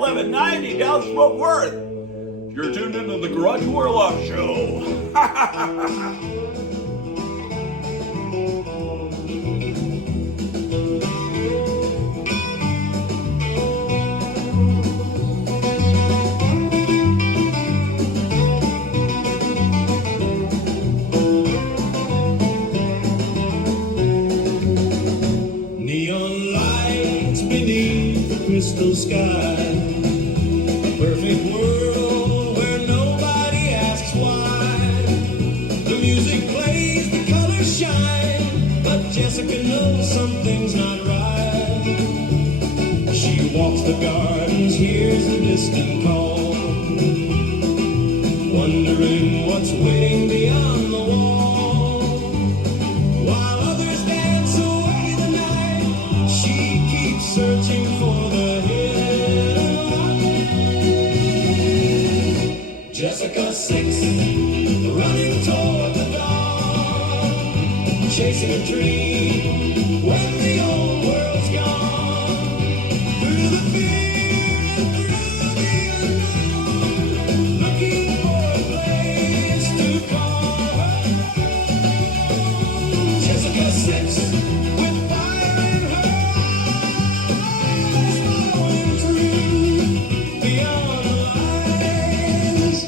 1190 down Fort Worth. You're tuned into the Grottu Orloff Show. Neon lights beneath the crystal sky. A perfect world where nobody asks why. The music plays, the colors shine, but Jessica knows something's not right. She walks the gardens, hears a distant call, wondering what's waiting beyond the wall. While others dance away the night, she keeps searching for the hidden light. Jessica 6, running toward the dawn, chasing a dream when the old world's gone. Through the fear and through the unknown, looking for a place to call home. Jessica 6, with fire in her eyes, following through beyond the lines.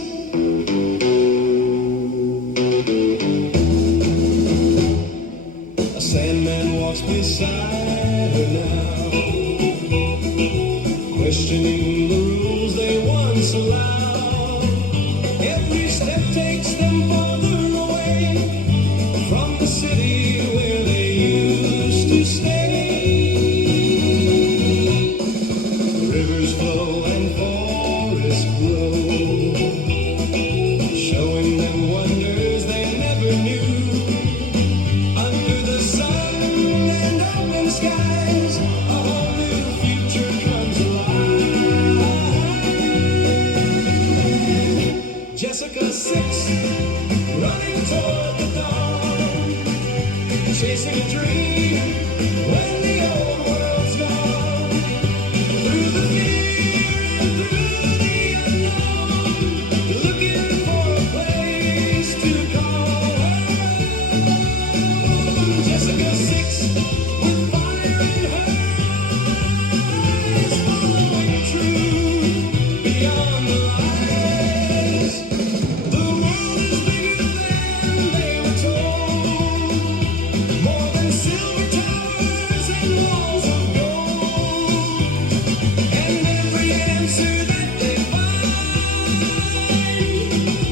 A Sandman walks beside her now, questioning the rules they once allowed. Every step takes them farther away from the city where they used to stay. Rivers flow and forests grow, showing them wonders they never knew. Under the sun and open skies, a whole new future comes alive. Jessica 6, running toward the dawn, chasing a dream when the old world's gone. Through the fear and through the unknown, looking for a place to call home. Jessica 6, with fire in her eyes, following true beyond the lies. The world is bigger than they were told, more than silver towers and walls of gold. And every answer that they find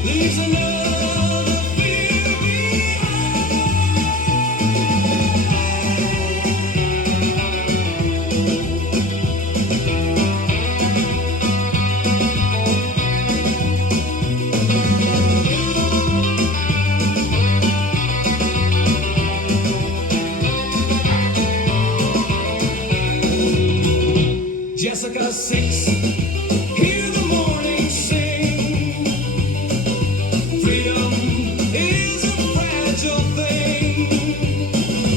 leaves another fear behind. Jessica 6, hear the morning sing. Freedom is a fragile thing,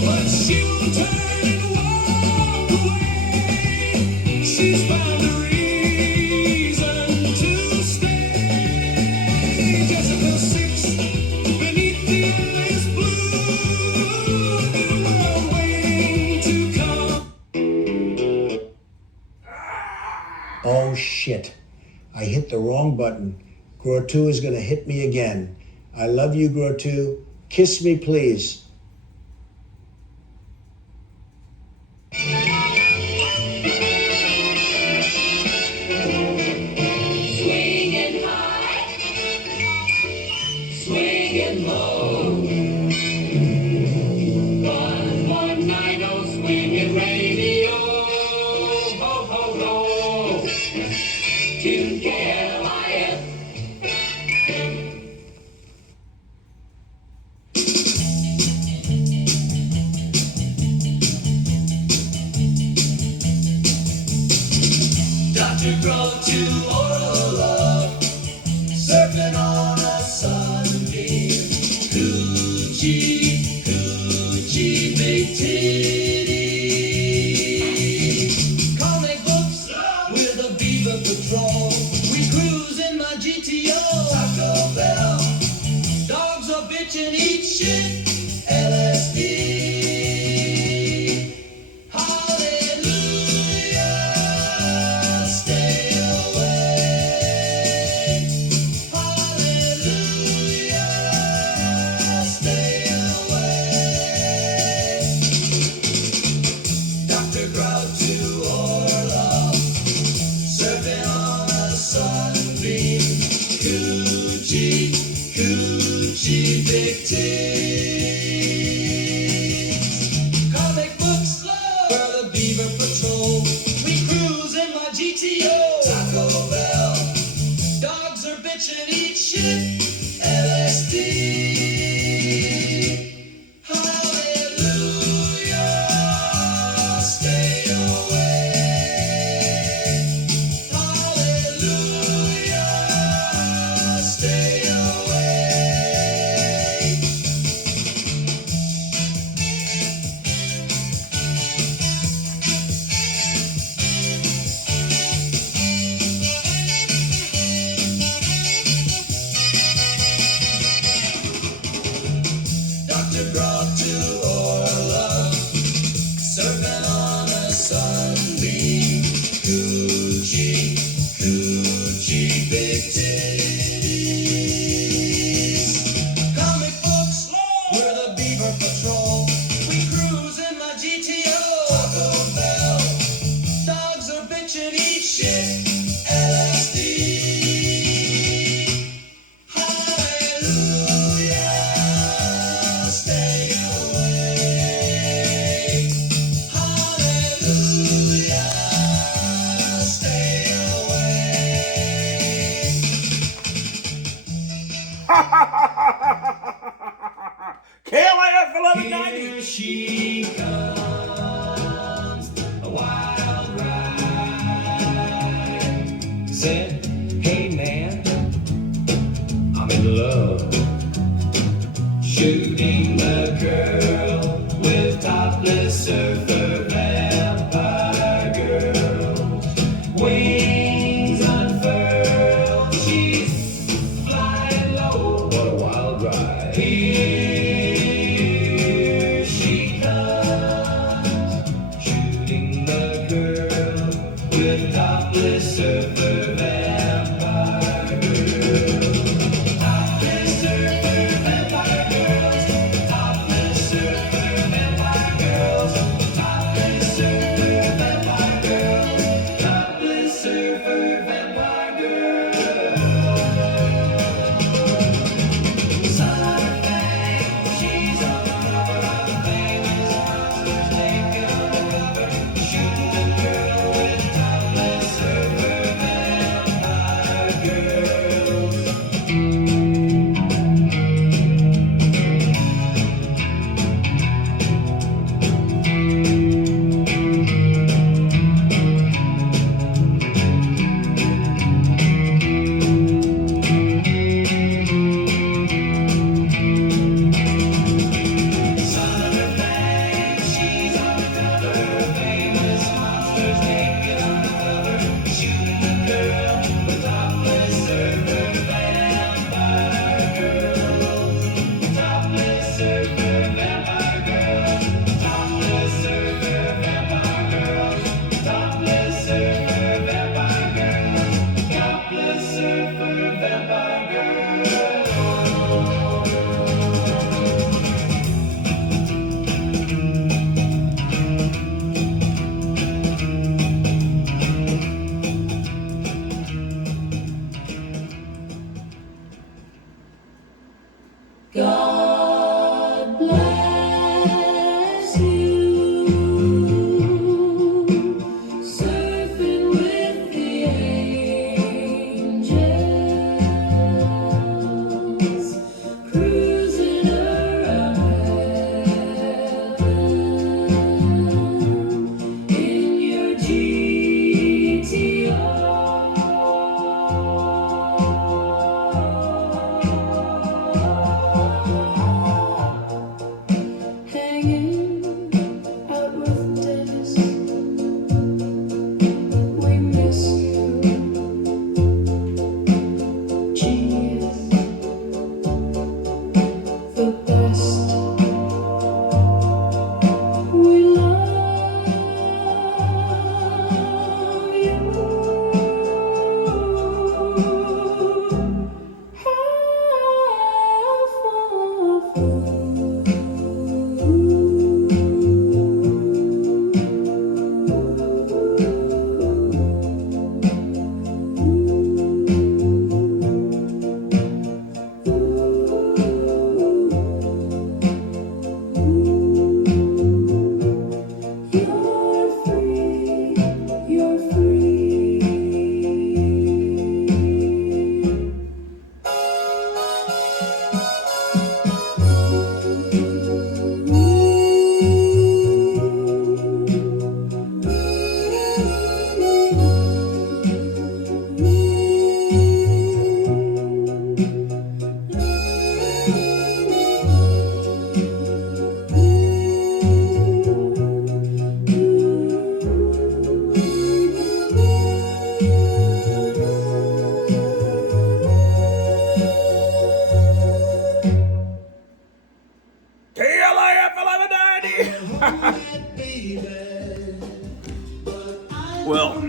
but she won't turn and walk away. She's found a reason to stay. Jessica 6, beneath the endless blue, the world waiting to come. Oh shit. I hit the wrong button. Grottu is gonna hit me again. I love you, Grottu. Kiss me, please. Swinging high, swinging low. 1.90 swinging radio. Ho, ho, ho. To KLIF. Dr. Grottu Orloff, surfing on a sunbeam. Coochie, coochie, big titty. Comic books with a beaver for shit. LSD. Hallelujah, stay away. Hallelujah, stay away. Dr. Grottu Orloff, surfing on a sunbeam. Coochie, coochie, big titties. Comic books for the Beaver Patrol. We cruise in my GTO. Taco Bell. Dogs are bitchin', eat shit. LSD. Hallelujah, stay away. Hallelujah, stay away. Dr. Grottu Orloff, surfing on a sunbeam. Coochie, coochie, big titties. Comic books, we're the Beaver Patrol. We cruise in my GTO. Taco Bell. Dogs are bitchin', eat shit. LSD. Hallelujah, stay away. Hallelujah, stay away. KLIF 1190. Here she comes, a wild ride. Said, hey man, I'm in love. Shooting the girl with topless surfer vampire girls. Wings unfurled, she's flying low. What a wild ride. Here she comes, shooting the girl with topless surfer vampire girls. Topless surfer vampire girls. Topless surfer Okay. Well,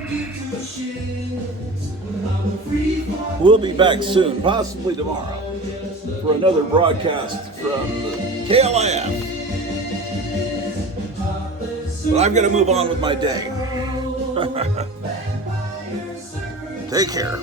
we'll be back soon, possibly tomorrow, for another broadcast from the KLIF. But I'm going to move on with my day. Take care.